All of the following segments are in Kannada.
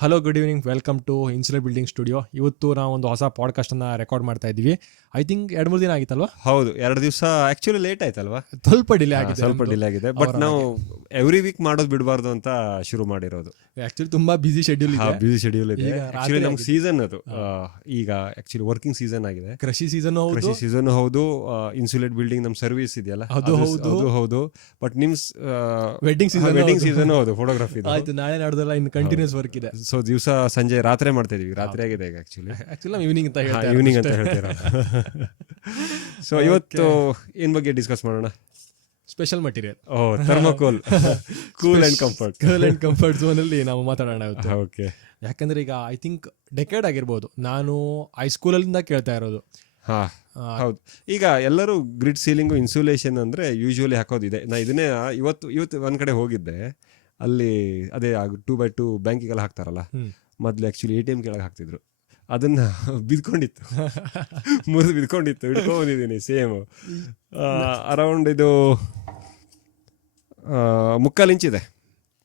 Hello, good evening. Welcome to insular building studio. ಇವತ್ತು ನಾವು ಒಂದು ಹೊಸ ಪಾಡ್ಕಾಸ್ಟನ್ನು ರೆಕಾರ್ಡ್ ಮಾಡ್ತಾ ಇದ್ದೀವಿ. ಐ ಥಿಂಕ್ 2-3 ದಿನ ಆಗಿತ್ತಲ್ವಾ? ಹೌದು, 2 ದಿವಸ ಆಕ್ಚುಲಿ ಲೇಟ್ ಆಯ್ತಲ್ವಾ, ಸ್ವಲ್ಪ ಡಿಲೇ ಆಗಿದೆ. ಸ್ವಲ್ಪ ಡಿಲೇ ಆಗಿದೆ. ಬಟ್ ನಾವು ಎವ್ರಿ ವೀಕ್ ಮಾಡೋದು ಬಿಡಬಾರ್ದು ಅಂತ ಶುರು ಮಾಡಿರೋದು. ಆಕ್ಚುಲಿ ತುಂಬಾ ಬಿಸಿ ಶೆಡ್ಯೂಲ್ ಇದೆ. ಬಿಸಿ ಶೆಡ್ಯೂಲ್ ಇದೆ. ಆಕ್ಚುಲಿ ನಮ್ಗೆ ಸೀಸನ್ ಅದು ಈಗ ಆಕ್ಚುಲಿ ವರ್ಕಿಂಗ್ ಸೀಸನ್ ಆಗಿದೆ. ಕೃಷಿ ಸೀಸನ್ ಹೌದು. ಇನ್ಸುಲೇಟ್ ಬಿಲ್ಡಿಂಗ್ ನಮ್ ಸರ್ವಿಸ್ ಇದೆಯಲ್ಲ, ಅದು ಹೌದು. ಬಟ್ ನಿಮ್ ವೆಡ್ಡಿಂಗ್ ಸೀಸನ್ ಹೌದು, ಫೋಟೋಗ್ರಫಿ ಆಯ್ತು. ನಾಳೆ ನಾಡ್ದಲ್ಲ ಇನ್ನು ಕಂಟಿನ್ಯೂಸ್ ವರ್ಕ್ ಇದೆ. ಸೊ ದಿವಸ ಸಂಜೆ ರಾತ್ರಿ ಮಾಡ್ತಾ ಇದೀವಿ. ರಾತ್ರಿ ಆಗಿದೆ ಈಗ. ಆಕ್ಚುಲಿ ನಾವು ಈವ್ನಿಂಗ್ ಅಂತ ಹೇಳ್ತೀರಾ. ಸೊ ಇವತ್ತು ಏನ್ ಬಗ್ಗೆ ಡಿಸ್ಕಸ್ ಮಾಡೋಣ? Special material, thermocol, cool and comfort zone ಅಲ್ಲಿ ನಾವು ಮಾತಾಡೋಣ ಇವತ್ತು. ಓಕೆ. ಯಾಕಂದ್ರೆ ಈಗ ಐ ಥಿಂಕ್ ಡೆಕೆಡ್ ಆಗಿರ್ಬೋದು, ನಾನು ಹೈಸ್ಕೂಲಿಂದ ಕೇಳ್ತಾ ಇರೋದು. ಹೌದು. ಈಗ ಎಲ್ಲರೂ ಗ್ರಿಡ್ ಸೀಲಿಂಗು ಇನ್ಸುಲೇಷನ್ ಅಂದ್ರೆ ಯೂಶುವಲಿ ಹಾಕೋದಿದೆ. ನಾ ಇದನ್ನೇ ಇವತ್ತು ಒಂದ್ ಕಡೆ ಹೋಗಿದ್ದೆ. ಅಲ್ಲಿ ಅದೇ 2x2 ಬ್ಯಾಂಕಿಗೆಲ್ಲ ಹಾಕ್ತಾರಲ್ಲ, ಮೊದ್ಲು ಆಕ್ಚುಲಿ ATM ಕೆಳಗೆ ಹಾಕ್ತಿದ್ರು. ಅದನ್ನ ಬಿದ್ಕೊಂಡಿತ್ತು, ಮುರಿದು ಬಿದ್ಕೊಂಡಿತ್ತು. ಹಿಡ್ಕೊಂಡಿದ್ದೀನಿ ಸೇಮ್. ಅರೌಂಡ್ ಇದು 3/4 ಇಂಚ್ ಇದೆ.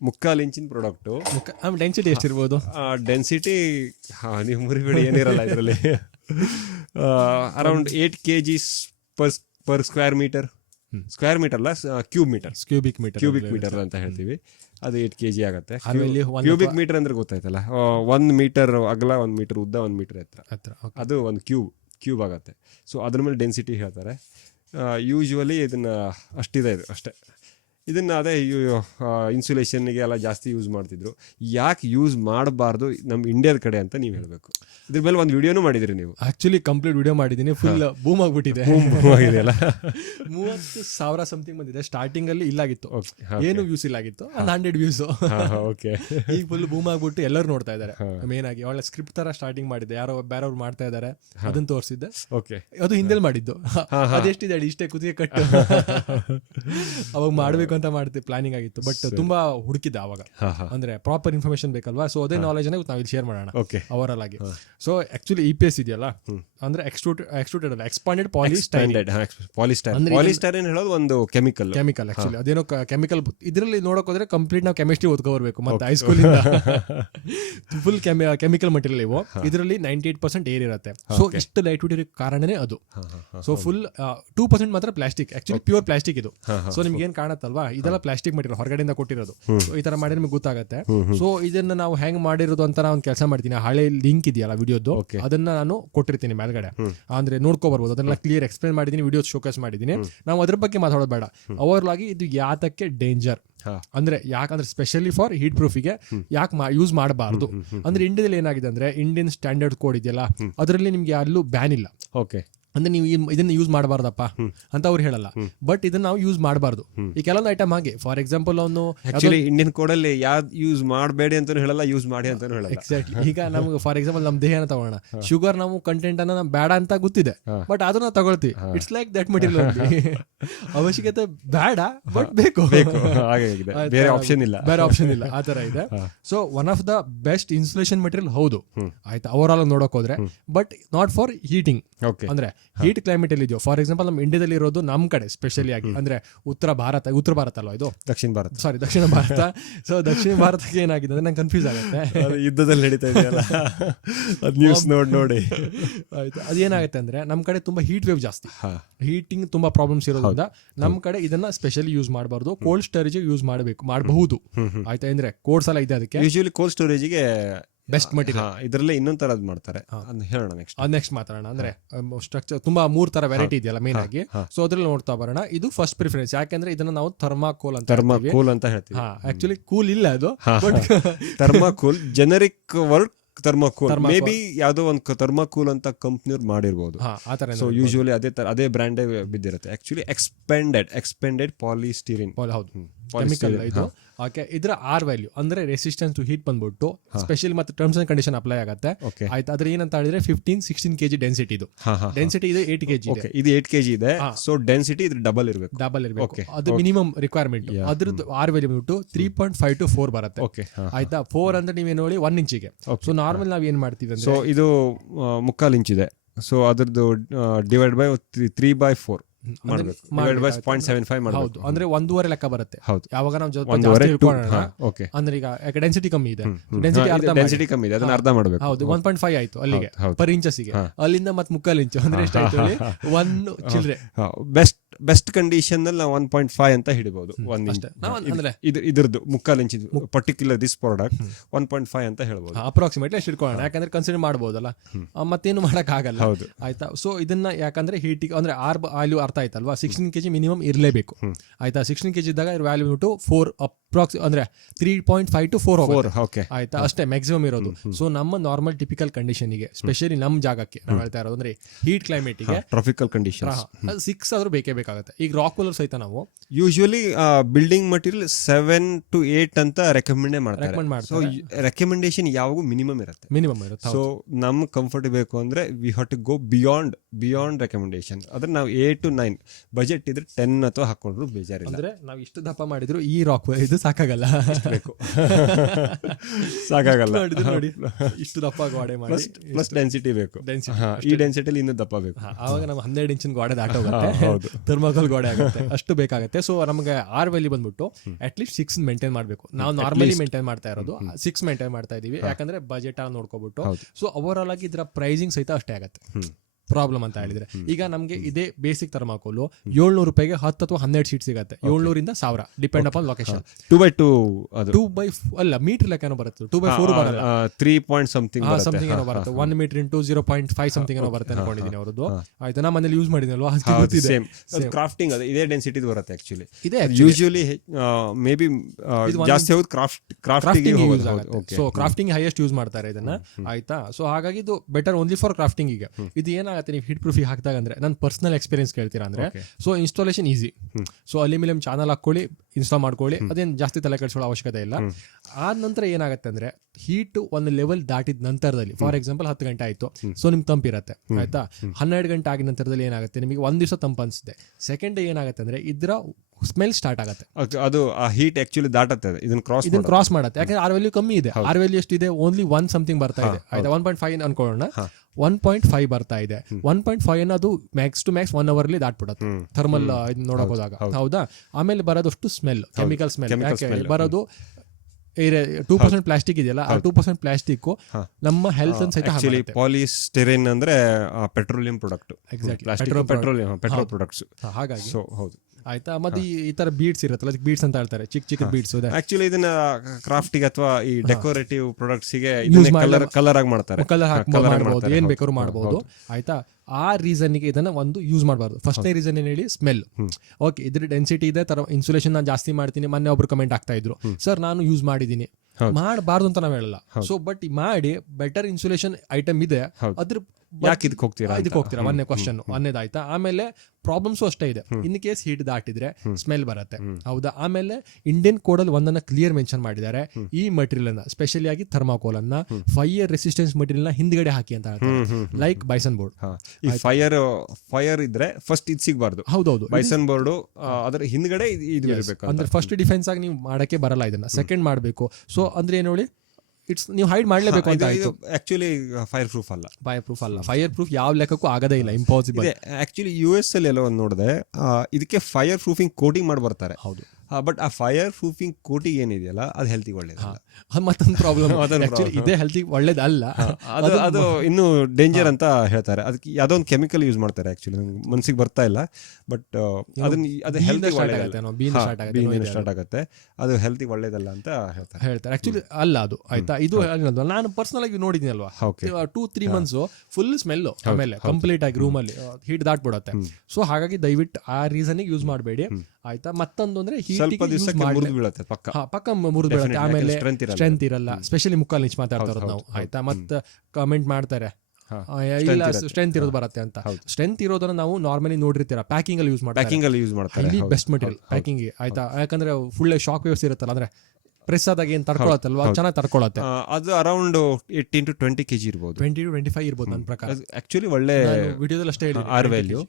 3/4 ಇಂಚಿನ ಪ್ರಾಡಕ್ಟು. ಡೆನ್ಸಿಟಿ ಎಷ್ಟಿರ್ಬೋದು? ಡೆನ್ಸಿಟಿ ನೀವು ಮುರಿಬೇಡಿ, ಏನಿರಲ್ಲ ಇದರಲ್ಲಿ. Around 8 kg per square metre ಅಲ್ಲ, ಕ್ಯೂಬಿಕ್ ಮೀಟರ್ ಅಂತ ಹೇಳ್ತೀವಿ. ಅದು 8 kg ಆಗುತ್ತೆ. ಕ್ಯೂಬಿಕ್ ಮೀಟರ್ ಅಂದ್ರೆ ಗೊತ್ತಾಯ್ತಲ್ಲ, 1 ಮೀಟರ್ ಅಗಲ, 1 ಮೀಟರ್ ಉದ್ದ, 1 ಮೀಟರ್ ಎತ್ತರ. ಅದು ಒಂದು ಕ್ಯೂಬ್ ಆಗುತ್ತೆ. ಸೊ ಅದ್ರ ಮೇಲೆ ಡೆನ್ಸಿಟಿ ಹೇಳ್ತಾರೆ. ಯೂಶುವಲಿ ಇದನ್ನ ಅಷ್ಟಿದೆ, ಇದು ಅಷ್ಟೇ. ಇದನ್ನ ಅದೇ ಇನ್ಸುಲೇಷನ್ಗೆ ಎಲ್ಲ ಜಾಸ್ತಿ ಯೂಸ್ ಮಾಡ್ತಿದ್ರು. ಯಾಕೆ ಯೂಸ್ ಮಾಡಬಾರ್ದು ನಮ್ಮ ಇಂಡಿಯಾದ ಕಡೆ ಅಂತ ನೀವು ಹೇಳಬೇಕು. ಇದ್ರ ಮೇಲೆ ಒಂದು ವಿಡಿಯೋನು ಮಾಡಿದ್ರಿ ನೀವು. ಆಕ್ಚುಲಿ ಕಂಪ್ಲೀಟ್ ವಿಡಿಯೋ ಮಾಡಿದ್ದೀನಿ. ಫುಲ್ ಬೂಮ್ ಆಗ್ಬಿಟ್ಟಿದೆ. 30,000 ಸಮಥಿಂಗ್ ಬಂದಿದೆ. ಸ್ಟಾರ್ಟಿಂಗ್ ಅಲ್ಲಿ ಇಲ್ಲಾಗಿತ್ತು, ಏನು ವ್ಯೂಸ್ ಇಲ್ಲಾಗಿತ್ತು. 100 ವ್ಯೂಸ್. ಈಗ ಫುಲ್ ಬೂಮ್ ಆಗ್ಬಿಟ್ಟು ಎಲ್ಲರೂ ನೋಡ್ತಾ ಇದ್ದಾರೆ. ಮೇನ್ ಆಗಿ ಒಳ್ಳೆ ಸ್ಕ್ರಿಪ್ಟ್ ತರ ಸ್ಟಾರ್ಟಿಂಗ್ ಮಾಡಿದ್ದೆ, ಯಾರೋ ಬೇರೆಯವ್ರು ಮಾಡ್ತಾ ಇದ್ದಾರೆ, ಅದನ್ನ ತೋರಿಸಿದ್ದೆ. ಅದು ಹಿಂದೆಲ್ಲಿ ಮಾಡಿದ್ದು. ಅದೆಷ್ಟಿದೆ ಹೇಳಿ, ಇಷ್ಟೇ ಕುತ್ತಿಗೆ ಕಟ್ಟು. ಅವಾಗ ಮಾಡ್ಬೇಕು ಅಂತ ಮಾಡ್ತೀವಿ, ಪ್ಲಾನಿಂಗ್ ಆಗಿತ್ತು. ಬಟ್ ತುಂಬಾ ಹುಡುಕಿದ್ದೆ ಅವಾಗ, ಅಂದ್ರೆ ಪ್ರಾಪರ್ ಇನ್ಫಾರ್ಮೇಶನ್ ಬೇಕಲ್ವಾ. ಸೊ ಅದೇ ನಾಲೆಜ್ ನಾವು ಇಲ್ಲಿ ಶೇರ್ ಮಾಡೋಣ ಓವರ್ ಆಗಿ. ಸೊ ಆಕ್ಚುಲಿ EPS ಇದೆಯಲ್ಲ, ಅಂದ್ರೆ ಎಕ್ಸ್ಟ್ರೂಡೆಡ್ ಅಲ್ಲ, ಎಕ್ಸ್ಪಾಂಡೆಡ್ ಪಾಲಿಸ್ಟೈರೀನ್ ಹೇಳೋದು ಒಂದು ಕೆಮಿಕಲ್. ಆಕ್ಚುಲಿ ಅದೇನೋ ಕೆಮಿಕಲ್. ಇದರಲ್ಲಿ ನೋಡಕ್ ಹೋದ್ರೆ ಕಂಪ್ಲೀಟ್ ನಾವು ಕೆಮಿಸ್ಟ್ರಿ ಓದ್ಕೋಬರ್ಬೇಕು ಮತ್ತೆ ಹೈಸ್ಕೂಲಿಂದ. ಫುಲ್ ಕೆಮಿಕಲ್ ಮಟೀರಿಯಲ್ ಇವು. ಇದರಲ್ಲಿ 98% ಏರ್ ಇರುತ್ತೆ. ಸೊ ಇಷ್ಟು ಲೈಟ್ ವೇಟ್ ಇರೋ ಕಾರಣನೇ ಅದು. ಸೊ ಫುಲ್ 2% ಮಾತ್ರ ಪ್ಲಾಸ್ಟಿಕ್, ಆಕ್ಚುಲಿ ಪ್ಯೂರ್ ಪ್ಲಾಸ್ಟಿಕ್ ಇದು. ಸೊ ನಿಮ್ಗೆ ಏನ್ ಕಾಣತ್ತಲ್ವಾ, ಇದೆಲ್ಲ ಪ್ಲಾಸ್ಟಿಕ್ ಮಟೀರಿಯಲ್ ಹೊರಗಡೆಯಿಂದ ಕೊಟ್ಟಿರೋದು. ಈ ತರ ಮಾಡಿ ನಿಮ್ಗೆ ಗೊತ್ತಾಗುತ್ತೆ. ಸೊ ಇದನ್ನ ನಾವು ಹೆಂಗ್ ಮಾಡಿರೋದು ಅಂತ ನಾನು ಕೆಲಸ ಮಾಡ್ತೀನಿ. ಹಳೆ ಲಿಂಕ್ ಇದೆಯಲ್ಲ ವಿಡಿಯೋದು, ಅದನ್ನ ನಾನು ಕೊಟ್ಟಿರ್ತೀನಿ ಮೇಲ್ಗಡೆ, ಅಂದ್ರೆ ನೋಡ್ಕೋಬರ್ಬೋದು. ಅದನ್ನೆಲ್ಲ ಕ್ಲಿಯರ್ ಎಕ್ಸ್ಪ್ಲೇನ್ ಮಾಡಿದೀನಿ, ವಿಡಿಯೋ ಶೋಕೇಸ್ ಮಾಡಿದೀನಿ. ನಾವು ಅದ್ರ ಬಗ್ಗೆ ಮಾತಾಡೋದು ಬೇಡ. ಓವರ್ಲ್ ಆಗಿ ಇದು ಯಾತಕ್ಕೆ ಡೇಂಜರ್ ಅಂದ್ರೆ, ಯಾಕಂದ್ರೆ ಸ್ಪೆಷಲಿ ಫಾರ್ ಹೀಟ್ ಪ್ರೂಫಿಗೆ ಯಾಕೆ ಯೂಸ್ ಮಾಡಬಾರ್ದು ಅಂದ್ರೆ, ಇಂಡಿಯಾದಲ್ಲಿ ಏನಾಗಿದೆ ಅಂದ್ರೆ, ಇಂಡಿಯನ್ ಸ್ಟ್ಯಾಂಡರ್ಡ್ ಕೋಡ್ ಇದೆಯಲ್ಲ, ಅದರಲ್ಲಿ ನಿಮ್ಗೆ ಎಲ್ಲೂ ಬ್ಯಾನ್ ಇಲ್ಲ. ಅಂದ್ರೆ ನೀವು ಇದನ್ನ ಯೂಸ್ ಮಾಡಬಾರ್ದಪ್ಪ ಅಂತ ಅವ್ರು ಹೇಳಲ್ಲ. ಬಟ್ ಇದನ್ನ ನಾವು ಯೂಸ್ ಮಾಡಬಾರ್ದು. ಈ ಕೆಲವೊಂದು ಐಟಮ್ ಹಾಗೆ, ಫಾರ್ ಎಕ್ಸಾಂಪಲ್ ಅವನು ಇಂಡಿಯನ್ ಕೋಡ್ ಅಲ್ಲಿ ಯಾವ್ದು ಯೂಸ್ ಮಾಡಬೇಡಿ ಅಂತ ಹೇಳಲ್ಲ, ಯೂಸ್ ಮಾಡಿ ಅಂತ ಹೇಳಲ್ಲ. ಎಕ್ಸಾಕ್ಟ್ಲಿ. ಈಗ ನಮ್ಗೆ ಫಾರ್ ಎಕ್ಸಾಂಪಲ್ ನಮ್ಮ ದೇಹನ ತಗೋಣ, ಶುಗರ್ ನಾವು ಕಂಟೆಂಟ್ ಅನ್ನ ಬೇಡ ಅಂತ ಗೊತ್ತಿದೆ, ಬಟ್ ಅದನ್ನ ತಗೊಳ್ತೀವಿ. It's like that material. ಅವಶ್ಯಕತೆ ಬೇಡ, ಬಟ್ ಬೇಕು, ಬೇರೆ ಆಪ್ಷನ್ ಇಲ್ಲ, ಆ ತರ ಇದೆ. So one of the best insulation material ಹೌದು, ಆಯ್ತಾ, ಓವರ್ ಆಲ್ ನೋಡಕ್ ಹೋದ್ರೆ. But not for heating. ಅಂದ್ರೆ ಹೀಟ್ ಕ್ಲೈಮೇಟ್ ಅಲ್ಲಿ ಇದೆಯೋ, ಫಾರ್ ಎಕ್ಸಾಂಪಲ್ ನಮ್ಮ ಇಂಡಿಯಾದಲ್ಲಿ ಇರೋದು ನಮ್ ಕಡೆ ಸ್ಪೆಷಲಿ ಆಗಿ, ಅಂದ್ರೆ ಉತ್ತರ ಭಾರತ ಅಲ್ವಾ ಇದು, ದಕ್ಷಿಣ ಭಾರತ. ಸೊ ದಕ್ಷಿಣ ಭಾರತಕ್ಕೆ ಏನಾಗಿದೆ ಅಂದ್ರೆ ನಂಗೆ ಕನ್ಫ್ಯೂಸ್ ಆಗುತ್ತೆ. ಯುದ್ಧದಲ್ಲಿ ನಡೀತಾ ಇದೆಯಲ್ಲ, ನ್ಯೂಸ್ ನೋಡಿ ಆಯ್ತು. ಅದೇನಾಗುತ್ತೆ ಅಂದ್ರೆ ನಮ್ ಕಡೆ ತುಂಬಾ ಹೀಟ್ ವೇವ್ ಜಾಸ್ತಿ, ಹೀಟಿಂಗ್ ತುಂಬಾ ಪ್ರಾಬ್ಲಮ್ಸ್ ಇರೋದ್ರಿಂದ ನಮ್ ಕಡೆ ಇದನ್ನ ಸ್ಪೆಷಲಿ ಯೂಸ್ ಮಾಡಬಾರ್ದು. ಕೋಲ್ಡ್ ಸ್ಟೋರೇಜ್ ಯೂಸ್ ಮಾಡಬಹುದು, ಆಯ್ತಾ. ಅಂದ್ರೆ ಕೋಡ್ಸ್ ಎಲ್ಲ ಇದೆ ಅದಕ್ಕೆ. ಯೂಶುವಲಿ ಕೋಲ್ಡ್ ಸ್ಟೋರೇಜ್ಗೆ ಬೆಸ್ಟ್ ಮಟೀರಿಯಲ್. ಇದರಲ್ಲಿ ಇನ್ನೊಂದ್ ತರ ಮಾಡ್ತಾರೆ, ಹೇಳೋಣ ನೆಕ್ಸ್ಟ್ ಮಾತಾಡೋಣ. ಅಂದ್ರೆ ಸ್ಟ್ರಕ್ಚರ್ ತುಂಬಾ 3 ತರ ವೆರೈಟಿ ಇದೆಯಲ್ಲ ಮೇನ್ ಆಗಿ. ಸೊ ಅದ್ರಲ್ಲಿ ನೋಡ್ತಾ ಬರೋಣ. ಇದು ಫಸ್ಟ್ ಪ್ರಿಫರೆನ್ಸ್, ಯಾಕಂದ್ರೆ ಇದನ್ನ ನಾವು ಥರ್ಮಾಕೋಲ್ ಅಂತ ಹೇಳ್ತೀವಿ. ಆಕ್ಚುಲಿ ಕೂಲ್ ಇಲ್ಲ ಅದು, thermocol generic word. Thermocol may be ಯಾವ್ದೋ ಒಂದು ಥರ್ಮಾಕೋಲ್ ಅಂತ ಕಂಪ್ನಿಯವ್ರು ಮಾಡಿರ್ಬೋದು. ಸೊ ಯೂಶುವಲಿ ಅದೇ ಬ್ರ್ಯಾಂಡೇ ಬಿದ್ದಿರುತ್ತೆ. Actually expanded polystyrene. ಹೌದು, ಕೆಮಿಕಲ್ ಇದು. ಓಕೆ, ಇದರ R ವ್ಯಾಲ್ಯೂ ಅಂದ್ರೆ ರೆಸಿಸ್ಟೆನ್ಸ್ ಟು ಹೀಟ್ ಬಂದ್ಬಿಟ್ಟು ಸ್ಪೆಷಲಿ ಮತ್ತೆ ಟರ್ಮ್ಸ್ ಅಂಡ್ ಕಂಡೀಷನ್ ಅಪ್ಲೈ ಆಗುತ್ತೆ. ಆಯ್ತು, ಅದ್ರ ಏನಂತ ಹೇಳಿದ್ರೆ 15-16 kg ಡೆನ್ಸಿಟಿ. ಇದು ಡೆನ್ಸಿಟಿ ಇದೆ 8 kg ಇದು 8 kg ಇದೆ. ಸೊ ಡೆನ್ಸಿಟಿ ಇದ್ರ ಡಬಲ್ ಇರಬೇಕು. ಅದು ಮಿನಿಮಮ್ ರಿಕ್ವೈರ್ಮೆಂಟ್. ಅದ್ರದ್ದು R ವ್ಯಾಲ್ಯೂ ಬಂದ್ಬಿಟ್ಟು 3.5 to 4 ಬರುತ್ತೆ. ಆಯ್ತಾ, 4 ಅಂದ್ರೆ ನೀವೇನು ನೋಡಿ 1 ಇಂಚಿಗೆ. ಸೊ ನಾರ್ಮಲ್ ನಾವ್ ಏನ್ ಮಾಡ್ತೀವಿ ಅಂದ್ರೆ, ಸೊ ಇದು 3/4 ಇಂಚ್ ಇದೆ. ಸೊ ಅದ್ರದ್ದು ಡಿವೈಡ್ ಬೈ 3/4 ಮಾಡಬೇಕು, 0.75 ಮಾಡಬೇಕು. ಹೌದು, ಅಂದ್ರೆ 1.5 ಲೆಕ್ಕ ಬರುತ್ತೆ. ಹೌದು, ಯಾವಾಗ ನಾವು ಒಂದೂವರೆ ಜಾಸ್ತಿ ಇಟ್ಕೊಳ್ಳೋಣ, ಓಕೆ, ಅಂದ್ರೆ ಈಗ ಡೆನ್ಸಿಟಿ ಕಮ್ಮಿ ಇದೆ, ಡೆನ್ಸಿಟಿ ಕಮ್ಮಿ ಇದೆ, ಅದನ್ನ ಅರ್ಧ ಮಾಡಬೇಕು. ಹೌದು, 1.5 ಆಯ್ತು ಅಲ್ಲಿಗೆ ಪರ್ ಇಂಚಸ್ಗೆ, ಅಲ್ಲಿಂದ ಮತ್ತೆ 3/4 ಇಂಚು ಅಂದ್ರೆ ಎಷ್ಟಾಯ್ತು ಹೇಳಿ, 1 ಚಿಲ್ಲರೆ. ಬೆಸ್ಟ್ ಕಂಡೀಷನ್ ನಲ್ಲಿ ನಾವು 1.5 ಅಂತ ಹಿಡಿಬಹುದು. ಅಂದ್ರೆ ಇದ್ರದ್ದು 3/4 ಇಂಚ್ ಪರ್ಟಿಕ್ಯುಲರ್ ದಿಸ್ ಪ್ರಾಡಕ್ಟ್ 1.5 ಅಂತ ಹೇಳ್ಬೋದು ಅಪ್ರಾಕ್ಸಿಮೇಟ್ಲಿ ಎಷ್ಟು ಇಟ್ಕೊಳ್ಳೋಣ, ಯಾಕಂದ್ರೆ ಕನ್ಸಿಡರ್ ಮಾಡಬಹುದಲ್ಲ, ಮತ್ತೇನು ಮಾಡಕ್ ಆಗಲ್ಲ. ಆಯ್ತಾ. ಸೊ ಇದನ್ನ ಯಾಕಂದ್ರೆ ಹೀಟಿಗೆ ಅಂದ್ರೆ ವ್ಯಾಲ್ಯೂ ಅರ್ಥ ಆಯ್ತಲ್ವಾ, 16 kg ಮಿನಿಮಮ್ ಇರಲೇಬೇಕು. ಆಯ್ತಾ. 16 kg ಇದ್ದಾಗ ವ್ಯಾಲ್ಯೂ ಬಿಟ್ಟು 4 ಅಂದ್ರೆ 3.5 to 4 ಆಯ್ತಾ, ಅಷ್ಟೇ ಮ್ಯಾಕ್ಸಿಮಮ್ ಇರೋದು. ಸೊ ನಮ್ಮ ನಾರ್ಮಲ್ ಟಿಪಿಕಲ್ ಕಂಡೀಷನ್ ಗೆ, ಸ್ಪೆಷಲಿ ನಮ್ಮ ಜಾಗಕ್ಕೆ ನಾವು ಹೇಳ್ತಾ ಇರೋದು, ಅಂದ್ರೆ ಹೀಟ್ ಕ್ಲೈಮೇಟ್ ಗೆ, ಟ್ರಾಪಿಕಲ್ ಕಂಡೀಷನ್ 6 ಆದ್ರೂ ಬೇಕೇ ಬೇಕಾಗುತ್ತೆ. ಈಗ ರಾಕ್ ಕೂಲರ್ ಸಹಿತ ನಾವು ಯೂಶುವಲಿ ಬಿಲ್ಡಿಂಗ್ ಮಟೀರಿಯಲ್ 7 to 8 ಅಂತ ರೆಕಮೆಂಡ್ ಮಾಡ್ತಾರೆ. ಸೊ ರೆಕಮೆಂಡೇಶನ್ ಯಾವಾಗೂ ಮಿನಿಮಮ್ ಇರುತ್ತೆ. ಸೊ ನಮ್ ಕಂಫರ್ಟ್ ಬೇಕು ಅಂದ್ರೆ we have to go beyond recommendation. ಅದ್ರ ನಾವು 8 to 9 ಬಜೆಟ್ ಇದ್ರೆ 10 ಅಥವಾ ಹಾಕೊಂಡ್ರು ಬೇಜಾರಿಲ್ಲ. ಅಂದ್ರೆ ನಾವು ಇಷ್ಟು ದಪ್ಪ ಮಾಡಿದ್ರು ಈ ರಾಕ್ ಇದು ಸಾಕಾಗಲ್ಲ, ಸಾಕಾಗಲ್ಲ ನೋಡಿ, ಇಷ್ಟು ದಪ್ಪ ಗೋಡೆ ಮಾಡಿ ಪ್ಲಸ್ ಡೆನ್ಸಿಟಿ ಬೇಕು. ಈ ಡೆನ್ಸಿಟಿಲಿ ಇನ್ನೂ ದಪ್ಪ ಬೇಕು. ಆವಾಗ ನಾವು 12 ಇಂಚಿನ ಗೋಡೆ ದಾಟೋಗುತ್ತೆ, ಥರ್ಮೋಕೋಲ್ ಗೋಡೆ ಆಗುತ್ತೆ, ಅಷ್ಟು ಬೇಕಾಗುತ್ತೆ. ಸೊ ನಮಗೆ ಆರ್ ವ್ಯಾಲ್ಯೂ ಬಂದ್ಬಿಟ್ಟು ಅಟ್ ಲೀಸ್ಟ್ 6 ಮೇಂಟೈನ್ ಮಾಡಬೇಕು. ನಾವು ನಾರ್ಮಲಿ ಮೇಂಟೈನ್ ಮಾಡ್ತಾ ಇರೋದು 6 ಮೇಂಟೈನ್ ಮಾಡ್ತಾ ಇದೀವಿ, ಯಾಕಂದ್ರೆ ಬಜೆಟ್ ನೋಡ್ಕೋಬಿಟ್ಟು. ಸೊ ಓವರ್ ಆಲ್ ಆಗಿ ಇದರ ಪ್ರೈಸಿಂಗ್ ಸಹಿತ ಅಷ್ಟೇ ಆಗುತ್ತೆ. ಪ್ರಾಬ್ಲಮ್ ಅಂತ ಹೇಳಿದ್ರೆ, ಈಗ ನಮಗೆ ಇದೇ ಬೇಸಿಕ್ ಥರ್ಮಾಕೋಲು 700 ರೂಪಾಯಿಗೆ 10 ಅಥವಾ 12 ಶೀಟ್ ಸಿಗುತ್ತೆ. 700 ಇಂದ 1000 ಡಿಪೆಂಡ್ ಅಪಾನ್ ಲೊಕೇಶನ್. 2x2 ಅಲ್ಲ, ಮೀಟರ್ ಲೆಕ್ಕನೋ ಬರುತ್ತೆ. 2x4 ಬರಲ್ಲ, 3 ಪಾಯಿಂಟ್ ಸಮಥಿಂಗ್ ಏನೋ ಬರುತ್ತೆ. 1 ಮೀಟರ್ ಇಂಟು 0.5 ಸಮಥಿಂಗ್ ಏನೋ ಬರುತ್ತೆ ಅನ್ಕೊಂಡಿದ್ದೀನಿ ಅವ್ರದ್ದು. ಆಯ್ತಾ, ನಾ ಮನೇಲಿ ಯೂಸ್ ಮಾಡಿದ್ನಲ್ವಾ, ಕ್ರಾಫ್ಟಿಂಗ್ ಇದೇ ಡೆನ್ಸಿಟಿ ಬರುತ್ತೆ. ಆಕ್ಚುಲಿ ಇದೆ ಯೂಶುವಲಿ ಮೇ ಬಿ ಜಾಸ್ತಿ ಹೋಗೋದು ಕ್ರಾಫ್ಟಿಂಗ್ ಯೂಸ್ ಆಗುತ್ತೆ. ಸೊ ಕ್ರಾಫ್ಟಿಂಗ್ ಹೈಯೆಸ್ಟ್ ಯೂಸ್ ಮಾಡ್ತಾರೆ ಇದನ್ನ. ಆಯ್ತಾ. ಸೊ ಹಾಗಾಗಿ ಇದು ಬೆಟರ್ ಓನ್ಲಿ ಫಾರ್ ಕ್ರಾಫ್ಟಿಂಗ್. ಈಗ ಇದು ಏನಾಗುತ್ತೆ, ನೀವು ಹೀಟ್ ಪ್ರೂಫ್ ಹಾಕಿದಾಗ ಅಂದ್ರೆ ನನ್ನ ಪರ್ಸನಲ್ ಎಕ್ಸ್ಪೀರಿಯನ್ಸ್ ಕೇಳ್ತೀರಾ ಅಂದ್ರೆ, so installation easy. So aluminium channel ಹಾಕೊಳ್ಳಿ, ಇನ್ಸ್ಟಾಲ್ ಮಾಡ್ಕೊಳ್ಳಿ, ಅದೇನು ಜಾಸ್ತಿ ತಲೆ ಕೆಡಿಸೋ ಅವಶ್ಯಕತೆ ಇಲ್ಲ. ಆದ ನಂತರ ಏನಾಗುತ್ತೆ ಅಂದ್ರೆ, ಹೀಟ್ ಒಂದು ಲೆವೆಲ್ ದಾಟಿದ ನಂತರದಲ್ಲಿ, ಫಾರ್ ಎಕ್ಸಾಂಪಲ್ 10 ಗಂಟೆ ಆಯ್ತು, ಸೊ ನಿಮ್ಗೆ ತಂಪಿರುತ್ತೆ. ಆಯ್ತಾ. 12 ಗಂಟೆ ಆಗಿದ ನಂತರದಲ್ಲಿ ಏನಾಗುತ್ತೆ, ನಿಮಗೆ ಒಂದ್ ದಿವಸ ತಂಪು ಅನ್ಸುತ್ತೆ. ಸೆಕೆಂಡ್ ಡೇ ಏನಾಗುತ್ತೆ ಅಂದ್ರೆ ಇದ್ರ ಸ್ಮೆಲ್ ಸ್ಟಾರ್ಟ್ ಆಗುತ್ತೆ. ಅದು ಆ ಹೀಟ್ ಆಕ್ಚುಲಿ ದಾಟುತ್ತೆ, ಇದನ್ನ ಕ್ರಾಸ್ ಮಾಡುತ್ತೆ. ಯಾಕಂದ್ರೆ ಆರ್ ವ್ಯಾಲ್ಯೂ ಕಮ್ಮಿ ಇದೆ. ಆರ್ ವ್ಯಾಲ್ಯೂ ಎಷ್ಟಿದೆ, ಓನ್ಲಿ 1 ಸಮಥಿಂಗ್ ಬರ್ತಾ ಇದೆ. ಆಯ್ತಾ. 1.5 ಅನ್ಕೊಳ್ಳೋಣ, 1.5 ಬರ್ತಾ ಇದೆ. 1.5 ಅನ್ನೋದು ಮ್ಯಾಕ್ಸ್ ಟು ಮ್ಯಾಕ್ಸ್ 1 ಅವರ್ಲಿ ದಾಟ್ಬಿಡುತ್ತೆ ಥರ್ಮಲ್ ನೋಡಕ್ ಹೋದಾಗ. ಹೌದಾ. ಆಮೇಲೆ ಬರೋದಷ್ಟು ಸ್ಮೆಲ್, ಕೆಮಿಕಲ್ ಸ್ಮೆಲ್. ಯಾಕೆ ಬರೋದು, 2% ಪ್ಲಾಸ್ಟಿಕ್ ಇದೆಯಲ್ಲ, ಆ 2% ಪ್ಲಾಸ್ಟಿಕ್ ನಮ್ಮ ಹೆಲ್ತ್ ಸಹಿತ. ಪಾಲಿಸ್ಟಿರಿನ್ ಅಂದ್ರೆ ಪೆಟ್ರೋಲಿಯಂ ಪ್ರಾಡಕ್ಟ್, ಪೆಟ್ರೋಲ್ ಪ್ರಾಡಕ್ಟ್ಸ್. ಹಾಗಾಗಿ ಹೌದು. ಆಯ್ತಾ. ಮತ್ತೆ ಈ ತರ ಬೀಡ್ಸ್ ಇರುತ್ತಲ್ಲ, ಬೀಡ್ಸ್ ಅಂತ ಹೇಳ್ತಾರೆ, ಚಿಕ್ಕ ಬೀಡ್ಸ್. ಆಕ್ಚುಲಿ ಇದನ್ನ ಕ್ರಾಫ್ಟಿಗೆ ಅಥವಾ ಈ ಡೆಕೋರೇಟಿವ್ ಪ್ರಾಡಕ್ಟ್ಸ್ ಗೆ ಕಲರ್ ಆಗಿ ಮಾಡ್ತಾರೆ. ಮಾಡಬಹುದು, ಏನ್ ಬೇಕಾದ್ರೂ ಮಾಡಬಹುದು. ಆಯ್ತಾ. ಆ ರೀಸನ್ ಗೆ ಇದನ್ನ ಒಂದು ಯೂಸ್ ಮಾಡಬಾರ್ದು. ಫಸ್ಟ್ನೇ ರೀಸನ್ ಏನ್ ಹೇಳಿ, ಸ್ಮೆಲ್. ಓಕೆ, ಇದ್ರ ಡೆನ್ಸಿಟಿ ಇದೆ, ತರ ಇನ್ಸುಲೇಷನ್ ನಾನು ಜಾಸ್ತಿ ಮಾಡ್ತೀನಿ. ಮೊನ್ನೆ ಒಬ್ರು ಕಮೆಂಟ್ ಆಗ್ತಾ ಇದ್ರು, ಸರ್ ನಾನು ಯೂಸ್ ಮಾಡಿದೀನಿ. ಮಾಡಬಾರ್ದು ಅಂತ ನಾವ್ ಹೇಳಲ್ಲ. ಸೊ ಬಟ್ ಮಾಡಿ ಬೆಟರ್ ಇನ್ಸುಲೇಷನ್ ಐಟಮ್ ಇದೆ, ಅದ್ರ ಯಾಕೆ ಇದಕ್ಕೆ ಹೋಗ್ತೀರಾ ಒಂದೇ ಕ್ವಶನ್ ಒಂದೇದಾಯ್ತಾ. ಆಮೇಲೆ ಪ್ರಾಬ್ಲಮ್ಸು ಅಷ್ಟೇ ಇದೆ. ಇನ್ ಕೇಸ್ ಹೀಟ್ ದಾಟಿದ್ರೆ ಸ್ಮೆಲ್ ಬರುತ್ತೆ. ಹೌದಾ. ಆಮೇಲೆ ಇಂಡಿಯನ್ ಕೋಡ್ ಅಲ್ಲಿ ಒಂದನ್ನ ಕ್ಲಿಯರ್ ಮೆನ್ಷನ್ ಮಾಡಿದ್ದಾರೆ, ಈ ಮಟೀರಿಯಲ್ ಅನ್ನ, ಸ್ಪೆಷಲಿ ಆಗಿ ಥರ್ಮಾಕೋಲ್ ಅನ್ನ ಫೈರ್ ರೆಸಿಸ್ಟೆನ್ಸ್ ಮಟೀರಿಯಲ್ ನ ಹಿಂದ್ಗಡೆ ಹಾಕಿ ಅಂತ ಹೇಳ್ತಾರೆ. Like Bison board. ಈ ಫೈರ್ ಇದ್ರೆ ಫಸ್ಟ್ ಇದು ಸಿಗಬಾರ್ದು. ಹೌದೌದು. ಬೈಸನ್ ಬೋರ್ಡ್ ಅದ್ರ ಹಿಂದ್ಗಡೆ ಇದು ಇರಬೇಕು. ಅಂದ್ರೆ ಫಸ್ಟ್ ಡಿಫೆನ್ಸ್ ಆಗಿ ನೀವು ಮಾಡಕ್ಕೆ ಬರಲ್ಲ, ಇದನ್ನ ಸೆಕೆಂಡ್ ಮಾಡಬೇಕು. ಸೊ ಅಂದ್ರೆ ಏನು ಹೇಳಿ, ನೀವು ಹೈಡ್ ಮಾಡಲೇಬೇಕು ಅಂತ. ಆಕ್ಚುಲಿ ಫೈರ್ ಪ್ರೂಫ್ ಅಲ್ಲ. ಫೈರ್ ಪ್ರೂಫ್ ಯಾವ ಲೆಕ್ಕಕ್ಕೂ ಆಗದೇ ಇಲ್ಲ, ಇಂಪಾಸಿಬಲ್. ಆಕ್ಚುಲಿ US ಅಲ್ಲಿ ಎಲ್ಲ ಒಂದು ನೋಡಿದೆ, ಇದಕ್ಕೆ ಫೈರ್ ಪ್ರೂಫಿಂಗ್ ಕೋಟಿಂಗ್ ಮಾಡಿ ಬರ್ತಾರೆ. ಹೌದು. ಬಟ್ ಆ ಫೈರ್ ಪ್ರೂಫಿಂಗ್ ಕೋಟಿಂಗ್ ಏನಿದೆಯಲ್ಲ, ಅದು ಹೆಲ್ತಿಗೆ ಒಳ್ಳೇದಲ್ಲ. ಮತ್ತೊಂದು ಪ್ರಾಬ್ಲಮ್, ಇದೇ ಹೆಲ್ತಿಗೆ ಒಳ್ಳೇದಲ್ಲ, ಅದು ಇನ್ನೂ ಡೇಂಜರ್ ಅಂತ ಹೇಳ್ತಾರೆ. ಅದಕ್ಕೆ ಯಾವುದೋ ಒಂದು ಕೆಮಿಕಲ್ ಯೂಸ್ ಮಾಡ್ತಾರೆ. ಆಕ್ಚುಲಿ ನಂಗೆ ಮನಸ್ಸಿಗೆ ಬರ್ತಾ ಇಲ್ಲ, ಬಟ್ ಅದು ಹೆಲ್ತಿಗೆ ಸ್ಟಾರ್ಟ್ ಆಗುತ್ತೆ, ಅದು ಹೆಲ್ತಿಗೆ ಒಳ್ಳೇದಲ್ಲ ಅಂತ ಹೇಳ್ತಾರೆ. ಆಕ್ಚುಲಿ ಅಲ್ಲ ಅದು. ಆಯ್ತಾ. ಇದು ನಾನು ಪರ್ಸನಲ್ ಆಗಿ ನೋಡಿದ್ದೀನಿ ಅಲ್ವಾ, 2-3 ಮಂತ್ಸ್ ಫುಲ್ ಸ್ಮೆಲ್, ಆಮೇಲೆ ಕಂಪ್ಲೀಟ್ ಆಗಿ ರೂಮ್ ಅಲ್ಲಿ ಹೀಟ್ ದಾಟ್ಬಿಡುತ್ತೆ. ಸೊ ಹಾಗಾಗಿ ದಯವಿಟ್ಟು ಆ ರೀಸನ್ ಯೂಸ್ ಮಾಡಬೇಡಿ. ಆಯ್ತಾ. ಮತ್ತೊಂದು ಅಂದ್ರೆ ಪಕ್ಕ ಮುರಿದು ಬೀಳುತ್ತೆ, ಆಮೇಲೆ ಸ್ಟ್ರೆಂತ್ ಇರಲ್ಲ. ಸ್ಪೆಷಲಿ 3/4 ಇಂಚ್ ಮಾತಾಡ್ತಾ ಇರೋದು ನಾವು. ಆಯ್ತಾ. ಮತ್ತೆ ಕಮೆಂಟ್ ಮಾಡ್ತಾರೆ, ಇಲ್ಲ ಸ್ಟ್ರೆಂತ್ ಇರೋದು ಬರುತ್ತೆ ಅಂತ. ಸ್ಟ್ರೆಂತ್ ಇರೋದನ್ನ ನಾವು ನಾರ್ಮಲಿ ನೋಡಿರ್ತೀರಾ, ಪ್ಯಾಕಿಂಗ್ ಅಲ್ಲಿ ಯೂಸ್ ಮಾಡ್ತಾರೆ. Best material packing. ಆಯ್ತಾ. ಯಾಕಂದ್ರೆ ಫುಲ್ ಶಾಕ್ ವೇವ್ಸ್ ಇರುತ್ತಲ್ಲ, ಅಂದ್ರೆ ಪ್ರೆಸ್ ಆದಾಗ ಏನ್ ತಡ್ಕೊಳತ್ತಲ್ವಾ, ಚೆನ್ನಾಗಿ ತಡ್ಕೊಳತ್ತೆ. ಅದು ಅರೌಂಡ್ 18 to 20 kg ಇರ್ಬೋದು, 20 to 25 ಇರ್ಬೋದು ನನ್ನ ಪ್ರಕಾರ. ಆಕ್ಚುಲಿ ಒಳ್ಳೆ ವಿಡಿಯೋದಲ್ಲಿ ಅಷ್ಟೇ ಹೇಳಿ, ಆರ್ ವ್ಯಾಲ್ಯೂ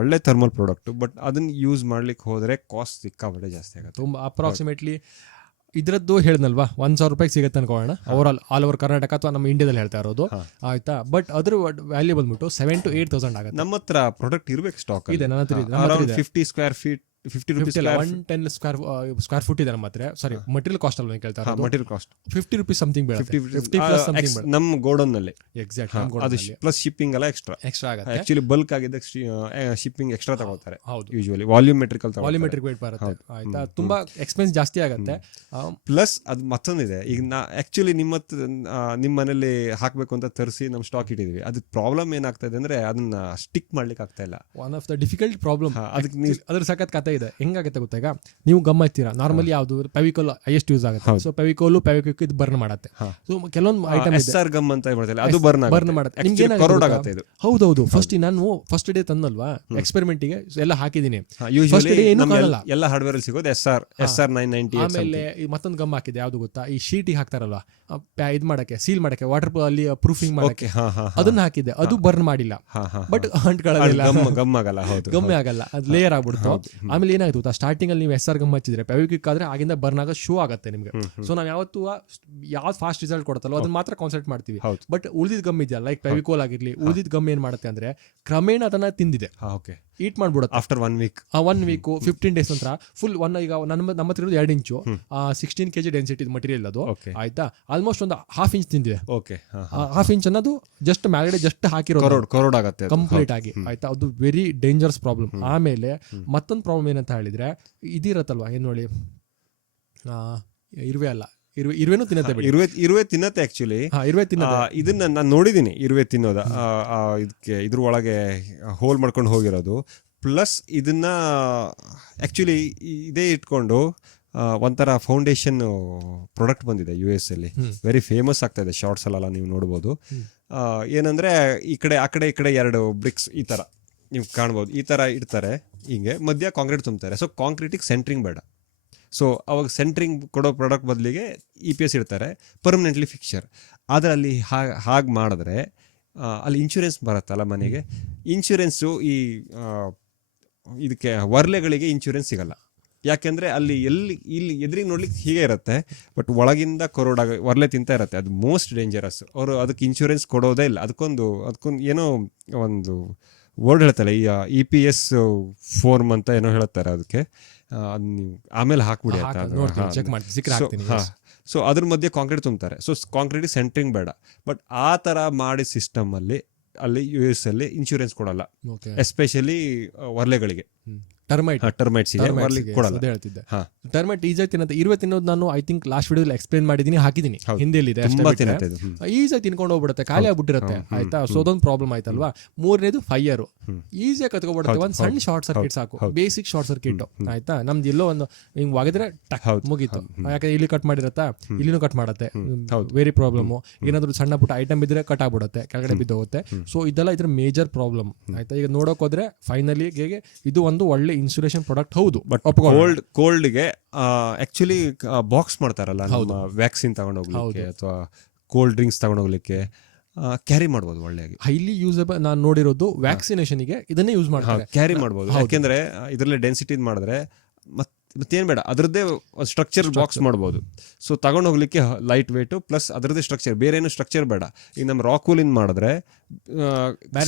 ಒಳ್ಳೆ ಥರ್ಮಲ್ ಪ್ರಾಡಕ್ಟ್. ಬಟ್ ಅದನ್ನ ಯೂಸ್ ಮಾಡ್ಲಿಕ್ಕೆ ಹೋದ್ರೆ ಕಾಸ್ಟ್ ಸಿಕ್ಕಾಪಟ್ಟೆ ಜಾಸ್ತಿ ಆಗುತ್ತೆ. ತುಂಬಾ ಅಪ್ರಾಕ್ಸಿಮೇಟ್ಲಿ ಇದ್ರದ್ದು ಹೇಳಿದ್ನಲ್ವಾ ₹1,000 ಸಿಗುತ್ತೆ ಅನ್ಕೊಳ್ಳೋಣ ಆಲ್ ಓವರ್ ಕರ್ನಾಟಕ ಅಥವಾ ನಮ್ಮ ಇಂಡಿಯಾದಲ್ಲಿ ಹೇಳ್ತಾ ಇರೋದು ಆಯ್ತಾ. ಬಟ್ ಅದ್ರ ವ್ಯಾಲ್ಯೂ ಬಂದ್ಬಿಟ್ಟು 7,000 to 8,000 ಆಗುತ್ತೆ. ನಮ್ಮ ಹತ್ರ ಪ್ರಾಡಕ್ಟ್ ಇರ್ಬೇಕು ಸ್ಟಾಕ್ ಇದೆ ನನ್ನ ಹತ್ರ ಇದೆ. Around 50 square feet 50 110 square foot ಇದೆ ನಮ್ಮ ಹತ್ರ. ಸಾರಿ, ಮಟೀರಿಯಲ್ ಕಾಸ್ಟ್ ಅಲ್ಲಿ ಕೇಳ್ತಾ ಇರೋದು. ಮಟೀರಿಯಲ್ ಕಾಸ್ಟ್ ₹50 ಸಮಥಿಂಗ್ ಬೀಳುತ್ತೆ. 50 ಪ್ಲಸ್ ಸಮಥಿಂಗ್ ನಮ್ಮ ಗೋಡೌನ್ ನಲ್ಲಿ ಎಕ್ಸಾಕ್ಟ್ ಅದು ಪ್ಲಸ್ ಶಿಪ್ಪಿಂಗ್ ಎಲ್ಲ ಎಕ್ಸ್ಟ್ರಾ ಆಗುತ್ತೆ. ಆಕ್ಚುಲಿ ಬಲ್ಕ್ ಆಗಿದೆ ಶಿಪ್ಪಿಂಗ್ ಎಕ್ಸ್ಟ್ರಾ ತಗೋತಾರೆ. ಹೌದು, ಯೂಶುವಲಿ ವಾಲ್ಯೂಮೆಟ್ರಿಕಲ್ ವಾಲ್ಯೂಮೆಟ್ರಿಕ್ ವೇಟ್ ಬರುತ್ತೆ ಆಯ್ತಾ. ತುಂಬಾ ಎಕ್ಸ್ಪೆನ್ಸ್ ಜಾಸ್ತಿ ಆಗುತ್ತೆ. ಪ್ಲಸ್ ಅದು ಮತ್ತೊಂದಿದೆ, ಈಗ ಆಕ್ಚುಲಿ ನಿಮ್ಮ ಮನೇಲಿ ಹಾಕ್ಬೇಕು ಅಂತ ತರಿಸಿ ನಮ್ಮ ಸ್ಟಾಕ್ ಇಟ್ಟಿದೀವಿ. ಅದು ಪ್ರಾಬ್ಲಮ್ ಏನಾಗ್ತಾ ಇದೆ ಅಂದ್ರೆ ಅದನ್ನ ಸ್ಟಿಕ್ ಮಾಡ್ಲಿಕ್ಕೆ ಆಗ್ತಾ ಇಲ್ಲ. One of the difficult problem. ಅದಕ್ಕೆ ಅದ್ರ ಸಖತ್ ಕಥೆ ಇದೆ. ಹೆಂಗಾಗುತ್ತೆ ಗೊತ್ತಾಗ, ನೀವು ಗಮ್ ಹಚ್ತೀರಾ, ನಾರ್ಮಲಿ ಯಾವ್ದು ಫೆವಿಕಾಲ್ ಹೈಯೆಸ್ಟ್ ಯೂಸ್ ಆಗುತ್ತೆ. ಸೊ ಫೆವಿಕಾಲ್ ಇದು ಬರ್ನ್ ಮಾಡುತ್ತೆ. ಸೊ ಕೆಲವೊಂದು ಐಟಮ್ ಎಸ್ಆರ್ ಗಮ್ ಅಂತ ಹೇಳ್ತಾರೆ, ಅದು ಬರ್ನ್ ಮಾಡುತ್ತೆ. ಹೌದೌದು. ಫಸ್ಟ್ ಡೇ ತಂದಲ್ವಾ ಎಕ್ಸ್ಪೆರಿಮೆಂಟ್ ಗೆ ಎಲ್ಲ ಹಾಕಿದೀನಿ. ಎಲ್ಲ ಹಾರ್ಡ್ವೇರ್ ಅಲ್ಲಿ ಸಿಗೋದು SR 990. ಆಮೇಲೆ ಮತ್ತೊಂದು ಗಮ್ ಹಾಕಿದೆ, ಯಾವ್ದು ಗೊತ್ತಾ, ಈ ಶೀಟಿಗೆ ಹಾಕ್ತಾರಲ್ವಾ ಇದ್ ಮಾಡಕ್ಕೆ, ಸೀಲ್ ಮಾಡಕ್ಕೆ, ವಾಟರ್ ಅಲ್ಲಿ ಪ್ರೂಫಿಂಗ್ ಮಾಡಕ್ಕೆ, ಅದನ್ನ ಹಾಕಿದ್ದೆ. ಅದು ಬರ್ನ್ ಮಾಡಿಲ್ಲ, ಬಟ್ ಅಂಟ್ಕೊಳ್ಳೋದಿಲ್ಲ, ಗಮ್ಮೆ ಆಗಲ್ಲ, ಅದು ಲೇಯರ್ ಆಗ್ಬಿಡ್ತು. ಆಮೇಲೆ ಏನಾಗುತ್ತೆ ಗೊತ್ತಾ, ಸ್ಟಾರ್ಟಿಂಗ್ ಅಲ್ಲಿ ನೀವು SR ಗಮ್ ಹಚ್ಚಿದ್ರೆ ಫೆವಿಕ್ವಿಕ್ ಆದ್ರೆ ಆಗಿಂದ ಬರ್ನ್ ಆಗೋ ಶೋ ಆಗುತ್ತೆ ನಿಮ್ಗೆ. ಸೊ ನಾವು ಯಾವತ್ತು ಯಾವ್ದು ಫಾಸ್ಟ್ ರಿಸಲ್ಟ್ ಕೊಡುತ್ತಲ್ಲ ಅದನ್ನ ಮಾತ್ರ ಕಾನ್ಸಂಟ್ರೇಟ್ ಮಾಡ್ತೀವಿ. ಬಟ್ ಉಳಿದಿದ್ ಗಮ್ ಇದೆಯಲ್ಲ, ಲೈಕ್ ಫೆವಿಕೋಲ್ ಆಗಿರ್ಲಿ, ಉಳಿದಿದ್ ಗಮ್ ಏನ್ ಮಾಡುತ್ತೆ ಅಂದ್ರೆ ಕ್ರಮೇಣ ಅದನ್ನ ತಿಂದಿದೆ, ಈಟ್ ಮಾಡ್ಬಿಡುತ್ತೆ. ಆಫ್ಟರ್ 1 ವೀಕ್ 15 ಡೇಸ್ ನಂತರ ಫುಲ್ ಈಗ ನಮ್ಮ ಹತ್ರ ಇರೋದು 2 ಇಂಚು 16 kg ಡೆನ್ಸಿಟಿ ಮಟೀರಿಯಲ್ ಅದು ಆಯ್ತಾ. ಆಲ್ಮೋಸ್ಟ್ ಒಂದು ½ ಇಂಚ್ ತಿಂದಿದೆ. ½ ಇಂಚ್ ಅನ್ನೋದು ಜಸ್ಟ್ ಮ್ಯಾಗಡೆ ಜಸ್ಟ್ ಹಾಕಿರೋದು ಆಗುತ್ತೆ ಕಂಪ್ಲೀಟ್ ಆಗಿ ಆಯ್ತಾ. ಅದು ವೆರಿ ಡೇಂಜರಸ್ ಪ್ರಾಬ್ಲಮ್. ಆಮೇಲೆ ಮತ್ತೊಂದು ಪ್ರಾಬ್ಲಮ್ ಏನಂತ ಹೇಳಿದ್ರೆ, ಇದಿರತ್ತಲ್ವಾ, ಏನ್ ನೋಡಿ, ಇರುವೆ ಅಲ್ಲ, ಇರುವೆನೂ ತಿನ್ನತ್ತೆ. ಇರುವೆ ತಿನ್ನತ್ತೆ ಆಕ್ಚುಲಿ. ಇದನ್ನ ನಾನು ನೋಡಿದೀನಿ, ಇರುವೆ ತಿನ್ನೋದ. ಇದ್ರ ಒಳಗೆ ಹೋಲ್ ಮಾಡ್ಕೊಂಡು ಹೋಗಿರೋದು. ಪ್ಲಸ್ ಇದನ್ನ ಆಕ್ಚುಲಿ ಇದೇ ಇಟ್ಕೊಂಡು ಒಂಥರ ಫೌಂಡೇಶನ್ ಪ್ರಾಡಕ್ಟ್ ಬಂದಿದೆ US ಅಲ್ಲಿ, ವೆರಿ ಫೇಮಸ್ ಆಗ್ತಾ ಇದೆ. ಶಾರ್ಟ್ಸ್ ಅಲ್ಲ ನೀವು ನೋಡ್ಬೋದು. ಏನಂದ್ರೆ ಈ ಕಡೆ ಆ ಕಡೆ 2 ಬ್ರಿಕ್ಸ್ ಈ ತರ ನೀವು ಕಾಣ್ಬೋದು, ಈ ತರ ಇಡ್ತಾರೆ, ಹಿಂಗೆ ಮಧ್ಯ ಕಾಂಕ್ರೀಟ್ ತುಂಬ್ತಾರೆ. ಸೊ ಕಾಂಕ್ರೀಟಿಗೆ ಸೆಂಟ್ರಿಂಗ್ ಬೇಡ. ಸೊ ಅವಾಗ ಸೆಂಟ್ರಿಂಗ್ ಕೊಡೋ ಪ್ರಾಡಕ್ಟ್ ಬದಲಿಗೆ EPS ಇಡ್ತಾರೆ, ಪರ್ಮನೆಂಟ್ಲಿ ಫಿಕ್ಚರ್. ಆದರೆ ಅಲ್ಲಿ ಹಾಗೆ ಮಾಡಿದ್ರೆ ಅಲ್ಲಿ ಇನ್ಶೂರೆನ್ಸ್ ಬರುತ್ತಲ್ಲ ಮನೆಗೆ, ಇನ್ಶೂರೆನ್ಸು ಈ ಇದಕ್ಕೆ ವರ್ಲೆಗಳಿಗೆ ಇನ್ಶೂರೆನ್ಸ್ ಸಿಗಲ್ಲ. ಯಾಕೆಂದರೆ ಅಲ್ಲಿ ಇಲ್ಲಿ ಎದುರಿಗೆ ನೋಡ್ಲಿಕ್ಕೆ ಹೀಗೆ ಇರುತ್ತೆ, ಬಟ್ ಒಳಗಿಂದ ವರ್ಲೆ ತಿಂತಾ ಇರುತ್ತೆ. ಅದು ಮೋಸ್ಟ್ ಡೇಂಜರಸ್. ಅವರು ಅದಕ್ಕೆ ಇನ್ಶೂರೆನ್ಸ್ ಕೊಡೋದೇ ಇಲ್ಲ. ಅದಕ್ಕೊಂದು ಏನೋ ಒಂದು ವರ್ಡ್ ಹೇಳ್ತಾರೆ, ಈ EPS ಫಾರ್ಮ್ ಅಂತ ಏನೋ ಹೇಳ್ತಾರೆ ಅದಕ್ಕೆ. ನೀವು ಆಮೇಲೆ ಹಾಕ್ಬಿಡಿ ಅಂತ. ಸೊ ಅದ್ರ ಮಧ್ಯೆ ಕಾಂಕ್ರೀಟ್ ತುಂಬ್ತಾರೆ. ಸೊ ಕಾಂಕ್ರೀಟ್ ಸೆಂಟ್ರಿಂಗ್ ಬೇಡ. ಬಟ್ ಆ ತರ ಮಾಡಿ ಸಿಸ್ಟಮ್ ಅಲ್ಲಿ US ಅಲ್ಲಿ ಇನ್ಶೂರೆನ್ಸ್ ಕೊಡಲ್ಲ, ಎಸ್ಪೆಷಲಿ ವರ್ಲೆಗಳಿಗೆ. ಟರ್ಮೈಟ್ಸ್ ಕೊಡಲ್ಲ. ಟರ್ಮೈಟ್ ಈಜಾಗಿ ತಿನ್ನತ್ತೆ. ಇರುವೆ ತಿನ್ನೋದು ನಾನು ಐ ಥಿಂಕ್ ಲಾಸ್ಟ್ ವಿಡಿಯೋದಲ್ಲಿ ಎಕ್ಸ್ಪ್ಲೇನ್ ಮಾಡಿದೀನಿ, ಹಾಕಿದೀನಿ, ಹಿಂದಿಯಲ್ಲಿ ಈಜಾಗಿ ತಿನ್ಕೊಂಡು ಹೋಗ್ಬಿಡುತ್ತೆ, ಖಾಲಿ ಆಗ್ಬಿಟ್ಟಿರುತ್ತೆ ಆಯ್ತಾ. ಸೊ ಅದೊಂದು ಪ್ರಾಬ್ಲಮ್ ಆಯ್ತಲ್ವಾ. 3ನೇದು ಫೈರ್, ಈಸಿಯಾಗಿ ಕತ್ಕೊಬಿಡುತ್ತೆ. ಒಂದ್ ಸಣ್ಣ ಶಾರ್ಟ್ ಸರ್ಕಿಟ್ ಸಾಕು, ಬೇಸಿಕ್ ಶಾರ್ಟ್ ಸರ್ಕಿಟ್ ಆಯ್ತಾ. ನಮ್ದು ಎಲ್ಲೋ ಒಂದು ಹಿಂಗ್ ಒಗೆದ್ರೆ ಮುಗೀತು. ಯಾಕಂದ್ರೆ ಇಲ್ಲಿ ಕಟ್ ಮಾಡಿರತ್ತಾ, ಇಲ್ಲಿನೂ ಕಟ್ ಮಾಡತ್ತೆ, ವೆರಿ ಪ್ರಾಬ್ಲಮ್. ಏನಾದ್ರು ಸಣ್ಣ ಪುಟ್ಟ ಐಟಮ್ ಇದ್ರೆ ಕಟ್ ಆಗ್ಬಿಡುತ್ತೆ, ಕೆಳಗಡೆ ಬಿದ್ದೋಗುತ್ತೆ. ಸೊ ಇದೆಲ್ಲ ಇದ್ರ ಮೇಜರ್ ಪ್ರಾಬ್ಲಮ್ ಆಯ್ತಾ. ಈಗ ನೋಡೋಕ್ ಹೋದ್ರೆ ಫೈನಲಿ ಇದು ಒಂದು ಒಳ್ಳೆ ಇನ್ಸುಲೇಷನ್ ಪ್ರಾಡಕ್ಟ್ ಹೌದು. ಬಟ್ ಕೋಲ್ಡ್ಗೆ ಆಕ್ಚುಲಿ ಬಾಕ್ಸ್ ಮಾಡ್ತಾರಲ್ಲ, ವ್ಯಾಕ್ಸಿನ್ ತಗೊಂಡೋಗ್ಲಿಕ್ಕೆ ಅಥವಾ ಕೋಲ್ಡ್ ಡ್ರಿಂಕ್ಸ್ ತಗೊಂಡೋಗ್ಲಿಕ್ಕೆ ಕ್ಯಾರಿ ಮಾಡ್ಬೋದು. ಒಳ್ಳೆಯಾಗಿ ಹೈಲಿ ಯೂಸಬಲ್ ನಾನು ನೋಡಿರೋದು ವ್ಯಾಕ್ಸಿನೇಷನ್ಗೆ ಇದನ್ನೇ ಯೂಸ್ ಮಾಡ್ತಾರೆ, ಕ್ಯಾರಿ ಮಾಡ್ಬೋದು. ಯಾಕೆಂದ್ರೆ ಇದರಲ್ಲಿ ಡೆನ್ಸಿಟಿ ಮಾಡಿದ್ರೆ ಮತ್ತೇನು ಬೇಡ, ಅದರದ್ದೇ ಸ್ಟ್ರಕ್ಚರ್ ಬಾಕ್ಸ್ ಮಾಡ್ಬೋದು. ಸೊ ತಗೊಂಡು ಹೋಗ್ಲಿಕ್ಕೆ ಲೈಟ್ ವೇಟು ಪ್ಲಸ್ ಅದರದ್ದೇ ಸ್ಟ್ರಕ್ಚರ್, ಬೇರೆ ಏನು ಸ್ಟ್ರಕ್ಚರ್ ಬೇಡ. ಈಗ ನಮ್ಮ ರಾಕ್ ವೂಲಿಂದ ಮಾಡಿದ್ರೆ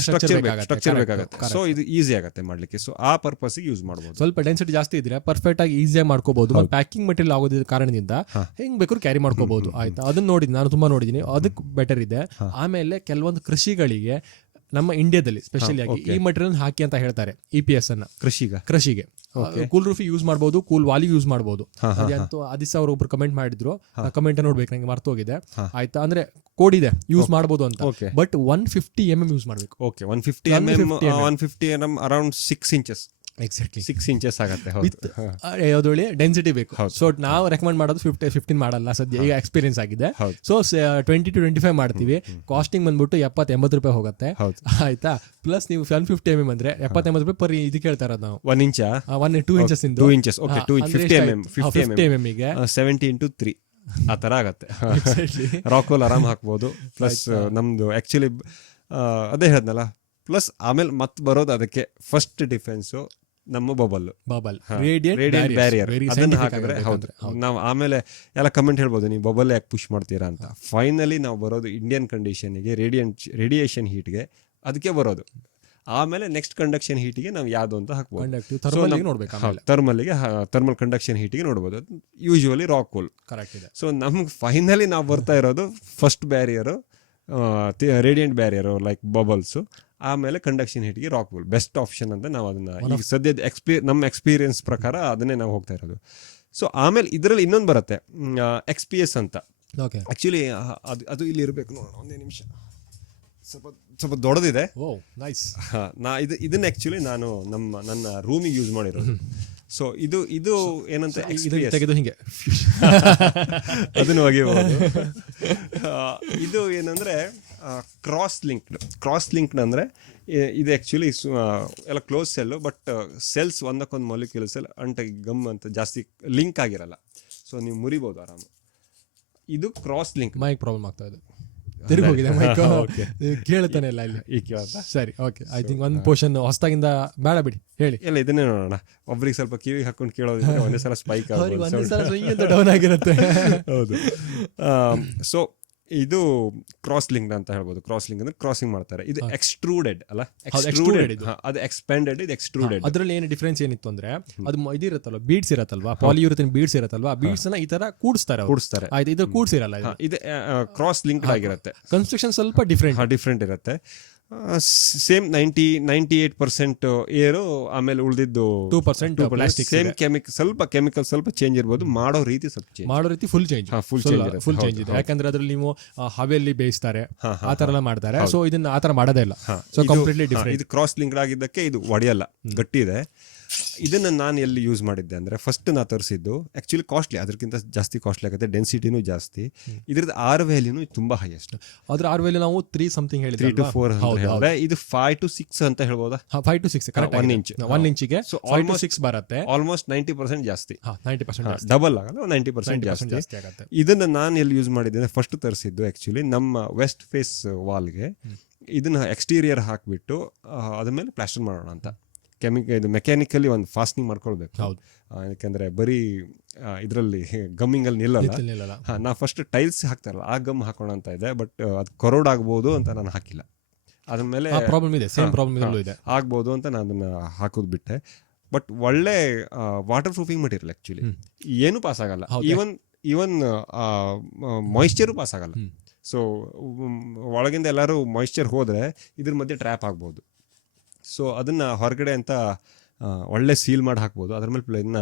ಸ್ಟ್ರಕ್ಚರ್ ಬೇಕಾಗುತ್ತೆ. ಸೊ ಇದು ಈಸಿ ಆಗುತ್ತೆ ಮಾಡ್ಲಿಕ್ಕೆ. ಸೊ ಆ ಪರ್ಪಸ್ ಯೂಸ್ ಮಾಡ್ಬೋದು. ಸ್ವಲ್ಪ ಡೆನ್ಸಿಟಿ ಜಾಸ್ತಿ ಇದ್ರೆ ಪರ್ಫೆಕ್ಟ್ ಆಗಿ ಈಸಿಯಾಗಿ ಮಾಡ್ಕೋಬಹುದು. ಪ್ಯಾಕಿಂಗ್ ಮೆಟೀರಿಯಲ್ ಆಗೋದ್ರ ಕಾರಣದಿಂದ ಹೆಂಗ್ ಬೇಕಾದ್ರೂ ಕ್ಯಾರಿ ಮಾಡ್ಕೋಬಹುದು ಆಯ್ತಾ. ಅದನ್ನ ನೋಡಿದ್ದೀನಿ, ನಾನು ತುಂಬಾ ನೋಡಿದ್ದೀನಿ, ಅದಕ್ಕೆ ಬೆಟರ್ ಇದೆ. ಆಮೇಲೆ ಕೆಲವೊಂದು ಕೃಷಿಗಳಿಗೆ ನಮ್ಮ ಇಂಡಿಯಾದಲ್ಲಿ ಸ್ಪೆಷಲಿ ಆಗಿ ಈ ಮಟೀರಿಯಲ್ ಹಾಕಿ ಅಂತ ಹೇಳ್ತಾರೆ, EPS ಅನ್ನ ಕೃಷಿಗೆ. ಕೂಲ್ ರೂಫಿ ಯೂಸ್ ಮಾಡಬಹುದು, ಕೂಲ್ ವಾಲಿ ಯೂಸ್ ಮಾಡಬಹುದು. ಅದಂತೂ ಆದಿಸ್ ಅವರು ಒಬ್ರು ಕಮೆಂಟ್ ಮಾಡಿದ್ರು, ಕಮೆಂಟ್ ನೋಡ್ಬೇಕು, ನಂಗೆ ಮರ್ತೋಗಿದೆ ಆಯ್ತಾ. ಅಂದ್ರೆ ಕೋಡ್ ಇದೆ, ಯೂಸ್ ಮಾಡಬಹುದು ಅಂತ. ಬಟ್ 150 mm ಯೂಸ್ ಮಾಡ್ಬೇಕು. 150 mm around 6 inches. Exactly 6 inches ಆಗುತ್ತೆ. ಯಾವ್ದು ಡೆನ್ಸಿಟಿ ಬೇಕು. ಸೊ ನಾವು ರೆಕಮೆಂಡ್ ಮಾಡೋದು 15 ಮಾಡಲ್ಲ ಸದ್ಯ, ಈಗ ಎಕ್ಸ್ಪೀರಿಯನ್ಸ್ ಆಗಿದೆ. ಸೊ 20 to 25 ಮಾಡ್ತೀವಿ. ಕಾಸ್ಟಿಂಗ್ ಬಂದ್ಬಿಟ್ಟು ₹70-80 ಹೋಗುತ್ತೆ ಆಯ್ತಾ. ಪ್ಲಸ್ ನೀವು 150 mm ಅಂದ್ರೆ ₹70-80 ಪರ್ ಇದಕ್ಕೆ ಹೇಳ್ತಾ ಇರೋದು ನಾವು. 1 inch 2 inches 2 inches 50 mm ಗೆ 70 into 3 ಆ ತರ ಆಗತ್ತೆ. ರಾಕೋಲ್ ಆರಾಮ್ ಹಾಕ್ಬೋದು. ಪ್ಲಸ್ ನಮ್ದು ಆಕ್ಚುಲಿ ಅದೇ ಹೇಳ್ದನಲ್ಲ, ಪ್ಲಸ್ ಆಮೇಲೆ ಮತ್ತೆ ಬರೋದು ಅದಕ್ಕೆ ಫಸ್ಟ್ ಡಿಫೆನ್ಸು ನಮ್ಮ ಬಬಲ್ ರೇಡಿಯಂಟ್ ಬ್ಯಾರಿಯರ್ ಅದನ್ನ ಹಾಕಿದ್ರೆ ಹೌದು ನಾವು ಆಮೇಲೆ ಎಲ್ಲ ಕಮೆಂಟ್ ಹೇಳ್ಬೋದು ನೀವು ಬಬಲ್ ಯಾಕೆ ಪುಷ್ ಮಾಡ್ತೀರಾ ಅಂತ. ಫೈನಲಿ ನಾವು ಬರೋದು ಇಂಡಿಯನ್ ಕಂಡೀಷನ್ಗೆ ರೇಡಿಯೇಷನ್ ಹೀಟ್ಗೆ ಅದಕ್ಕೆ ಬರೋದು. ಆಮೇಲೆ ನೆಕ್ಸ್ಟ್ ಕಂಡಕ್ಷನ್ ಹೀಟಿಗೆ ನಾವು ಯಾವುದು ಅಂತ ಹಾಕ್ಬೋದು. ಥರ್ಮಲ್ ಕಂಡಕ್ಷನ್ ಹೀಟಿಗೆ ನೋಡ್ಬೋದು. Usually rock wool. ಸೊ ನಮ್ಗೆ ಫೈನಲಿ ನಾವು ಬರ್ತಾ ಇರೋದು first barrier radiant barrier like bubbles, ಆಮೇಲೆ ಕಂಡಕ್ಷನ್ ಹೀಟಿಗೆ ರಾಕ್ ವೂಲ್ ಬೆಸ್ಟ್ ಆಪ್ಷನ್ ಅಂತ ನಾವು ಅದನ್ನ ಈಗ ಸದ್ಯದ ನಮ್ಮ ಎಕ್ಸ್ಪೀರಿಯನ್ಸ್ ಪ್ರಕಾರ ಅದನ್ನೇ ನಾವು ಹೋಗ್ತಾ ಇರೋದು. ಸೊ ಆಮೇಲೆ ಇದರಲ್ಲಿ ಇನ್ನೊಂದು ಬರುತ್ತೆ XPS ಅಂತ. ಆಕ್ಚುಲಿ ಅದು ಇಲ್ಲಿ ಇರಬೇಕು ನೋಡಿ, ಒಂದೇ ನಿಮಿಷ. ಸ್ವಲ್ಪ ದೊಡ್ಡದಿದೆ. ಇದನ್ನ ಆಕ್ಚುಲಿ ನಾನು ನನ್ನ ರೂಮಿಗೆ ಯೂಸ್ ಮಾಡಿರೋದು. ಸೊ ಇದು ಏನಂತ ತೆಗೆದು ಹಿಂಗೆ ಅದನ್ನು ಒಗೆಯಬಹುದು. ಇದು ಏನಂದ್ರೆ ಕ್ರಾಸ್ ಲಿಂಕ್ಡ್ ಅಂದ್ರೆ ಇದು ಆಕ್ಚುಲಿ ಎಲ್ಲ ಕ್ಲೋಸ್ ಸೆಲ್ಲು, ಬಟ್ ಸೆಲ್ಸ್ ಒಂದಕ್ಕೊಂದು ಮಾಲಿಕ್ಯೂಲ್ ಸೆಲ್ ಗಮ್ ಅಂತ ಜಾಸ್ತಿ ಲಿಂಕ್ ಆಗಿರಲ್ಲ. ಸೊ ನೀವು ಮುರಿಬಹುದು ಆರಾಮ. ಇದು ಕ್ರಾಸ್ ಲಿಂಕ್. ಮೈಕ್ ಪ್ರಾಬ್ಲಮ್ ಆಗ್ತಾ ಇದೆ, ತಿರುಗಿ ಹೋಗಿದೆ ಮೈಕ್, ಕೇಳ್ತಾನೆ ಇಲ್ಲ ಇಲ್ಲಿ. ಸರಿ, ಓಕೆ. ಐ ಥಿಂಕ್ ಒಂದು ಪೋರ್ಷನ್ ಹೊಸದಾಗಿಂದ ಬೇಡ ಬಿಡಿ, ಹೇಳಿ. ಇಲ್ಲ ಇದನ್ನೇ ನೋಡೋಣ. ಒಬ್ರಿಗೆ ಸ್ವಲ್ಪ ಕಿವಿಗೆ ಹಾಕೊಂಡು ಕೇಳೋದಿದ್ರೆ ಒಂದೇ ಸಲ ಸ್ಪೈಕ್ ಡೌನ್ ಆಗಿರುತ್ತೆ. ಹೌದು. ಸೊ ಇದು ಕ್ರಾಸ್ ಲಿಂಕ್ ಅಂತ ಹೇಳ್ಬೋದು. ಕ್ರಾಸ್ ಲಿಂಕ್ ಅಂದ್ರೆ ಕ್ರಾಸಿಂಗ್ ಮಾಡ್ತಾರೆ. ಇದು ಎಕ್ಸ್ಟ್ರೂಡೆಡ್ ಅಲ್ಲ, ಅದು ಎಕ್ಸ್ಪ್ಯಾಂಡೆಡ್, ಇದು ಎಕ್ಸ್ಟ್ರೂಡೆಡ್. ಅದ್ರಲ್ಲಿ ಏನು ಡಿಫ್ರೆನ್ಸ್ ಏನಿತ್ತು ಅಂದ್ರೆ ಅದು ಇದಿರುತ್ತಲ್ವ, ಬೀಡ್ಸ್ ಇರತ್ತಲ್ವಾ, ಪಾಲಿಯೂರಿಥಿನ್ ಬೀಡ್ಸ್ ಇರತ್ತಲ್ವಾ, ಬೀಡ್ಸ್ ನ ಈ ತರ ಕೂಡಿಸ್ತಾರೆ. ಆಯ್ತು, ಇದು ಕೂಡಿಸಿರಲ್ಲ. ಇದು ಕ್ರಾಸ್ ಲಿಂಕ್ ಆಗಿರುತ್ತೆ. ಕನ್ಸ್ಟ್ರಕ್ಷನ್ ಸ್ವಲ್ಪ ಡಿಫ್ರೆಂಟ್ ಇರುತ್ತೆ. ಸೇಮ್ 98% ಏರು, ಆಮೇಲೆ ಉಳಿದಿದ್ದು 2% ಪ್ಲಾಸ್ಟಿಕ್. ಸೇಮ್ ಕೆಮಿಕಲ್ ಸ್ವಲ್ಪ ಚೇಂಜ್ ಇರ್ಬೋದು, ಮಾಡೋ ರೀತಿ ಸ್ವಲ್ಪ ಚೇಂಜ್, ಫುಲ್ ಚೇಂಜ್ ಇದೆ. ಯಾಕಂದ್ರೆ ಅದ್ರಲ್ಲಿ ನೀವು ಹವೆಯಲ್ಲಿ ಬೇಯಿಸ್ತಾರೆ, ಆ ತರ ಎಲ್ಲ ಮಾಡ್ತಾರೆ. ಸೊ ಇದನ್ನ ಆ ತರ ಮಾಡೋದೇ ಇಲ್ಲ. So completely different. ಇದು ಕ್ರಾಸ್ ಲಿಂಕ್ಡ್ ಆಗಿದ್ದಕ್ಕೆ ಇದು ಒಡೆಯಲ್ಲ, ಗಟ್ಟಿ ಇದೆ. ಇದನ್ನ ನಾನು ಎಲ್ಲಿ ಯೂಸ್ ಮಾಡಿದ್ದೆ ಅಂದ್ರೆ, ಫಸ್ಟ್ ನಾ ತರಿಸಿದ್ದು ಆಕ್ಚುಲಿ ಕಾಸ್ಟ್ಲಿ, ಅದಕ್ಕಿಂತ ಜಾಸ್ತಿ ಕಾಸ್ಟ್ಲಿ ಆಗುತ್ತೆ, ಡೆನ್ಸಿಟಿನೂ ಜಾಸ್ತಿ. ಇದ್ರದ್ದು R ವ್ಯಾಲ್ಯೂನು ತುಂಬಾ ಹೈಯೆಸ್ಟ್. ಅದ್ರ R ವ್ಯಾಲ್ಯೂ ನಾವು 3 something ಹೇಳಿದ್ವಿ, 3 to 4 ಹೇಳಿದ್ರೆ, ಇದು 5 to 6 ಅಂತ ಹೇಳ್ಬೋದಾ? 5 to 6 ಕರೆಕ್ಟ್. 1 ಇಂಚಿಗೆ ಸೊ ಆಲ್ಮೋಸ್ಟ್ 6 ಬರುತ್ತೆ. ಆಲ್ಮೋಸ್ಟ್ 90% ಜಾಸ್ತಿ. 90% ಡಬಲ್ ಆಗಲ್ಲ, 90% ಜಾಸ್ತಿ ಆಗುತ್ತೆ. ಇದನ್ನ ನಾನು ಎಲ್ಲಿ ಯೂಸ್ ಮಾಡಿದ್ದೆ, ಫಸ್ಟ್ ತರಿಸಿದ್ದು ಆಕ್ಚುಲಿ ನಮ್ಮ ವೆಸ್ಟ್ ಫೇಸ್ ವಾಲ್ಗೆ. ಇದನ್ನ ಎಕ್ಸ್ಟೀರಿಯರ್ ಹಾಕ್ಬಿಟ್ಟು ಅದ್ರ ಪ್ಲಾಸ್ಟರ್ ಮಾಡೋಣ ಅಂತ. ಇದು ಮೆಕ್ಯಾನಿಕಲಿ ಒಂದು ಫಾಸ್ಟಿಂಗ್ ಮಾಡ್ಕೊಳ್ಬೇಕು. ಯಾಕಂದ್ರೆ ಬರೀ ಇದರಲ್ಲಿ ಗಮ್ಮಿಂಗ್ ಅಲ್ಲಿ ನಿಲ್ಲಲ್ಲ. ನಾ ಫಸ್ಟ್ ಟೈಲ್ಸ್ ಹಾಕ್ತಾರಲ್ಲ ಆ ಗಮ್ ಹಾಕೋಣ ಅಂತ ಇದೆ, ಬಟ್ ಅದು ಕರೋಡ್ ಆಗ್ಬೋದು ಅಂತ ನಾನು ಹಾಕಿಲ್ಲ. ಅದ್ಮೇಲೆ ಆಗ್ಬೋದು ಅಂತ ನಾನು ಅದನ್ನ ಹಾಕೋದು ಬಿಟ್ಟೆ. ಬಟ್ ಒಳ್ಳೆ ವಾಟರ್ ಪ್ರೂಫಿಂಗ್ ಮಟೀರಿಯಲ್ ಆಕ್ಚುಲಿ, ಏನು ಪಾಸ್ ಆಗಲ್ಲ. ಈವನ್ ಮಾಯಿಶ್ಚರು ಪಾಸ್ ಆಗಲ್ಲ. ಸೊ ಒಳಗಿಂದ ಎಲ್ಲರೂ ಮಾಯಿಶ್ಚರ್ ಹೋದ್ರೆ ಇದ್ರ ಮಧ್ಯೆ ಟ್ರ್ಯಾಪ್ ಆಗ್ಬೋದು. ಸೊ ಅದನ್ನ ಹೊರಗಡೆ ಅಂತ ಒಳ್ಳೆ ಸೀಲ್ ಮಾಡಿ ಹಾಕ್ಬೋದು. ಅದ್ರ ಮೇಲೆ ಇದನ್ನ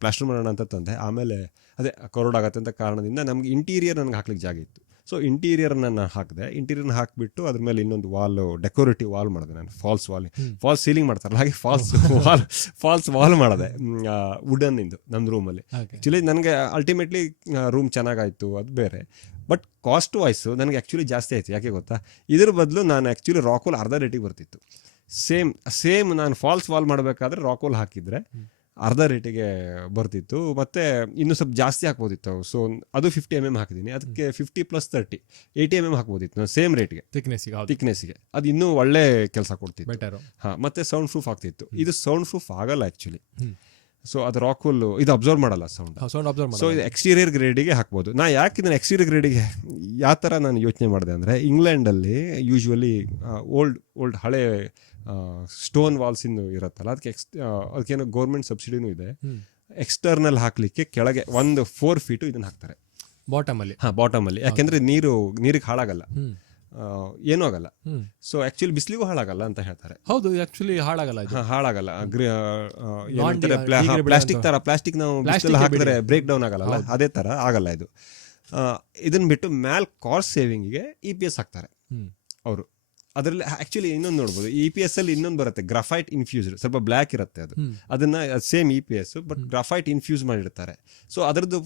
ಪ್ಲಾಸ್ಟರ್ ಮಾಡೋಣ ಅಂತ ತಂದೆ. ಆಮೇಲೆ ಅದೇ ಕರೋಡ್ ಆಗತ್ತೆ ಅಂತ ಕಾರಣದಿಂದ ನಮ್ಗೆ ಇಂಟೀರಿಯರ್ ನನಗೆ ಹಾಕ್ಲಿಕ್ಕೆ ಜಾಗ ಇತ್ತು. ಸೊ ಇಂಟೀರಿಯರ್ನ ನಾನು ಹಾಕಿದೆ. ಇಂಟೀರಿಯರ್ನ ಹಾಕಿಬಿಟ್ಟು ಅದ್ರ ಮೇಲೆ ಇನ್ನೊಂದು ಡೆಕೋರೇಟಿವ್ ವಾಲ್ ಮಾಡಿದೆ ನಾನು. ಫಾಲ್ಸ್ ಸೀಲಿಂಗ್ ಮಾಡ್ತಾರಲ್ಲ ಹಾಗೆ ಫಾಲ್ಸ್ ವಾಲ್ ಮಾಡಿದೆ ವುಡನ್ ಇಂದು ನಮ್ಮ ರೂಮಲ್ಲಿ. ಆ್ಯಕ್ಚುಲಿ ನನಗೆ ಅಲ್ಟಿಮೇಟ್ಲಿ ರೂಮ್ ಚೆನ್ನಾಗಾಯಿತು, ಅದು ಬೇರೆ. ಬಟ್ ಕಾಸ್ಟ್ ವೈಸು ನನಗೆ ಆ್ಯಕ್ಚುಲಿ ಜಾಸ್ತಿ ಆಯಿತು. ಯಾಕೆ ಗೊತ್ತಾ? ಇದ್ರ ಬದಲು ನಾನು ಆ್ಯಕ್ಚುಲಿ ರಾಕ್ ವೂಲ್ ಅರ್ಧ ರೇಟಿಗೆ ಬರ್ತಿತ್ತು. ಸೇಮ್ ನಾನು ಫಾಲ್ಸ್ ವಾಲ್ ಮಾಡಬೇಕಾದ್ರೆ ರಾಕ್ ವೂಲ್ ಹಾಕಿದ್ರೆ ಅರ್ಧ ರೇಟಿಗೆ ಬರ್ತಿತ್ತು. ಮತ್ತೆ ಇನ್ನೂ ಸ್ವಲ್ಪ ಜಾಸ್ತಿ ಹಾಕ್ಬೋದಿತ್ತು. ಸೊ ಅದು 50 mm ಹಾಕಿದ್ದೀನಿ, ಅದಕ್ಕೆ 50 + 30 80 mm ಹಾಕ್ಬೋದಿತ್ತು ನಾನು ಸೇಮ್ ರೇಟ್ಗೆ, ಥಿಕ್ನೆಸ್ಗೆ. ಅದು ಇನ್ನೂ ಒಳ್ಳೆ ಕೆಲಸ ಕೊಡ್ತಿತ್ತು. ಮತ್ತೆ ಸೌಂಡ್ ಪ್ರೂಫ್ ಆಗ್ತಿತ್ತು. ಇದು ಸೌಂಡ್ ಪ್ರೂಫ್ ಆಗಲ್ಲ ಆ್ಯಕ್ಚುಲಿ. ಸೊ ಅದು ರಾಕ್ ವೂಲ್ ಇದು ಅಬ್ಸರ್ವ್ ಮಾಡಲ್ಲ ಸೌಂಡ್. ಸೊ ಇದು ಎಕ್ಸ್ಟೀರಿಯರ್ ಗ್ರೇಡಿಗೆ ಹಾಕ್ಬೋದು. ನಾ ಯಾಕೆ ಇದನ್ನು ಎಕ್ಸ್ಟೀರಿಯರ್ ಗ್ರೇಡಿಗೆ ಯಾವ ಥರ ನಾನು ಯೋಚನೆ ಮಾಡಿದೆ ಅಂದರೆ, ಇಂಗ್ಲೆಂಡಲ್ಲಿ ಯೂಶ್ವಲಿ ಓಲ್ಡ್ ಹಳೆ ಸ್ಟೋನ್ ವಾಲ್ಸ್ ಇನ್ನು ಇರುತ್ತಲ್ಲ, ಅದಕ್ಕೇನೋ ಗೌರ್ಮೆಂಟ್ ಸಬ್ಸಿಡಿನೂ ಇದೆ. ಎಕ್ಸ್ಟರ್ನಲ್ ಹಾಕ್ಲಿಕ್ಕೆ ಕೆಳಗೆ 4 feet ಇದನ್ನ ಹಾಕ್ತಾರೆ ಬಾಟಮ್ ಅಲ್ಲಿ. ಯಾಕೆಂದ್ರೆ ನೀರಿಗೆ ಹಾಳಾಗಲ್ಲ, ಏನೂ ಆಗಲ್ಲ. ಸೊ ಆಕ್ಚುಲಿ ಬಿಸಿಲಿಗೂ ಹಾಳಾಗಲ್ಲ ಅಂತ ಹೇಳ್ತಾರೆ. ಹೌದು, ಆಕ್ಚುಲಿ ಹಾಳಾಗಲ್ಲ. ಪ್ಲಾಸ್ಟಿಕ್ ನಾವು ಬಿಸಿಲಲ್ಲಿ ಹಾಕಿದ್ರೆ ಬ್ರೇಕ್ ಡೌನ್ ಆಗಲ್ಲ, ಅದೇ ತರ ಆಗಲ್ಲ ಇದು. ಇದನ್ನ ಬಿಟ್ಟು ಮ್ಯಾಲ್ ಕಾಸ್ಟ್ ಸೇವಿಂಗಿಗೆ EPS ಹಾಕ್ತಾರೆ ಅವರು. ಅದರಲ್ಲಿ ಆಕ್ಚುಲಿ ಇನ್ನೊಂದು ನೋಡ್ಬೋದು, EPS ಅಲ್ಲಿ ಇನ್ನೊಂದು ಬರುತ್ತೆ, ಗ್ರಾಫೈಟ್ ಇನ್ಫ್ಯೂಸ್ಡ್, ಸ್ವಲ್ಪ ಬ್ಲ್ಯಾಕ್ ಇರುತ್ತೆ ಅದು. ಅದನ್ನ same EPS but graphite infuse ಮಾಡಿರ್ತಾರೆ. ಸೊ ಅದರದ್ದು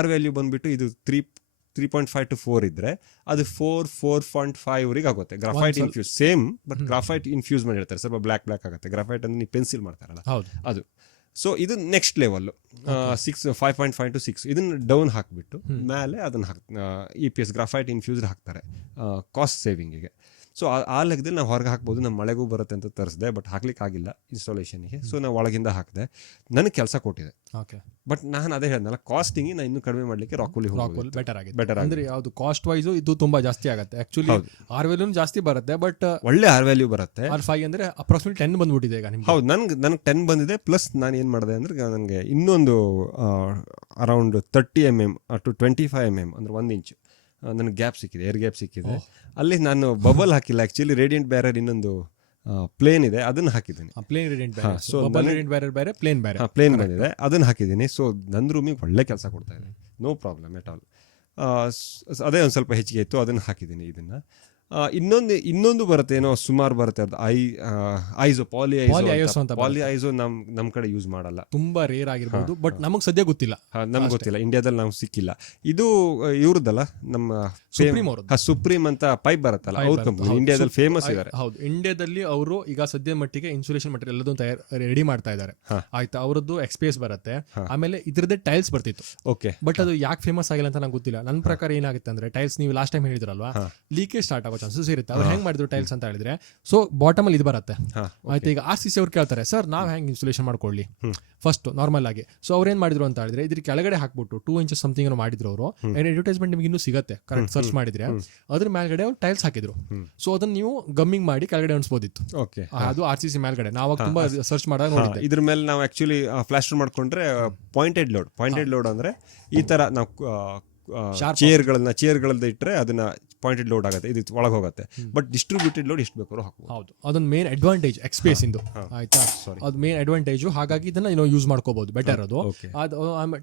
R ವ್ಯಾಲ್ಯೂ ಬಂದ್ಬಿಟ್ಟು ಇದು 3.5 to 4 ಇದ್ರೆ ಅದು 4.5 ಆಗುತ್ತೆ. Graphite infuse same, but graphite infuse ಮಾಡಿರ್ತಾರೆ, ಸ್ವಲ್ಪ ಬ್ಲ್ಯಾಕ್ ಆಗುತ್ತೆ. ಗ್ರಾಫೈಟ್ ಅಂದ್ರೆ ನೀವು ಪೆನ್ಸಿಲ್ ಮಾಡ್ತಾರಲ್ಲ ಅದು. ಸೊ ಇದು ನೆಕ್ಸ್ಟ್ ಲೆವೆಲ್ 5.5 to 6 ಇದನ್ನ ಡೌನ್ ಹಾಕ್ಬಿಟ್ಟು ಮೇಲೆ ಅದನ್ನ EPS ಗ್ರಾಫೈಟ್ ಇನ್ಫ್ಯೂಸ್ಡ್ ಹಾಕ್ತಾರೆ ಕಾಸ್ಟ್ ಸೇವಿಂಗಿಗೆ. ಸೊ ಆ ಲೆಕ್ಕದಲ್ಲಿ ನಾವು ಹೊರಗೆ ಹಾಕ್ಬೋದು, ನಮ್ಮ ಮಳೆಗೂ ಬರುತ್ತೆ ಅಂತ ತರಿಸಿದೆ, ಬಟ್ ಹಾಕ್ಲಿಕ್ಕೆ ಆಗಿಲ್ಲ ಇನ್ಸ್ಟಾಲೇಷನ್ಗೆ. ಸೊ ನಾವು ಒಳಗಿಂದ ಹಾಕಿದೆ, ನನಗೆ ಕೆಲಸ ಕೊಟ್ಟಿದೆ. ಓಕೆ, ಬಟ್ ನಾನು ಅದೇ ಹೇಳಿದ್ನಲ್ಲ, ಕಾಸ್ಟಿಂಗ್ ನಾನು ಇನ್ನೂ ಕಡಿಮೆ ಮಾಡಲಿಕ್ಕೆ ರಾಕ್ವೂಲ್ ಬೆಟರ್ ಆಗಿದೆ. ಅಂದ್ರೆ ಯಾವುದು ಕಾಸ್ಟ್ ವೈಸ್ ಇದು ತುಂಬಾ ಜಾಸ್ತಿ ಆಗುತ್ತೆ. ಆಕ್ಚುಲಿ R-Value ಜಾಸ್ತಿ ಬರುತ್ತೆ, ಬಟ್ ಒಳ್ಳೆ R-Value ಬರುತ್ತೆ. R5 ಅಂದ್ರೆ ಅಪ್ರಾಕ್ಸಿಮೇಟ್ 10 ಬಂದ್ಬಿಟ್ಟಿದೆ ಈಗ ನಿಮ್ಗೆ. ಹೌದು, ನನಗೆ 10 ಬಂದಿದೆ. ಪ್ಲಸ್ ನಾನು ಏನು ಮಾಡಿದೆ ಅಂದ್ರೆ ನನಗೆ ಇನ್ನೊಂದು ಅರೌಂಡ್ 30 mm ಟು 25 mm ಅಂದ್ರೆ 1 ಇಂಚ್ ನನಗೆ ಗ್ಯಾಪ್ ಸಿಕ್ಕಿದೆ, ಏರ್ ಗ್ಯಾಪ್ ಸಿಕ್ಕಿದೆ. ಅಲ್ಲಿ ನಾನು ಬಬಲ್ ಹಾಕಿಲ್ಲ, ಆಕ್ಚುಲಿ ರೇಡಿಯಂಟ್ ಬ್ಯಾರರ್ ಇನ್ನೊಂದು ಪ್ಲೇನ್ ಇದೆ, ಅದನ್ನ ಹಾಕಿದ್ದೀನಿ. Plain radiant barrier, so bubble radiant barrier ಬೇರೆ, ಪ್ಲೇನ್ ಬೇರೆ. ಪ್ಲೇನ್ ಬಂದಿದೆ, ಅದನ್ನ ಹಾಕಿದ್ದೀನಿ. ಸೊ ನನ್ನ ರೂಮಿಗೆ ಒಳ್ಳೆ ಕೆಲಸ ಕೊಡ್ತಾ ಇದೆ, ನೋ ಪ್ರಾಬ್ಲಮ್ ಎಟ್ ಆಲ್. ಅದೇ ಒಂದು ಸ್ವಲ್ಪ ಹೆಚ್ಚಿಗೆ ಇತ್ತು, ಅದನ್ನು ಹಾಕಿದ್ದೀನಿ. ಇದನ್ನ ಇನ್ನೊಂದು ಬರುತ್ತೆ, ಏನೋ ಸುಮಾರು ಬರುತ್ತೆ, ಅದು ಐಸೋ ಪಾಲಿ ಐಸೋ ನಮ್ಮ ಕಡೆ ಯೂಸ್ ಮಾಡಲ್ಲ, ತುಂಬಾ ರೇರ್ ಆಗಿರ್ಬೋದು, ಬಟ್ ನಮಗೆ ಸದ್ಯ ಗೊತ್ತಿಲ್ಲ, ನಮ್ಗೆ ಗೊತ್ತಿಲ್ಲ, ಇಂಡಿಯಾದಲ್ಲಿ ನಾವು ಸಿಕ್ಕಿಲ್ಲ. ಇದು ಇವ್ರದ್ದಲ್ಲ, ನಮ್ಮ ಸುಪ್ರೀಂ ಅಂತ ಪೈಪ್ ಬರುತ್ತಲ್ಲ, ಅವ್ರ ಕಂಪನಿ ಇಂಡಿಯಾದಲ್ಲಿ ಫೇಮಸ್ ಇದ್ದಾರೆ. ಹೌದು, ಇಂಡಿಯಾದಲ್ಲಿ ಅವರು ಈಗ ಸದ್ಯ ಮಟ್ಟಿಗೆ ಇನ್ಸುಲೇಷನ್ ಮಟೀರಿಯಲ್ ಎಲ್ಲದನ್ನು ರೆಡಿ ಮಾಡ್ತಾ ಇದ್ದಾರೆ. ಆಯ್ತಾ, ಅವರದ್ದು XPS ಬರುತ್ತೆ, ಆಮೇಲೆ ಇದ್ರದ್ದೇ ಟೈಲ್ಸ್ ಬರ್ತಿತ್ತು. ಓಕೆ, ಬಟ್ ಅದು ಯಾಕೆ ಫೇಮಸ್ ಆಗಿಲ್ಲ ಅಂತ ನಂಗೆ ಗೊತ್ತಿಲ್ಲ. ನನ್ನ ಪ್ರಕಾರ ಏನಾಗುತ್ತೆ ಅಂದ್ರೆ, ಟೈಲ್ಸ್ ನೀವು ಲಾಸ್ಟ್ ಟೈಮ್ ಹೇಳಿದ್ರಲ್ವಾ, ಲೀಕೇಜ್ ಸ್ಟಾರ್ಟ್ ಆಗೋ ಚಾನ್ಸಸ್ ಇರುತ್ತೆ. ಅವ್ರು ಹೆಂಗ್ ಮಾಡಿದ್ರು ಟೈಲ್ಸ್ ಅಂತ ಹೇಳಿದ್ರೆ, ಸೊ ಬಾಟಮ್ ಅಲ್ಲಿ ಇದು ಬರುತ್ತೆ. ಆಯ್ತು, ಈಗ RCC ಅವ್ರು ಕೇಳ್ತಾರೆ, ಸರ್ ನಾವ್ ಹೆಂಗ್ ಇನ್ಸುಲೇಷನ್ ಮಾಡ್ಕೊಳ್ಳಿ ಫಸ್ಟ್ ನಾರ್ಮಲ್ ಆಗಿ. ಸೊ ಅವ್ರು ಏನ್ ಮಾಡಿದ್ರು ಅಂತ ಹೇಳಿದ್ರೆ, ಇದ್ರ ಕೆಳಗಡೆ ಹಾಕ್ಬಿಟ್ಟು 2 ಇಂಚಸ್ ಸಮಥಿಂಗ್ ಏನೋ ಮಾಡಿದ್ರು ಅವರು. ಅಡ್ವರ್ಟೈಸ್ಮೆಂಟ್ ನಿಮ್ಗೆ ಇನ್ನೂ ಸಿಗುತ್ತೆ, ಕರೆಕ್ಟ್ ಸರ್ಚ್ ಮಾಡಿದ್ರೆ ಅದ್ರ ಮೇಲ್ಗಡೆ ಅವ್ರು ಟೈಲ್ಸ್ ಹಾಕಿದ್ರು. ಸೊ ಅದನ್ನ ನೀವು ಗಮ್ಮಿಂಗ್ ಮಾಡಿ ಕೆಳಗಡೆ ಅನ್ಸ್ಬೋದಿತ್ತು. ಅದು RCC ಮೇಲ್ಗಡೆ ನಾವು ತುಂಬಾ ಸರ್ಚ್ ಮಾಡಾಗ ನೋಡಿದ್ದೆ. ಇದ್ರ ಮೇಲೆ ನಾವು ಆಕ್ಚುಲಿ ಪ್ಲಾಸ್ಟರ್ ಮಾಡ್ಕೊಂಡ್ರೆ ಪಾಯಿಂಟೆಡ್ ಲೋಡ್ ಅಂದ್ರೆ ಈ ತರ ನಾವು ಚೇರ್ಗಳನ್ನ ಇಟ್ಟರೆ ಅದನ್ನ ಪಾಯಿಂಟೆಡ್ ಲೋಡ್ ಆಗುತ್ತೆ, ಇದು ಒಳಗೆ ಹೋಗುತ್ತೆ. ಬಟ್ ಡಿಸ್ಟ್ರಿಬ್ಯೂಟೆಡ್ ಲೋಡ್ ಎಷ್ಟು ಬೇಕಾದ್ರೂ ಹಾಕಬಹುದು. ಹೌದು, ಅದೊಂದು ಮೇನ್ ಅಡ್ವಾಂಟೇಜ್ XPS ಇಂದು. ಆಯ್ತಾ, ಅದು ಮೇನ್ ಅಡ್ವಾಂಟೇಜ್. ಹಾಗಾಗಿ ಇದನ್ನ ಯೂಸ್ ಮಾಡ್ಕೋಬಹುದು, ಬೆಟರ್. ಅದು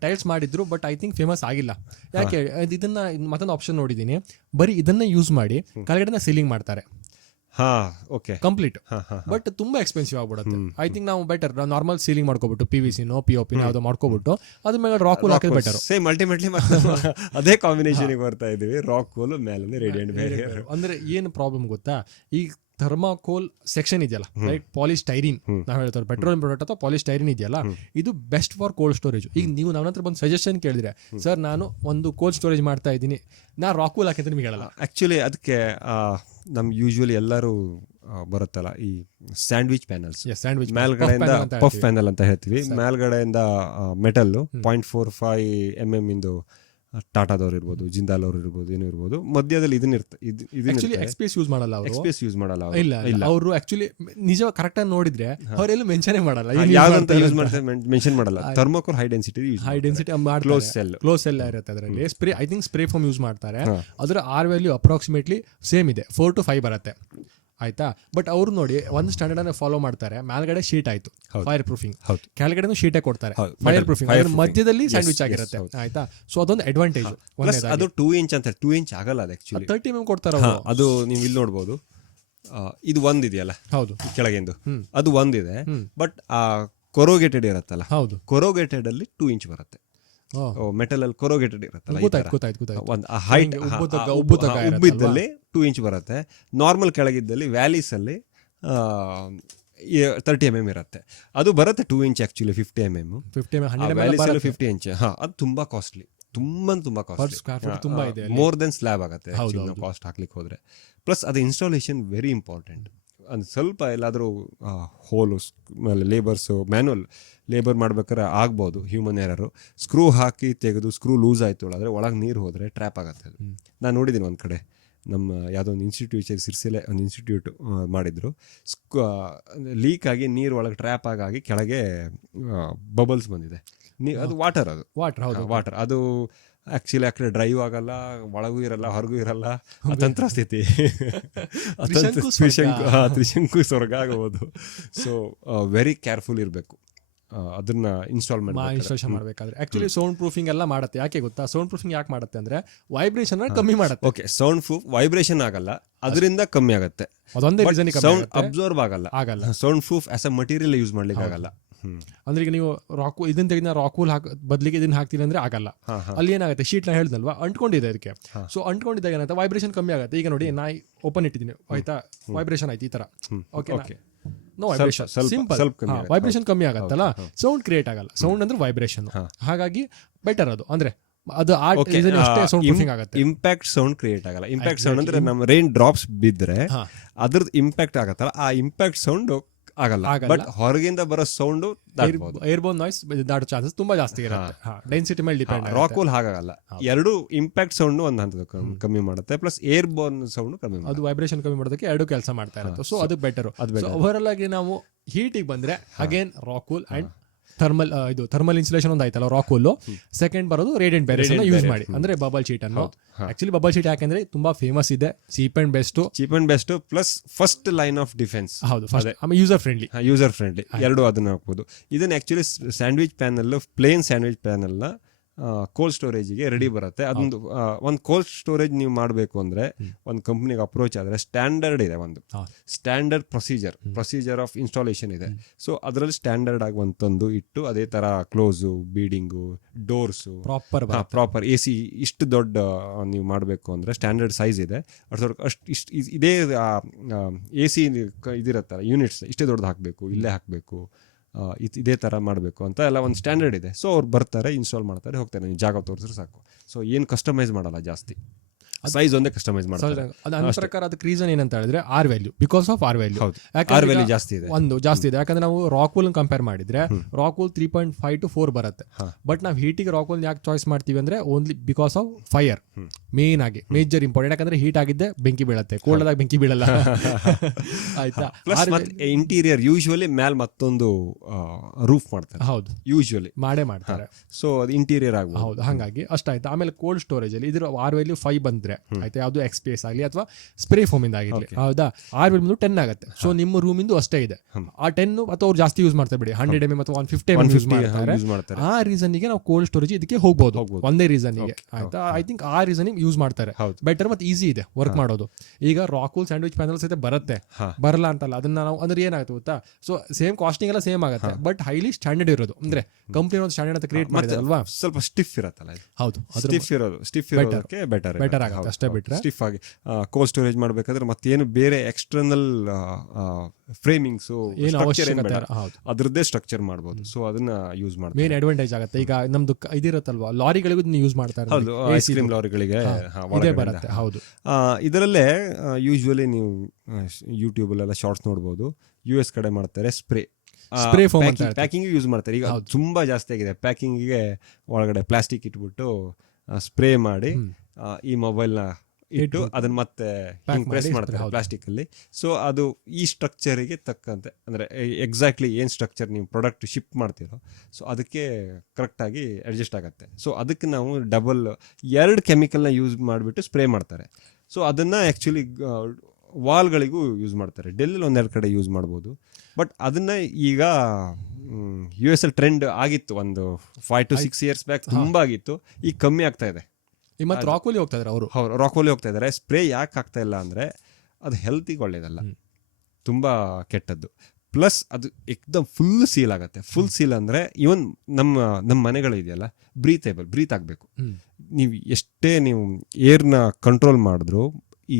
ಟೈಲ್ಸ್ ಮಾಡಿದ್ರು, ಬಟ್ ಐ ಥಿಂಕ್ ಫೇಮಸ್ ಆಗಿಲ್ಲ. ಯಾಕೆ ಇದನ್ನ ಮತ್ತೊಂದು ಆಪ್ಷನ್ ನೋಡಿದೀನಿ, ಬರೀ ಇದನ್ನ ಯೂಸ್ ಮಾಡಿ ಕೆಳಗಡೆ ಸೀಲಿಂಗ್ ಮಾಡ್ತಾರೆ ಕಂಪ್ಲೀಟ್. ಬಟ್ ತುಂಬಾ ಎಕ್ಸ್ಪೆನ್ಸಿವ್ ಆಗ್ಬಿಡುತ್ತೆ. ಐ ಥಿಂಕ್ ನಾವು ಬೆಟರ್ ನಾರ್ಮಲ್ ಸೀಲಿಂಗ್ ಮಾಡ್ಕೋಬಿಟ್ಟು PVC POP ಯಾವ್ದೋ ಮಾಡ್ಕೋಬಿಟ್ಟು ಅದ್ರ ಮೇಲೆ ರಾಕ್ ವೂಲ್ ಹಾಕಿದ್ರೆ ಬೆಟರ್. ಸೇಮ್ ಅಲ್ಟಿಮೇಟ್ಲಿ ಅದೇ ಕಾಂಬಿನೇಷನ್ ಬರ್ತಾ ಇದೀವಿ, ರಾಕ್ ವೂಲ್ ಮೇಲೆ ರೇಡಿಯಂಟ್ ಬೇರೆ. ಅಂದ್ರೆ ಏನು ಪ್ರಾಬ್ಲಮ್ ಗೊತ್ತಾ, ಈ ಥರ್ಮಾಕೋಲ್ ಸೆಕ್ಷನ್ ಇದೆಯಲ್ಲ, ರೈಟ್, ಪಾಲಿಸ್ಟೈರಿನ್ ನಾವು ಹೇಳ್ತಾರೆ, ಪೆಟ್ರೋಲಿಯಂ ಪ್ರಾಡಕ್ಟ್ ಅಥವಾ ಪಾಲಿಸ್ಟೈರಿನ್ ಇದೆಯಲ್ಲ, ಇದು ಬೆಸ್ಟ್ ಫಾರ್ ಕೋಲ್ಡ್ ಸ್ಟೋರೇಜ್. ಈಗ ನೀವು ನನ್ನ ಹತ್ರ ಬಂದು ಸಜೆಷನ್ ಕೇಳಿದ್ರೆ, ಸರ್ ನಾನು ಒಂದು ಕೋಲ್ಡ್ ಸ್ಟೋರೇಜ್ ಮಾಡ್ತಾ ಇದ್ದೀನಿ, ನಾ ರಾಕ್ ವೂಲ್ ಹಾಕಿದ್ರೆ ನಿಮಗೆ ಹೇಳಲ್ಲ. ಆಕ್ಚುಲಿ ಅದಕ್ಕೆ ನಮ್ ಯೂಶುವಲಿ ಎಲ್ಲರೂ ಬರುತ್ತಲ್ಲ ಈ ಸ್ಯಾಂಡ್ವಿಚ್ ಪ್ಯಾನಲ್ಸ್, ಮೇಲ್ಗಡೆಯಿಂದ ಪಫ್ ಪ್ಯಾನಲ್ ಅಂತ ಹೇಳ್ತೀವಿ, ಮೇಲ್ಗಡೆಯಿಂದ ಮೆಟಲ್ 0.45 mm ಇಂದು ಟಾಟಾದವ್ರು ಇರ್ಬೋದು, ಜಿಂದಾಲ್ ಅವ್ರು ಇರ್ಬೋದು, ಏನೋ ಇರ್ಬೋದು, ಮಧ್ಯದಲ್ಲಿ XPS ಯೂಸ್ ಮಾಡಲ್ಲ ಅವರು. XPS ಯೂಸ್ ಮಾಡಲ್ಲ ಇಲ್ಲ, ಅವರು ಆಕ್ಚುಲಿ ನಿಜ ಕರೆಕ್ಟ್ ಆಗಿ ನೋಡಿದ್ರೆ ಅವರೆಲ್ಲ ಮೆನ್ಷನ್ ಮಾಡಲ್ಲ, ಯಾವ್ದಂತ ಯೂಸ್ ಮಾಡ್ತಾರೆ ಮೆನ್ಷನ್ ಮಾಡಲ್ಲ. Thermocol high density close cell ಇರುತ್ತೆ, ಅದರಲ್ಲಿ spray, I think spray foam use ಮಾಡ್ತಾರೆ. ಅದರ R-Value ಅಪ್ರಾಕ್ಸಿಮೇಟ್ಲಿ ಸೇಮ್ ಇದೆ, 4 to 5 ಬರುತ್ತೆ. ಆಯ್ತಾ, ಬಟ್ ಅವ್ರು ನೋಡಿ ಒಂದು ಸ್ಟ್ಯಾಂಡರ್ಡ್ ಅನ್ನ ಫಾಲೋ ಮಾಡ್ತಾರೆ. ಮೇಲ್ಗಡೆ ಶೀಟ್ ಆಯ್ತು ಫೈರ್ ಪ್ರೂಫಿಂಗ್, ಕೆಳಗಡೆ ಶೀಟೇ ಕೊಡ್ತಾರೆ ಫೈರ್ ಪ್ರೂಫಿಂಗ್, ಮಧ್ಯದಲ್ಲಿ ಸ್ಯಾಂಡ್ವಿಚ್ ಆಗಿರುತ್ತೆ. ಆಯ್ತಾ, ಸೊ ಅದೊಂದು ಅಡ್ವಾಂಟೇಜ್. ಅದು 2 ಇಂಚ್ ಅಂತ, 2 ಇಂಚ್ ಆಗಲ್ಲ ಅದು, ಆಕ್ಚುಲಿ 30 mm ಕೊಡ್ತಾರೆ ಅದು. ನೀವು ಇಲ್ಲಿ ನೋಡ್ಬೋದು, ಇದು ಒಂದಿದೆಯಲ್ಲ, ಹೌದು, ಕೆಳಗಿಂದು ಅದು ಒಂದಿದೆ. ಬಟ್ ಕೊರೋಗೇಟೆಡ್ ಇರುತ್ತಲ್ಲ, ಹೌದು, ಕೊರೋಗೇಟೆಡ್ ಅಲ್ಲಿ 2 ಇಂಚ್ ಬರುತ್ತೆ. ಮೆಟಲ್ ಅಲ್ಲಿ ಕೊರೋಗೇಟೆಡ್ ಇರುತ್ತಲ್ಲ, ಉಬ್ಬಿದ್ದಲ್ಲಿ 2 ಇಂಚ್ ಬರುತ್ತೆ. ನಾರ್ಮಲ್ ಕೆಳಗಿದ್ದಲ್ಲಿ ವ್ಯಾಲೀಸ್ ಅಲ್ಲಿ 30 mm ಇರುತ್ತೆ. ಅದು ಬರುತ್ತೆ 2 ಇಂಚ್ ಆಕ್ಚುಲಿ 50 mm, ವ್ಯಾಲೀಸ್ ಅಲ್ಲಿ 50 ಇಂಚ್. ಅದು ತುಂಬಾ ಕಾಸ್ಟ್ಲಿ, ತುಂಬಾ ಕಾಸ್ಟ್ಲಿ, ಮೋರ್ ದೆನ್ ಸ್ಲ್ಯಾಬ್ ಆಗುತ್ತೆ ಕಾಸ್ಟ್ ಹಾಕ್ಲಿಕ್ಕೆ ಹೋದ್ರೆ. ಪ್ಲಸ್ ಅದು ಇನ್ಸ್ಟಾಲೇಷನ್ ವೆರಿ ಇಂಪಾರ್ಟೆಂಟ್. ಅದು ಸ್ವಲ್ಪ ಎಲ್ಲಾದರೂ ಹೋಲು ಮೇಲೆ ಮ್ಯಾನುವಲ್ ಲೇಬರ್ ಮಾಡ್ಬೇಕಾದ್ರೆ ಆಗ್ಬೋದು, ಹ್ಯೂಮನ್ ಎರರು. ಸ್ಕ್ರೂ ಹಾಕಿ ತೆಗೆದು ಸ್ಕ್ರೂ ಲೂಸ್ ಆಯ್ತು ಅಂದರೆ ಒಳಗೆ ನೀರು ಹೋದರೆ ಟ್ರ್ಯಾಪ್ ಆಗುತ್ತೆ ಅದು. ನಾನು ನೋಡಿದ್ದೀನಿ ಒಂದು ಕಡೆ, ನಮ್ಮ ಯಾವುದೋ ಒಂದು ಇನ್ಸ್ಟಿಟ್ಯೂಟ್ ಸಿರ್ಸಿಲೆ ಒಂದು ಇನ್ಸ್ಟಿಟ್ಯೂಟ್ ಮಾಡಿದ್ರು, ಲೀಕ್ ಆಗಿ ನೀರು ಒಳಗೆ ಟ್ರ್ಯಾಪ್ ಆಗಿ ಕೆಳಗೆ ಬಬಲ್ಸ್ ಬಂದಿದೆ. ಅದು ವಾಟರ್ ಅದು ಆಕ್ಚುಲಿ ಆ ಕಡೆ ಡ್ರೈವ್ ಆಗಲ್ಲ, ಒಳಗೂ ಇರಲ್ಲ, ಹೊರಗೂ ಇರಲ್ಲ, ಅತಂತ್ರ ಸ್ಥಿತಿ, ತ್ರಿಶಂಕು ಸ್ವರ್ಗ ಆಗಬಹುದು. ಸೊ ವೆರಿ ಕೇರ್ಫುಲ್ ಇರಬೇಕು ಅದನ್ನ ಇನ್ಸ್ಟಾಲೇಷನ್ ಮಾಡಬೇಕಾದ್ರೆ. ಆಕ್ಚುಲಿ ಸೌಂಡ್ ಪ್ರೂಫಿಂಗ್ ಎಲ್ಲ ಮಾಡುತ್ತೆ. ಯಾಕೆ ಗೊತ್ತಾ, ಸೌಂಡ್ ಪ್ರೂಫಿಂಗ್ ಯಾಕೆ ಮಾಡುತ್ತೆ ಅಂದ್ರೆ ವೈಬ್ರೇಷನ್ ಕಮ್ಮಿ ಮಾಡುತ್ತೆ. ಓಕೆ, ಸೌಂಡ್ ಪ್ರೂಫ್ ವೈಬ್ರೇಷನ್ ಆಗಲ್ಲ, ಅದರಿಂದ ಕಮ್ಮಿ ಆಗುತ್ತೆ. ಅದೊಂದೇ ರೀಸನ್, ಸೌಂಡ್ ಅಬ್ಸರ್ವ್ ಆಗಲ್ಲ. Sound proof as a material use ಮಾಡ್ಲಿಕ್ಕೆ ಆಗಲ್ಲ. ಅಂದ್ರೆ ಈಗ ನೀವು ರಾಕ್ ಇದನ್ನ ತೆಗೆದ ರಾಕ್ ವೂಲ್ ಬದಲಿಗೆ ಇದನ್ನ ಹಾಕ್ತೀನಿ ಅಂದ್ರೆ ಆಗಲ್ಲ. ಅಲ್ಲಿ ಏನಾಗುತ್ತೆ, ಶೀಟ್ ನ ಹೇಳ್ದಲ್ವಾ, ಅಂಟ್ಕೊಂಡಿದೆ ಅದಕ್ಕೆ. ಸೊ ಅಂಟ್ಕೊಂಡಿದ್ದಾಗ ಏನಾಗುತ್ತೆ, ವೈಬ್ರೇಷನ್ ಕಮ್ಮಿ ಆಗುತ್ತೆ. ಈಗ ನೋಡಿ, ನಾ ಓಪನ್ ಇಟ್ಟಿದ್ದೀನಿ, ಆಯ್ತಾ, ವೈಬ್ರೇಷನ್ ಆಯ್ತು ಈ ತರ. Okay, no vibration, simple vibration ಕಮ್ಮಿ ಆಗತ್ತಲ್ಲ, ಸೌಂಡ್ ಕ್ರಿಯೇಟ್ ಆಗಲ್ಲ. ಸೌಂಡ್ ಅಂದ್ರೆ ವೈಬ್ರೇಷನ್, ಹಾಗಾಗಿ ಬೆಟರ್ ಅದು. ಅಂದ್ರೆ ಅದು ಇಂಪ್ಯಾಕ್ಟ್ ಸೌಂಡ್ ಕ್ರಿಯೇಟ್ ಆಗಲ್ಲ. ಇಂಪ್ಯಾಕ್ಟ್ ಸೌಂಡ್ ಅಂದ್ರೆ ನಮ್ಮ ರೈನ್ ಡ್ರಾಪ್ಸ್ ಬಿದ್ರೆ ಅದ್ರದ್ದು ಇಂಪ್ಯಾಕ್ಟ್ ಆಗತ್ತಲ್ಲ, ಆ ಇಂಪ್ಯಾಕ್ಟ್ ಸೌಂಡ್ ಆಗಲ್ಲ. ಬಟ್ ಹೊರಗಿಂದ ಬರೋ ಸೌಂಡ್ ಏರ್ಬೋನ್ ನಾಯ್ಸ್ ದಾಟೋ ಚಾನ್ಸಸ್ ತುಂಬಾ ಜಾಸ್ತಿ ಇರುತ್ತೆ. ಡೆನ್ಸಿಟಿ ಮೇಲೆ ಡಿಪೆಂಡ್. ರಾಕ್ವೂಲ್ ಹಾಗಾಗಲ್ಲ. ಎರಡು ಇಂಪ್ಯಾಕ್ಟ್ ಸೌಂಡ್ ಒಂದು ಹಂತದ ಕಮ್ಮಿ ಮಾಡುತ್ತೆ, ಪ್ಲಸ್ ಏರ್ಬೋನ್ ಸೌಂಡ್ ಕಮ್ಮಿ ಮಾಡುತ್ತೆ. ಅದು ವೈಬ್ರೇಷನ್ ಕಮ್ಮಿ ಮಾಡೋದಕ್ಕೆ ಎರಡು ಕೆಲಸ ಮಾಡ್ತಾ ಇರುತ್ತೆ. ಸೊ ಅದು ಬೆಟರ್. ಓವರಾಲ್ ಆಗಿ ನಾವು ಹೀಟಿಗೆ ಬಂದ್ರೆ again rockwool and thermal insulation ಒಂದು ಆಯ್ತಲ್ಲ ರಾಕ್ವೂಲ್. ಸೆಕೆಂಡ್ ಬರೋದು ರೇಡಿಯಂಟ್ ಬ್ಯಾರಿಯರ್ಸ್ ಯೂಸ್ ಮಾಡಿ, ಅಂದ್ರೆ ಬಬಲ್ ಶೀಟ್ ಅನ್ನು. ಆಕ್ಚುಲಿ ಬಬಲ್ ಶೀಟ್ ಯಾಕಂದ್ರೆ ತುಂಬಾ ಫೇಮಸ್ ಇದೆ, cheap and best plus first line of defence. ಹೌದು, ಯೂಸರ್ ಫ್ರೆಂಡ್ಲಿ ಎರಡು ಅದನ್ನ ಹಾಕ್ಬೋದು. ಇದನ್ನ actually sandwich panel, plain sandwich panel ನ ಕೋಲ್ಡ್ ಸ್ಟೋರೇಜ್ಗೆ ರೆಡಿ ಬರುತ್ತೆ. ಅದೊಂದು ಒಂದು ಕೋಲ್ಡ್ ಸ್ಟೋರೇಜ್ ನೀವು ಮಾಡಬೇಕು ಅಂದ್ರೆ ಒಂದು ಕಂಪ್ನಿಗೆ ಅಪ್ರೋಚ್ ಆದ್ರೆ ಸ್ಟ್ಯಾಂಡರ್ಡ್ ಇದೆ, ಒಂದು ಸ್ಟ್ಯಾಂಡರ್ಡ್ ಪ್ರೊಸೀಜರ್ ಆಫ್ ಇನ್ಸ್ಟಾಲೇಷನ್ ಇದೆ. ಸೊ ಅದರಲ್ಲಿ ಸ್ಟ್ಯಾಂಡರ್ಡ್ ಆಗುವಂತಂದು ಇಟ್ಟು ಅದೇ ತರ ಕ್ಲೋಸು, ಬೀಡಿಂಗು, ಡೋರ್ಸು ಪ್ರಾಪರ್ AC ಇಷ್ಟು ದೊಡ್ಡ ನೀವು ಮಾಡಬೇಕು ಅಂದ್ರೆ ಸ್ಟ್ಯಾಂಡರ್ಡ್ ಸೈಜ್ ಇದೆ. ಅಷ್ಟು ಇದೇ AC ಇದಿರತ್ತಲ್ಲ ಯೂನಿಟ್ಸ್ ಇಷ್ಟೇ ದೊಡ್ಡದು ಹಾಕಬೇಕು, ಇಲ್ಲೇ ಹಾಕಬೇಕು, ಇದೇ ಥರ ಮಾಡಬೇಕು ಅಂತ ಎಲ್ಲ ಒಂದು ಸ್ಟ್ಯಾಂಡರ್ಡ್ ಇದೆ. ಸೊ ಅವ್ರು ಬರ್ತಾರೆ, ಇನ್ಸ್ಟಾಲ್ ಮಾಡ್ತಾರೆ, ಹೋಗ್ತಾರೆ. ನೀವು ಜಾಗ ತೋರಿಸಿದ್ರೆ ಸಾಕು. ಸೊ ಏನು ಕಸ್ಟಮೈಸ್ ಮಾಡಲ್ಲ ಜಾಸ್ತಿ, ಸೈಜ್ ಒಂದೇ ಕಸ್ಟಮೈಸ್ ಮಾಡ್ತಾರೆ. ನನ್ನ ಪ್ರಕಾರ ಅದಕ್ಕೆ ರೀಸನ್ ಏನಂತ ಹೇಳಿದ್ರೆ R value, because of R value. R value ಜಾಸ್ತಿ ಇದೆ. ಯಾಕಂದ್ರೆ ನಾವು ರಾಕ್ವೂಲ್ ಕಂಪೇರ್ ಮಾಡಿದ್ರೆ ರಾಕ್ವೂಲ್ 3.5 to 4 ಬರುತ್ತೆ. ಬಟ್ ನಾವು ಹೀಟಿಗೆ ರಾಕ್ವೂಲ್ ಯಾಕೆ ಚಾಯ್ಸ್ ಮಾಡ್ತೀವಿ ಅಂದ್ರೆ only because of fire. Main ಆಗಿ ಮೇಜರ್ ಇಂಪಾರ್ಟೆಂಟ್. ಯಾಕಂದ್ರೆ ಹೀಟ್ ಆಗಿದ್ದೆ ಬೆಂಕಿ ಬೀಳತ್ತೆ, ಕೋಲ್ಡ್ ಆದಾಗ ಬೆಂಕಿ ಬೀಳಲ್ಲ. ಆಯ್ತಾ. ಇಂಟೀರಿಯರ್ ಯೂಶುವಲಿ ಮ್ಯಾಲ್ ಮತ್ತೊಂದು ರೂಫ್ ಮಾಡ್ತಾರೆ. ಹೌದು, ಯೂಶುವಲಿ ಮಾಡೇ ಮಾಡ್ತಾರೆ. ಸೊ ಅದು ಇಂಟೀರಿಯರ್ ಆಗ್ಬೋದು. ಹೌದು, ಹಾಗಾಗಿ ಅಷ್ಟಾಯ್ತು. ಆಮೇಲೆ ಕೋಲ್ಡ್ ಸ್ಟೋರೇಜ್ ಅಲ್ಲಿ ಇದ್ರ ಆರ್ ವ್ಯಾಲ್ಯೂ 5 ಬಂದ್ರೆ ಆಯ್ತಾ, ಯಾವ್ದು ಎಕ್ಸ್ಪೇಸ್ ಆಗಲಿ ಅಥವಾ ಸ್ಪ್ರೇ ಫೋಮ್ ಇಂದ ಆಗಿರ್ಲಿ, ಹೌದಾ, ಆರ್ ವ್ಯಾಲ್ಯೂ 10 ಆಗುತ್ತೆ. ಸೊ ನಿಮ್ಮ ರೂಮ್ ಇಂದು ಅಷ್ಟೇ ಇದೆ. ಆ 10 ಅಥವಾ ಅವ್ರು ಜಾಸ್ತಿ ಯೂಸ್ ಮಾಡ್ತಾರೆ ಬಿಡಿ, 100 mm ಅಥವಾ 150 mm ಯೂಸ್ ಮಾಡ್ತಾರೆ. ಆ ರೀಸನ್ ಗೆ ನಾವು ಕೋಲ್ಡ್ ಸ್ಟೋರೇಜ್ ಇದಕ್ಕೆ ಹೋಗ್ಬೋದು, ಒಂದೇ ರೀಸನ್ ಗೆ. ಆಯ್ತಾ, ಐ ಥಿಂಕ್ ಆ ರೀಸನ್ ಯೂಸ್ ಮಾಡ್ತಾರೆ. ಬೆಟರ್ ಮತ್ತೆ ಈಸಿ ಇದೆ ವರ್ಕ್ ಮಾಡೋದು. ಈಗ ರಾಕ್ವೂಲ್ ಸ್ಯಾಂಡ್ವಿಚ್ ಪ್ಯಾನಲ್ಸ್ అయితే ಬರುತ್ತೆ, ಬರಲ್ಲ ಅಂತಲ್ಲ. ಅದನ್ನ ನಾವು ಅಂದ್ರೆ ಏನಾಗುತ್ತೆ ಗೊತ್ತಾ, ಸೊ ಸೇಮ್ ಕಾಸ್ಟಿಂಗ್ ಎಲ್ಲ ಸೇಮ್ ಆಗುತ್ತೆ, ಬಟ್ ಹೈಲಿ ಸ್ಟ್ಯಾಂಡರ್ಡ್ ಇರೋದು. ಅಂದ್ರೆ ಕಂಪ್ನಿ ಒಂದು ಸ್ಟ್ಯಾಂಡರ್ಡ್ ಅಂತ ಕ್ರಿಯೇಟ್ ಮಾಡಿದೆ ಅಲ್ವಾ. ಸ್ವಲ್ಪ ಸ್ಟಿಫ್ ಇರತ್ತಲ್ಲ. ಹೌದು, ಸ್ಟಿಫ್ ಇರೋದಕ್ಕೆ ಬೆಟರ್ ಆಗುತ್ತೆ ಅಷ್ಟೇ. ಬಿಟ್ರೆ ಸ್ಟಿಫ್ ಆಗಿ ಕೋಲ್ಡ್ ಸ್ಟೋರೇಜ್ ಮಾಡಬೇಕಾದ್ರೆ ಮತ್ತೇನು ಬೇರೆ ಎಕ್ಸ್ಟರ್ನಲ್ ಫ್ರೇಮಿಂಗ್ಸ್ ಅದ್ರದ್ದೇ ಸ್ಟ್ರಕ್ಚರ್ ಮಾಡಬಹುದು. ಸೊ ಅದನ್ನ ಯೂಸ್ ಮಾಡ್ತಾರೆ. ಮೇನ್ ಅಡ್ವಾಂಟೇಜ್ ಆಗುತ್ತೆ. ಈಗ ನಮ್ದು ಇದಿರುತ್ತಲ್ವಾ, ಲಾರಿಗಳಿಗೂ ಯೂಸ್ ಮಾಡ್ತಾರೆ. ಹೌದು, ಐಸ್ ಕ್ರೀಮ್ ಲಾರಿಗಳಿಗೆ ಬರುತ್ತೆ. ಹೌದು, ಇದರಲ್ಲೇ ಯೂಶುವಲಿ ನೀವು ಯೂಟ್ಯೂಬ್ ಅಲ್ಲೆಲ್ಲ ಶಾರ್ಟ್ಸ್ ನೋಡ್ಬೋದು. US ಕಡೆ ಮಾಡ್ತಾರೆ ಸ್ಪ್ರೇ ಫೋಮ್, ಪ್ಯಾಕಿಂಗ್ ಯೂಸ್ ಮಾಡ್ತಾರೆ. ಈಗ ತುಂಬಾ ಜಾಸ್ತಿ ಆಗಿದೆ. ಪ್ಯಾಕಿಂಗ್ಗೆ ಒಳಗಡೆ ಪ್ಲಾಸ್ಟಿಕ್ ಇಟ್ಬಿಟ್ಟು ಸ್ಪ್ರೇ ಮಾಡಿ ಈ ಮೊಬೈಲ್ನ ಇಟ್ಟು ಅದನ್ನ ಮತ್ತೆ ಪ್ರೆಸ್ ಮಾಡ್ತಾರೆ ಪ್ಲಾಸ್ಟಿಕ್ ಅಲ್ಲಿ. ಸೊ ಅದು ಈ ಸ್ಟ್ರಕ್ಚರಿಗೆ ತಕ್ಕಂತೆ, ಅಂದ್ರೆ ಎಕ್ಸಾಕ್ಟ್ಲಿ ಏನ್ ಸ್ಟ್ರಕ್ಚರ್ ನೀವು ಪ್ರಾಡಕ್ಟ್ ಶಿಪ್ ಮಾಡ್ತೀರೋ ಸೊ ಅದಕ್ಕೆ ಕರೆಕ್ಟ್ ಆಗಿ ಅಡ್ಜಸ್ಟ್ ಆಗುತ್ತೆ. ಸೊ ಅದಕ್ಕೆ ನಾವು ಡಬಲ್ 2 ಕೆಮಿಕಲ್ನ ಯೂಸ್ ಮಾಡಿಬಿಟ್ಟು ಸ್ಪ್ರೇ ಮಾಡ್ತಾರೆ. ಸೊ ಅದನ್ನ ಆಕ್ಚುಲಿ ವಾಲ್ಗಳಿಗೂ ಯೂಸ್ ಮಾಡ್ತಾರೆ. ಡೆಲ್ಲಿ ಒಂದೆರಡು ಕಡೆ ಯೂಸ್ ಮಾಡ್ಬೋದು. ಬಟ್ ಅದನ್ನ ಈಗ US ಅಲ್ಲಿ ಟ್ರೆಂಡ್ ಆಗಿತ್ತು, ಒಂದು 5 to 6 years ಬ್ಯಾಕ್ ತುಂಬಾ ಆಗಿತ್ತು. ಈಗ ಕಮ್ಮಿ ಆಗ್ತಾ ಇದೆ. ಮತ್ತೆ ರಾಕ್ವೂಲಿ ಹೋಗ್ತಾ ಇದ್ದಾರೆ ಅವರು. ರಾಕ್ವೂಲಿ ಹೋಗ್ತಾ ಇದ್ದಾರೆ. ಸ್ಪ್ರೇ ಯಾಕೆ ಆಗ್ತಾ ಇಲ್ಲ ಅಂದ್ರೆ ಅದು ಹೆಲ್ತಿಗೆ ಒಳ್ಳೇದಲ್ಲ, ತುಂಬಾ ಕೆಟ್ಟದ್ದು. ಪ್ಲಸ್ ಅದು ಏಕ್ದಮ್ ಫುಲ್ ಸೀಲ್ ಆಗುತ್ತೆ. ಫುಲ್ ಸೀಲ್ ಅಂದ್ರೆ ಇವನ್ ನಮ್ಮ ಮನೆಗಳು ಇದೆಯಲ್ಲ, ಬ್ರೀತ್ ಆಗಬೇಕು. ನೀವು ಎಷ್ಟೇ ನೀವು ಏರ್ನ ಕಂಟ್ರೋಲ್ ಮಾಡಿದ್ರು ಈ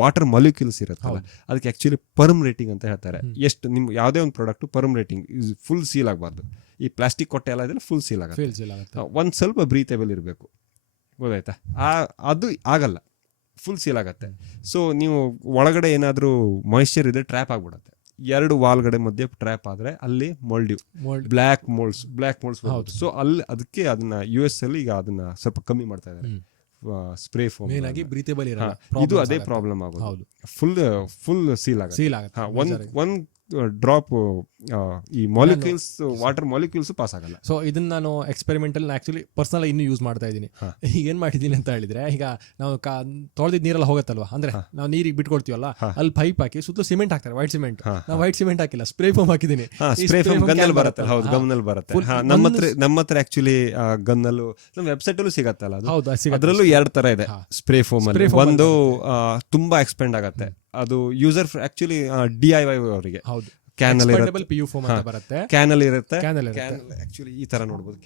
ವಾಟರ್ ಮಾಲಿಕ್ಯೂಲ್ಸ್ ಇರುತ್ತಲ್ಲ ಅದಕ್ಕೆ ಆಕ್ಚುಲಿ ಪರ್ಮ್ ರೇಟಿಂಗ್ ಅಂತ ಹೇಳ್ತಾರೆ. ಎಷ್ಟು ನಿಮ್ ಯಾವುದೇ ಒಂದು product perm rating full seal ಆಗಬಾರ್ದು. ಈ ಪ್ಲಾಸ್ಟಿಕ್ ಕೊಟ್ಟೆ ಎಲ್ಲ ಇದೆಲ್ಲ ಫುಲ್ ಸೀಲ್ ಆಗುತ್ತೆ. ಒಂದ್ ಸ್ವಲ್ಪ ಬ್ರೀತೇಬಲ್ ಇರಬೇಕು, ಗೊತ್ತಾಯ್ತಾ. ಅದು ಆಗಲ್ಲ, ಫುಲ್ ಸೀಲ್ ಆಗತ್ತೆ. ಸೊ ನೀವು ಒಳಗಡೆ ಏನಾದರೂ ಮಾಯಿಶ್ಚರ್ ಇದ್ರೆ ಟ್ರ್ಯಾಪ್ ಆಗ್ಬಿಡುತ್ತೆ. 2 ವಾಲ್ಗಡೆ ಮಧ್ಯೆ ಟ್ರ್ಯಾಪ್ ಆದ್ರೆ ಅಲ್ಲಿ ಬ್ಲ್ಯಾಕ್ ಮೋಲ್ಡ್ಸ್. ಸೊ ಅಲ್ಲಿ ಅದಕ್ಕೆ ಅದನ್ನ US ಅಲ್ಲಿ ಈಗ ಅದನ್ನ ಸ್ವಲ್ಪ ಕಮ್ಮಿ ಮಾಡ್ತಾ ಇದ್ದಾರೆ. ಸ್ಪ್ರೇ ಫೋಮ್ ಇದು ಅದೇ ಪ್ರಾಬ್ಲಮ್ ಆಗೋದು. ಫುಲ್ ಸೀಲ್ ಆಗುತ್ತೆ. ಒಂದ್ ಡ್ರಾಪ್ ಈ ಮಾಲಿಕ್ಯೂಲ್ಸ್, ವಾಟರ್ ಮಾಲಿಕ್ಯೂಲ್ಸ್ ಪಾಸ್ ಆಗಲ್ಲ. ಸೊ ಇದನ್ನ ನಾನು ಎಕ್ಸ್ಪೆರಿಮೆಂಟಲ್ ಆಕ್ಚುಲಿ ಪರ್ಸನಲ್ ಇನ್ನೂ ಯೂಸ್ ಮಾಡ್ತಾ ಇದ್ದೀನಿ. ಈಗ ಏನ್ ಮಾಡಿದೀನಿ ಅಂತ ಹೇಳಿದ್ರೆ, ಈಗ ನಾವು ತೊಳೆದಿದ್ದ ನೀರೆಲ್ಲ ಹೋಗುತ್ತಲ್ವಾ, ಅಂದ್ರೆ ನಾವು ನೀರಿಗೆ ಬಿಟ್ಕೊಡ್ತೀವಲ್ಲ, ಅಲ್ಲಿ ಪೈಪ್ ಹಾಕಿ ಸುತ್ತಲೂ ಸಿಮೆಂಟ್ ಹಾಕ್ತಾರೆ, ವೈಟ್ ಸಿಮೆಂಟ್. ನಾವು ವೈಟ್ ಸಿಮೆಂಟ್ ಹಾಕಿಲ್ಲ, ಸ್ಪ್ರೇ ಫೋಮ್ ಹಾಕಿದ್ದೀನಿ. ಸ್ಪ್ರೇ ಫೋಮ್ ಗನ್ನಲ್ಲಿ ಬರುತ್ತೆ. ಹೌದು, ಗಮ್ನಲ್ಲಿ ಬರುತ್ತೆ. ನಮ್ಮ ಹತ್ರ ಆಕ್ಚುಲಿ ಗನ್ನಲ್ಲೂ ನಮ್ಮ ವೆಬ್ಸೈಟ್ ಅಲ್ಲೂ ಸಿಗತ್ತಲ್ಲ ಅದು. ಅದರಲ್ಲೂ 2 ತರ ಇದೆ ಸ್ಪ್ರೇ ಫೋಮ್ ಅಲ್ಲಿ. ಒಂದು ತುಂಬಾ ಎಕ್ಸ್ಪೆಂಡ್ ಆಗತ್ತೆ, ಅದು ಯೂಸರ್ ಆಕ್ಚುಲಿ DIY ಅವರಿಗೆ. ಕ್ಯಾನಲ್ ಇರುತ್ತೆ. ಆಕ್ಚುಲಿ ಈ ತರ ನೋಡ್ಬೋದು.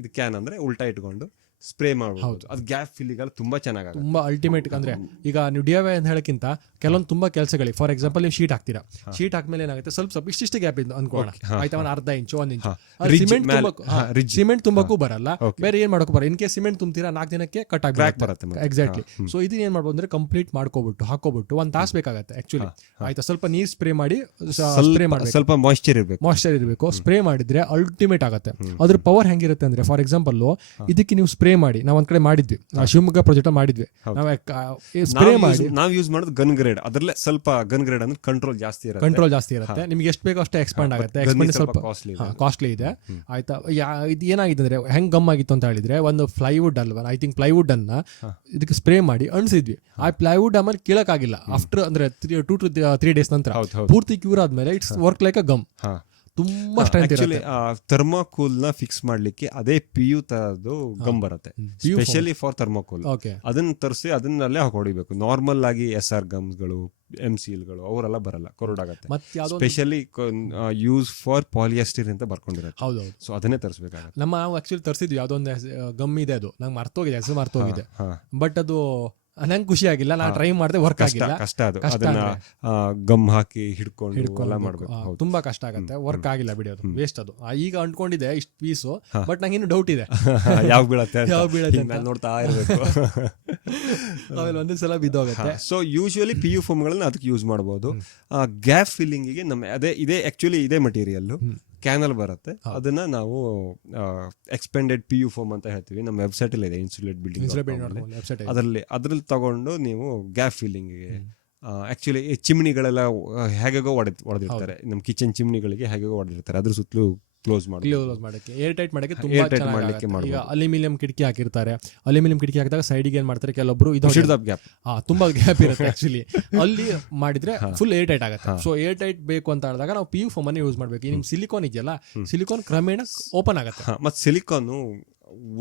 ಇದು ಕ್ಯಾನ್ ಅಂದ್ರೆ ಉಲ್ಟಾ ಇಟ್ಕೊಂಡು ಸ್ಪ್ರೇ ಮಾಡಬಹುದು. ಅದು ಗ್ಯಾಪ್ ಫಿಲ್ಲಿಂಗ್ ತುಂಬಾ ಚೆನ್ನಾಗಿ ತುಂಬಾ ಅಲ್ಟಿಮೇಟ್. ಅಂದ್ರೆ ಈಗ ನೀವು DIY ಅಂತ ಹೇಳಕ್ಕಿಂತ ಕೆಲವೊಂದು ತುಂಬಾ ಕೆಲಸಗಳಿಗೆ, ಫಾರ್ ಎಕ್ಸಾಂಪಲ್ ನೀವು ಶೀಟ್ ಹಾಕ್ತೀರಾ, ಶೀಟ್ ಹಾಕ್ಮೇಲೆ ಏನಾಗುತ್ತೆ, ಸ್ವಲ್ಪ ಇಷ್ಟಿಷ್ಟು ಗ್ಯಾಪ್ ಇದೆ ಅನ್ಕೋಣ, ಆಯ್ತಾ, ಒಂದು ಅರ್ಧ ಇಂಚು 1 ಇಂಚು ಸಿಮೆಂಟ್ ತುಂಬಕ್ಕೂ ಬರಲ್ಲ, ಬೇರೆ ಏನ್ ಮಾಡಕ್ಕೂ ಬರಲ್ಲ. ಇನ್ ಕೇಸ್ ಸಿಮೆಂಟ್ ತುಂಬ್ತೀರಾ 4 ದಿನಕ್ಕೆ ಕಟ್ ಆಗ್ಬಿಡುತ್ತೆ. ಎಕ್ಸಾಕ್ಟ್ಲಿ. ಸೊ ಇದನ್ನ ಏನ್ ಮಾಡ್ಬೋದು ಅಂದ್ರೆ ಕಂಪ್ಲೀಟ್ ಹಾಕೋಬಿಟ್ಟು 1 ತಾಸು ಬೇಕಾಗತ್ತೆ ಆಕ್ಚುಲಿ, ಆಯ್ತಾ. ಸ್ವಲ್ಪ ನೀರ್ ಸ್ಪ್ರೇ ಮಾಡಿ, ಸ್ವಲ್ಪ ಮಾಯಿಶ್ಚರ್ ಇರಬೇಕು. ಸ್ಪ್ರೇ ಮಾಡಿದ್ರೆ ಅಲ್ಟಿಮೇಟ್ ಆಗುತ್ತೆ. ಅದ್ರ ಪವರ್ ಹೆಂಗಿರುತ್ತೆ ಅಂದ್ರೆ, ಫಾರ್ ಎಕ್ಸಾಂಪಲ್ ಇದಕ್ಕೆ ನೀವು ಸ್ಪ್ರೇ ಮಾಡಿ, ನಾವು ಒಂದ್ ಕಡೆ ಮಾಡಿದ್ವಿ, ಶಿವಮೊಗ್ಗ ಪ್ರಾಜೆಕ್ಟ್ ಮಾಡಿದ್ವಿ, ನಾವು ಸ್ಪ್ರೇ ಮಾಡಿ ನಾವು ಯೂಸ್ ಮಾಡೋದು ಗನ್ ಗ್ರೇಡ್. ಅದ್ರಲ್ಲೇ ಸ್ವಲ್ಪ ಗನ್ ಗ್ರೇಡ್ ಅಂದ್ರೆ ಕಂಟ್ರೋಲ್ ಜಾಸ್ತಿ ಇರುತ್ತೆ. ನಿಮ್ಗೆ ಎಷ್ಟು ಬೇಕೋ ಅಷ್ಟೇ ಎಕ್ಸ್ಪಾಂಡ್ ಆಗುತ್ತೆ. ಸ್ವಲ್ಪ ಕಾಸ್ಟ್ಲಿ ಇದೆ, ಆಯ್ತಾ. ಇದು ಏನಾಗಿದೆ ಅಂದ್ರೆ ಹೆಂಗ್ ಗಮ್ ಆಗಿತ್ತು ಅಂತ ಹೇಳಿದ್ರೆ, ಒಂದು ಪ್ಲೈವುಡ್ ಅಲ್ವಾ, ಐ ಥಿಂಕ್ ಪ್ಲೈವುಡ್ ಅನ್ನ ಇದಕ್ಕೆ ಸ್ಪ್ರೇ ಮಾಡಿ ಅಣಿಸಿದ್ವಿ. ಆ ಪ್ಲೈವುಡ್ ಆಮೇಲೆ ಕೀಳಕ್ಕಾಗಿಲ್ಲ. ಆಫ್ಟರ್ ಅಂದ್ರೆ 2 to 3 days ನಂತರ ಪೂರ್ತಿ ಕ್ಯೂರ್ ಆದ್ಮೇಲೆ it's work like a gum. ತುಂಬಾ ಸ್ಟ್ರೆಂತ್ ಇರುತ್ತೆ. ಥರ್ಮೋಕೂಲ್ ನ ಫಿಕ್ಸ್ ಮಾಡ್ಲಿಕ್ಕೆ ಅದೇ PU ತರದ್ದು ಗಮ್ ಬರುತ್ತೆ, ಸ್ಪೆಷಲಿ ಫಾರ್ ಥರ್ಮೋಕೂಲ್. ಅದನ್ನ ತರಿಸಿ ಅದನ್ನಲ್ಲೇ ಹೊಡಿಬೇಕು. ನಾರ್ಮಲ್ ಆಗಿ SR ಗಮ್ಸ್ಗಳು, MCLಗಳು ಅವರೆಲ್ಲ ಬರಲ್ಲ, ಕೊರಡಾಗತ್ತೆ. ಸ್ಪೆಷಲಿ ಯೂಸ್ ಫಾರ್ ಪಾಲಿಯಸ್ಟರ್ ಅಂತ ಬರ್ಕೊಂಡಿರುತ್ತೆ. ಹೌದು. ಸೊ ಅದನ್ನೇ ತರಿಸಬೇಕಾಗುತ್ತೆ. ನಮ್ಮ ಆಕ್ಚುಲಿ ತರಿಸಿದ್ವಿ, ಯಾವ್ದೊಂದು ಗಮ್ ಇದೆ, ಅದು ನಂಗೆ ಮರ್ತೋಗಿದೆ, ಹೆಸರು ಮರ್ತೋಗಿದೆ. ಬಟ್ ಅದು ನಂಗೆ ಖುಷಿ ಆಗಿಲ್ಲ, ನಾನು ಟ್ರೈ ಮಾಡಿದೆ, ವರ್ಕ್ ಆಗಿಲ್ಲ. ಕಷ್ಟ ಅದು, ಅದನ್ನ ಗಮ್ ಹಾಕಿ ಹಿಡ್ಕೊಂಡು ಎಲ್ಲ ಮಾಡ್ಬೇಕು. ತುಂಬಾ ಕಷ್ಟ ಆಗುತ್ತೆ, ವರ್ಕ್ ಆಗಿಲ್ಲ, ಬಿಡೋದು ವೇಸ್ಟ್. ಅದು ಈಗ ಅಂದ್ಕೊಂಡಿದೆ ಇಷ್ಟು ಪೀಸು, ಬಟ್ ನಂಗೆ ಇನ್ನು ಡೌಟ್ ಇದೆ ಯಾವ ಬೀಳತ್ತೆ ನೋಡ್ತಾ ಇರಬೇಕು. ಆಮೇಲೆ ಒಂದೇ ಸಲ ಬಿದ್ದೋಗುತ್ತೆ. ಸೊ ಯೂಶುವಲಿ PU ಫೋಮ್ಗಳನ್ನ ಅದಕ್ಕೆ ಯೂಸ್ ಮಾಡಬಹುದು. ಗ್ಯಾಪ್ ಫಿಲ್ಲಿಂಗಿಗೆ ನಮ್ಮ ಇದೇ ಮಟೀರಿಯಲ್ ಕ್ಯಾನಲ್ ಬರುತ್ತೆ. ಅದನ್ನ ನಾವು ಎಕ್ಸ್ಪೆಂಡೆಡ್ PU ಫೋಮ್ ಅಂತ ಹೇಳ್ತೀವಿ. ನಮ್ಮ ವೆಬ್ಸೈಟ್ ಅಲ್ಲಿ ಇದೆ, ಇನ್ಸುಲೇಟ್ ಬಿಲ್ಡಿಂಗ್. ಅದ್ರಲ್ಲಿ ತಗೊಂಡು ನೀವು ಗ್ಯಾಪ್ ಫಿಲ್ಲಿಂಗಿಗೆ ಆಕ್ಚುಲಿ ಚಿಮ್ನಿಗಳೆಲ್ಲ ಹೇಗೋ ಹೊಡೆದಿರ್ತಾರೆ, ನಮ್ಮ ಕಿಚನ್ ಚಿಮ್ನಿಗಳಿಗೆ ಹೇಗೋ ಹೊಡೆದಿರ್ತಾರೆ, ಅದ್ರ ಸುತ್ತಲೂ ಕ್ಲೋಸ್ ಮಾಡಕ್ಕೆ, ಏರ್ ಟೈಟ್ ಮಾಡಕ್ಕೆ ತುಂಬಾ ಚೆನ್ನಾಗಿ. ಈಗ ಅಲ್ಯೂಮಿನಿಯಂ ಕಿಟಕಿ ಹಾಕಿರ್ತಾರೆ, ಅಲ್ಯೂಮಿನಿಯಂ ಕಿಟಕಿ ಹಾಕಿದಾಗ ಸೈಡಿಗೆ ಏನ್ ಮಾಡ್ತಾರೆ ಕೆಲವೊಬ್ರು, ಇದು ಗ್ಯಾಪ್, ತುಂಬಾ ಗ್ಯಾಪ್ ಇರುತ್ತೆ ಆಕ್ಚುಲಿ. ಅಲ್ಲಿ ಮಾಡಿದ್ರೆ ಫುಲ್ ಏರ್ ಟೈಟ್ ಆಗುತ್ತೆ. ಸೊ ಏರ್ ಟೈಟ್ ಬೇಕು ಅಂತ ಹೇಳಿದಾಗ ನಾವು PU ಫೋಮ್ ಅನ್ನು ಯೂಸ್ ಮಾಡ್ಬೇಕು. ನಿಮ್ ಸಿಲಿಕಾನ್ ಇದೆಯಲ್ಲ, ಸಿಲಿಕಾನ್ ಕ್ರಮೇಣ ಓಪನ್ ಆಗುತ್ತೆ. ಮತ್ತೆ ಸಿಲಿಕಾನ್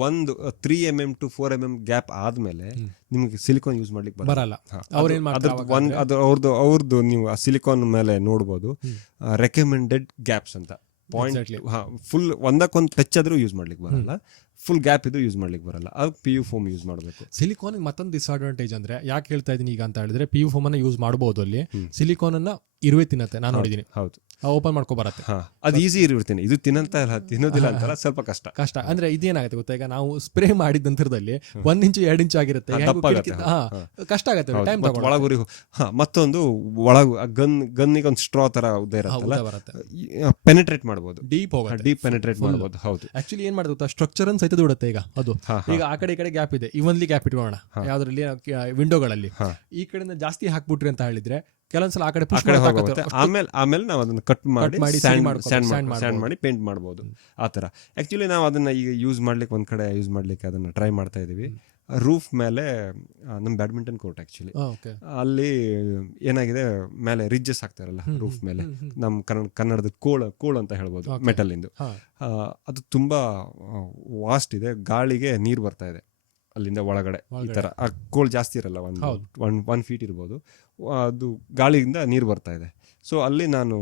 ಒಂದು 3 mm to 4 mm ಗ್ಯಾಪ್ ಆದ್ಮೇಲೆ ನಿಮ್ಗೆ ಸಿಲಿಕಾನ್ ಯೂಸ್ ಮಾಡ್ಲಿಕ್ಕೆ ಬರಲ್ಲ. ಅವ್ರದ್ದು ನೀವು ಆ ಸಿಲಿಕಾನ್ ಮೇಲೆ ನೋಡ್ಬೋದು ರೆಕಮೆಂಡೆಡ್ ಗ್ಯಾಪ್ಸ್ ಅಂತ. ಫುಲ್ ಒಂದಕ್ಕೊಂದು ಟಚ್ ಆದ್ರೂ ಯೂಸ್ ಮಾಡ್ಲಿಕ್ಕೆ ಬರಲ್ಲ, ಫುಲ್ ಗ್ಯಾಪ್ ಇದು ಯೂಸ್ ಮಾಡ್ಲಿಕ್ಕೆ ಬರಲ್ಲ. ಅದು PU ಫೋಮ್ ಯೂಸ್ ಮಾಡಬೇಕು. ಸಿಲಿಕಾನ್ ಮತ್ತೊಂದು ಡಿಸ್ಅಡ್ವಾಂಟೇಜ್ ಅಂದ್ರೆ, ಯಾಕೆ ಹೇಳ್ತಾ ಇದೀನಿ ಈಗ ಅಂತ ಹೇಳಿದ್ರೆ, PU ಫೋಮ್ ಅನ್ನ ಯೂಸ್ ಮಾಡಬಹುದು, ಅಲ್ಲಿ ಸಿಲಿಕಾನ್ ಅನ್ನ ಇರುವೆ ತಿನ್ನತ್ತೆ, ನಾನು ನೋಡಿದೀನಿ. ಹೌದು, ಓಪನ್ ಮಾಡ್ಕೊ ಬರತ್ತೆ. ಅದು ಈಸಿ ಇರ್ತೀನಿ, ಇದು ತಿನ್ನೋದಿಲ್ಲ ಅಂತಲ್ಲ, ಸ್ವಲ್ಪ ಕಷ್ಟ. ಅಂದ್ರೆ ಇದೇನಾಗುತ್ತೆ ಗೊತ್ತಾ, ಈಗ ನಾವು ಸ್ಪ್ರೇ ಮಾಡಿದ ನಂತರದಲ್ಲಿ 1 ಇಂಚು 2 ಇಂಚು ಆಗಿರುತ್ತೆ, ಕಷ್ಟ ಆಗುತ್ತೆ, ಟೈಮ್ ಒಳಗುರಿ. ಮತ್ತೊಂದು ಗನ್ನಿಗೆ ಒಂದು ಸ್ಟ್ರಾ ತರ ಉದ್ದ ಇರುತ್ತಲ್ಲ, ಪೆನೆಟ್ರೇಟ್ ಮಾಡಬಹುದು, ಡೀಪ್ ಪೆನೆಟ್ರೇಟ್ ಮಾಡಬಹುದು. ಹೌದು, ಆಕ್ಚುಲಿ ಏನ್ ಮಾಡುತ್ತೆ, ಸ್ಟ್ರಕ್ಚರ್ ಅನ್ನು ಸಹಿತ ಬಿಡುತ್ತೆ. ಈಗ ಅದು ಈಗ ಆ ಕಡೆ ಈ ಕಡೆ ಗ್ಯಾಪ್ ಇದೆ, ಇವನ್ಲಿ ಗ್ಯಾಪ್ ಇಟ್ಕೊಳ್ಳೋಣ ಯಾವ್ದ್ರಲ್ಲಿ, ವಿಂಡೋಗಳಲ್ಲಿ. ಈ ಕಡೆಯಿಂದ ಜಾಸ್ತಿ ಹಾಕ್ಬಿಟ್ರಿ ಅಂತ ಹೇಳಿದ್ರೆ ಕೆಲವೊಂದ್ಸಲ ಆ ಕಡೆ ಹೋಗುತ್ತೆ. ಆಮೇಲೆ ನಾವು ಅದನ್ನ ಕಟ್ ಮಾಡಿ ಸ್ಯಾಂಡ್ ಮಾಡಿ ಪೇಂಟ್ ಮಾಡಬಹುದು. ಆ ತರ ಆಕ್ಚುಲಿ ನಾವು ಅದನ್ನ ಈಗ ಯೂಸ್ ಮಾಡ್ಲಿಕ್ಕೆ ಒಂದ್ ಕಡೆ ಯೂಸ್ ಮಾಡ್ಲಿಕ್ಕೆ ಅದನ್ನ ಟ್ರೈ ಮಾಡ್ತಾ ಇದೀವಿ. ರೂಫ್ ಮೇಲೆ ನಮ್ಮ ಬ್ಯಾಡ್ಮಿಂಟನ್ ಕೋರ್ಟ್ ಆಕ್ಚುಲಿ, ಅಲ್ಲಿ ಏನಾಗಿದೆ, ಮೇಲೆ ರಿಡ್ಜಸ್ ಹಾಕ್ತಾರಲ್ಲ ರೂಫ್ ಮೇಲೆ, ನಮ್ಮ ಕನ್ನಡದ ಕೋಳ್ ಅಂತ ಹೇಳ್ಬೋದು, ಮೆಟಲ್ ಇಂದು. ಅದು ತುಂಬಾ ವಾಸ್ಟ್ ಇದೆ, ಗಾಳಿಗೆ ನೀರು ಬರ್ತಾ ಇದೆ ಅಲ್ಲಿಂದ ಒಳಗಡೆ. ಈ ತರ ಆ ಕೋಳ್ ಜಾಸ್ತಿ ಇರಲ್ಲ, 1 feet ಇರ್ಬೋದು, ಅದು ಗಾಳಿಯಿಂದ ನೀರು ಬರ್ತಾ ಇದೆ. ಸೊ ಅಲ್ಲಿ ನಾನು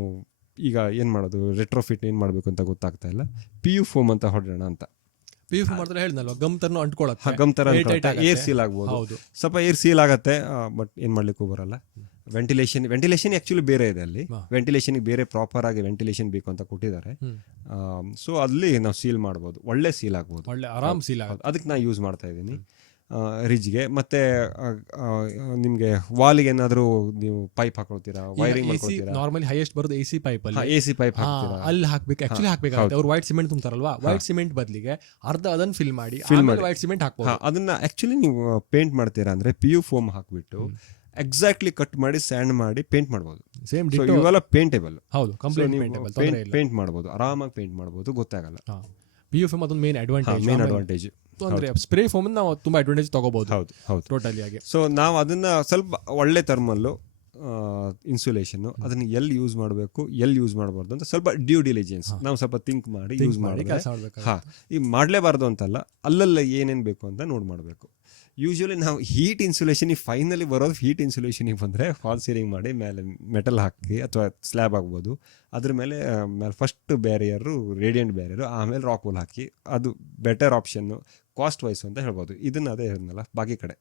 ಈಗ ಏನ್ ಮಾಡೋದು, ರೆಟ್ರೋಫಿಟ್ ಏನ್ ಮಾಡ್ಬೇಕು ಅಂತ ಗೊತ್ತಾಗ್ತಾ ಇಲ್ಲ. PU ಫೋಮ್ ಅಂತ ಹೊಡೋಣ ಅಂತ. PU ಫೋಮ್ ಮಾಡಿದ್ರೆ ಹೇಳಿದ್ನಲ್ವ, ಗಮ್ ತರ ಅಂಟ್ಕೊಳ್ಳುತ್ತೆ, ಏರ್ ಸೀಲ್ ಆಗ್ಬೋದು, ಸ್ವಲ್ಪ ಏರ್ ಸೀಲ್ ಆಗತ್ತೆ, ಬಟ್ ಏನ್ ಮಾಡ್ಲಿಕ್ಕೂ ಬರಲ್ಲ. ವೆಂಟಿಲೇಷನ್ ಆಕ್ಚುಲಿ ಬೇರೆ ಇದೆ ಅಲ್ಲಿ, ವೆಂಟಿಲೇಷನ್ ಬೇರೆ ಪ್ರಾಪರ್ ಆಗಿ ವೆಂಟಿಲೇಷನ್ ಬೇಕು ಅಂತ ಕೊಟ್ಟಿದ್ದಾರೆ. ಸೊ ಅಲ್ಲಿ ನಾವು ಸೀಲ್ ಮಾಡ್ಬೋದು, ಒಳ್ಳೆ ಸೀಲ್ ಆಗ್ಬೋದು, ಒಳ್ಳೆ ಆರಾಮ್ ಸೀಲ್ ಆಗುತ್ತೆ. ಅದಕ್ಕೆ ನಾ ಯೂಸ್ ಮಾಡ್ತಾ ಇದ್ದೀನಿ ರಿಜ್ಗೆ. ಮತ್ತೆ ನಿಮ್ಗೆ ವಾಲಿಗೆ ಏನಾದ್ರು ನೀವು ಪೈಪ್ ಹಾಕೊಳ್ತೀರಾ, ವೈರಿಂಗ್ ಮಾಡ್ಕೊಳ್ತೀರಾ, ನಾರ್ಮಲಿ ಹೈಯೆಸ್ಟ್ ಬರೋದು AC ಪೈಪ್ ಅಲ್ಲಿ, AC ಪೈಪ್ ಹಾಕ್ತೀರಾ, ಅಲ್ಲಿ ಹಾಕ್ಬೇಕು. ಆಕ್ಚುಲಿ ಹಾಕ್ಬೇಕಾಗುತ್ತೆ, ಅವ್ರು ವೈಟ್ ಸಿಮೆಂಟ್ ತುಂಬ್ತಾರಲ್ವಾ, ವೈಟ್ ಸಿಮೆಂಟ್ ಬದಲಿಗೆ ಅರ್ಧ ಅದನ್ನ ಫಿಲ್ ಮಾಡಿ ವೈಟ್ ಸಿಮೆಂಟ್ ಹಾಕ್ಬೋದು. ಅದನ್ನ ಆಕ್ಚುಲಿ ನೀವು ಪೇಂಟ್ ಮಾಡ್ತೀರಾ ಅಂದ್ರೆ PU ಫೋಮ್ ಹಾಕ್ಬಿಟ್ಟು ಎಕ್ಸಾಕ್ಟ್ಲಿ ಕಟ್ ಮಾಡಿ ಸ್ಯಾಂಡ್ ಮಾಡಿ ಪೇಂಟ್ ಮಾಡಬಹುದು. ಸೇಮ್ ಇವೆಲ್ಲ ಪೇಂಟೇಬಲ್. ಹೌದು, ಕಂಪ್ಲೀಟ್ ಪೇಂಟ್ ಮಾಡಬಹುದು, ಆರಾಮಾಗಿ ಪೇಂಟ್ ಮಾಡಬಹುದು, ಗೊತ್ತಾಗಲ್ಲ. PU ಫೋಮ್ ಅದೊಂದು ಮೇನ್ ಅಡ್ವಾಂಟೇಜ್. ಅಂದ್ರೆ ಸ್ಪ್ರೇ ಫೋಮ್ ನಾವು ತುಂಬಾ ಅಡ್ವಾಂಟೇಜ್ ತಗೋಬಹುದು. ಹೌದು, ಟೋಟಲಿ ಆಗಿ. ಸೊ ನಾವು ಅದನ್ನ ಸ್ವಲ್ಪ ಒಳ್ಳೆ ಥರ್ಮಲ್ಲು ಇನ್ಸುಲೇಷನ್, ಅದನ್ನ ಎಲ್ಲಿ ಯೂಸ್ ಮಾಡಬೇಕು, ಎಲ್ಲಿ ಯೂಸ್ ಮಾಡಬಾರ್ದು ಅಂತ ಸ್ವಲ್ಪ ಡ್ಯೂ ಡಿಲಿಜೆನ್ಸ್ ನಾವು ಸ್ವಲ್ಪ ಥಿಂಕ್ ಮಾಡಿ ಯೂಸ್ ಮಾಡಿ. ಈಗ ಮಾಡಲೇಬಾರ್ದು ಅಂತಲ್ಲ, ಅಲ್ಲಲ್ಲ ಏನೇನು ಬೇಕು ಅಂತ ನೋಡಿ ಮಾಡಬೇಕು. ಯೂಶುವಲಿ ನಾವು ಹೀಟ್ ಇನ್ಸುಲೇಷನ್ ಫೈನಲಿ ಬರೋದು, ಹೀಟ್ ಇನ್ಸುಲೇಷನಿಗೆ ಬಂದರೆ ಫಾಲ್ ಸೀಲಿಂಗ್ ಮಾಡಿ ಮೇಲೆ ಮೆಟಲ್ ಹಾಕಿ ಅಥವಾ ಸ್ಲ್ಯಾಬ್ ಆಗ್ಬೋದು, ಅದ್ರ ಮೇಲೆ ಫಸ್ಟ್ ಬ್ಯಾರಿಯರು ರೇಡಿಯಂಟ್ ಬ್ಯಾರಿಯರು, ಆಮೇಲೆ ರಾಕ್ ವೂಲ್ ಹಾಕಿ, ಅದು ಬೆಟರ್ ಆಪ್ಷನ್ನು. ಕಾಸ್ಟ್ ವೈಸ್ ಅಂತ ಹೇಳ್ಬೋದು. ಇದನ್ನ ಅದೇ ಹೇಳಿದ್ನಲ್ಲ, ಬಾಕಿ ಕಡೆ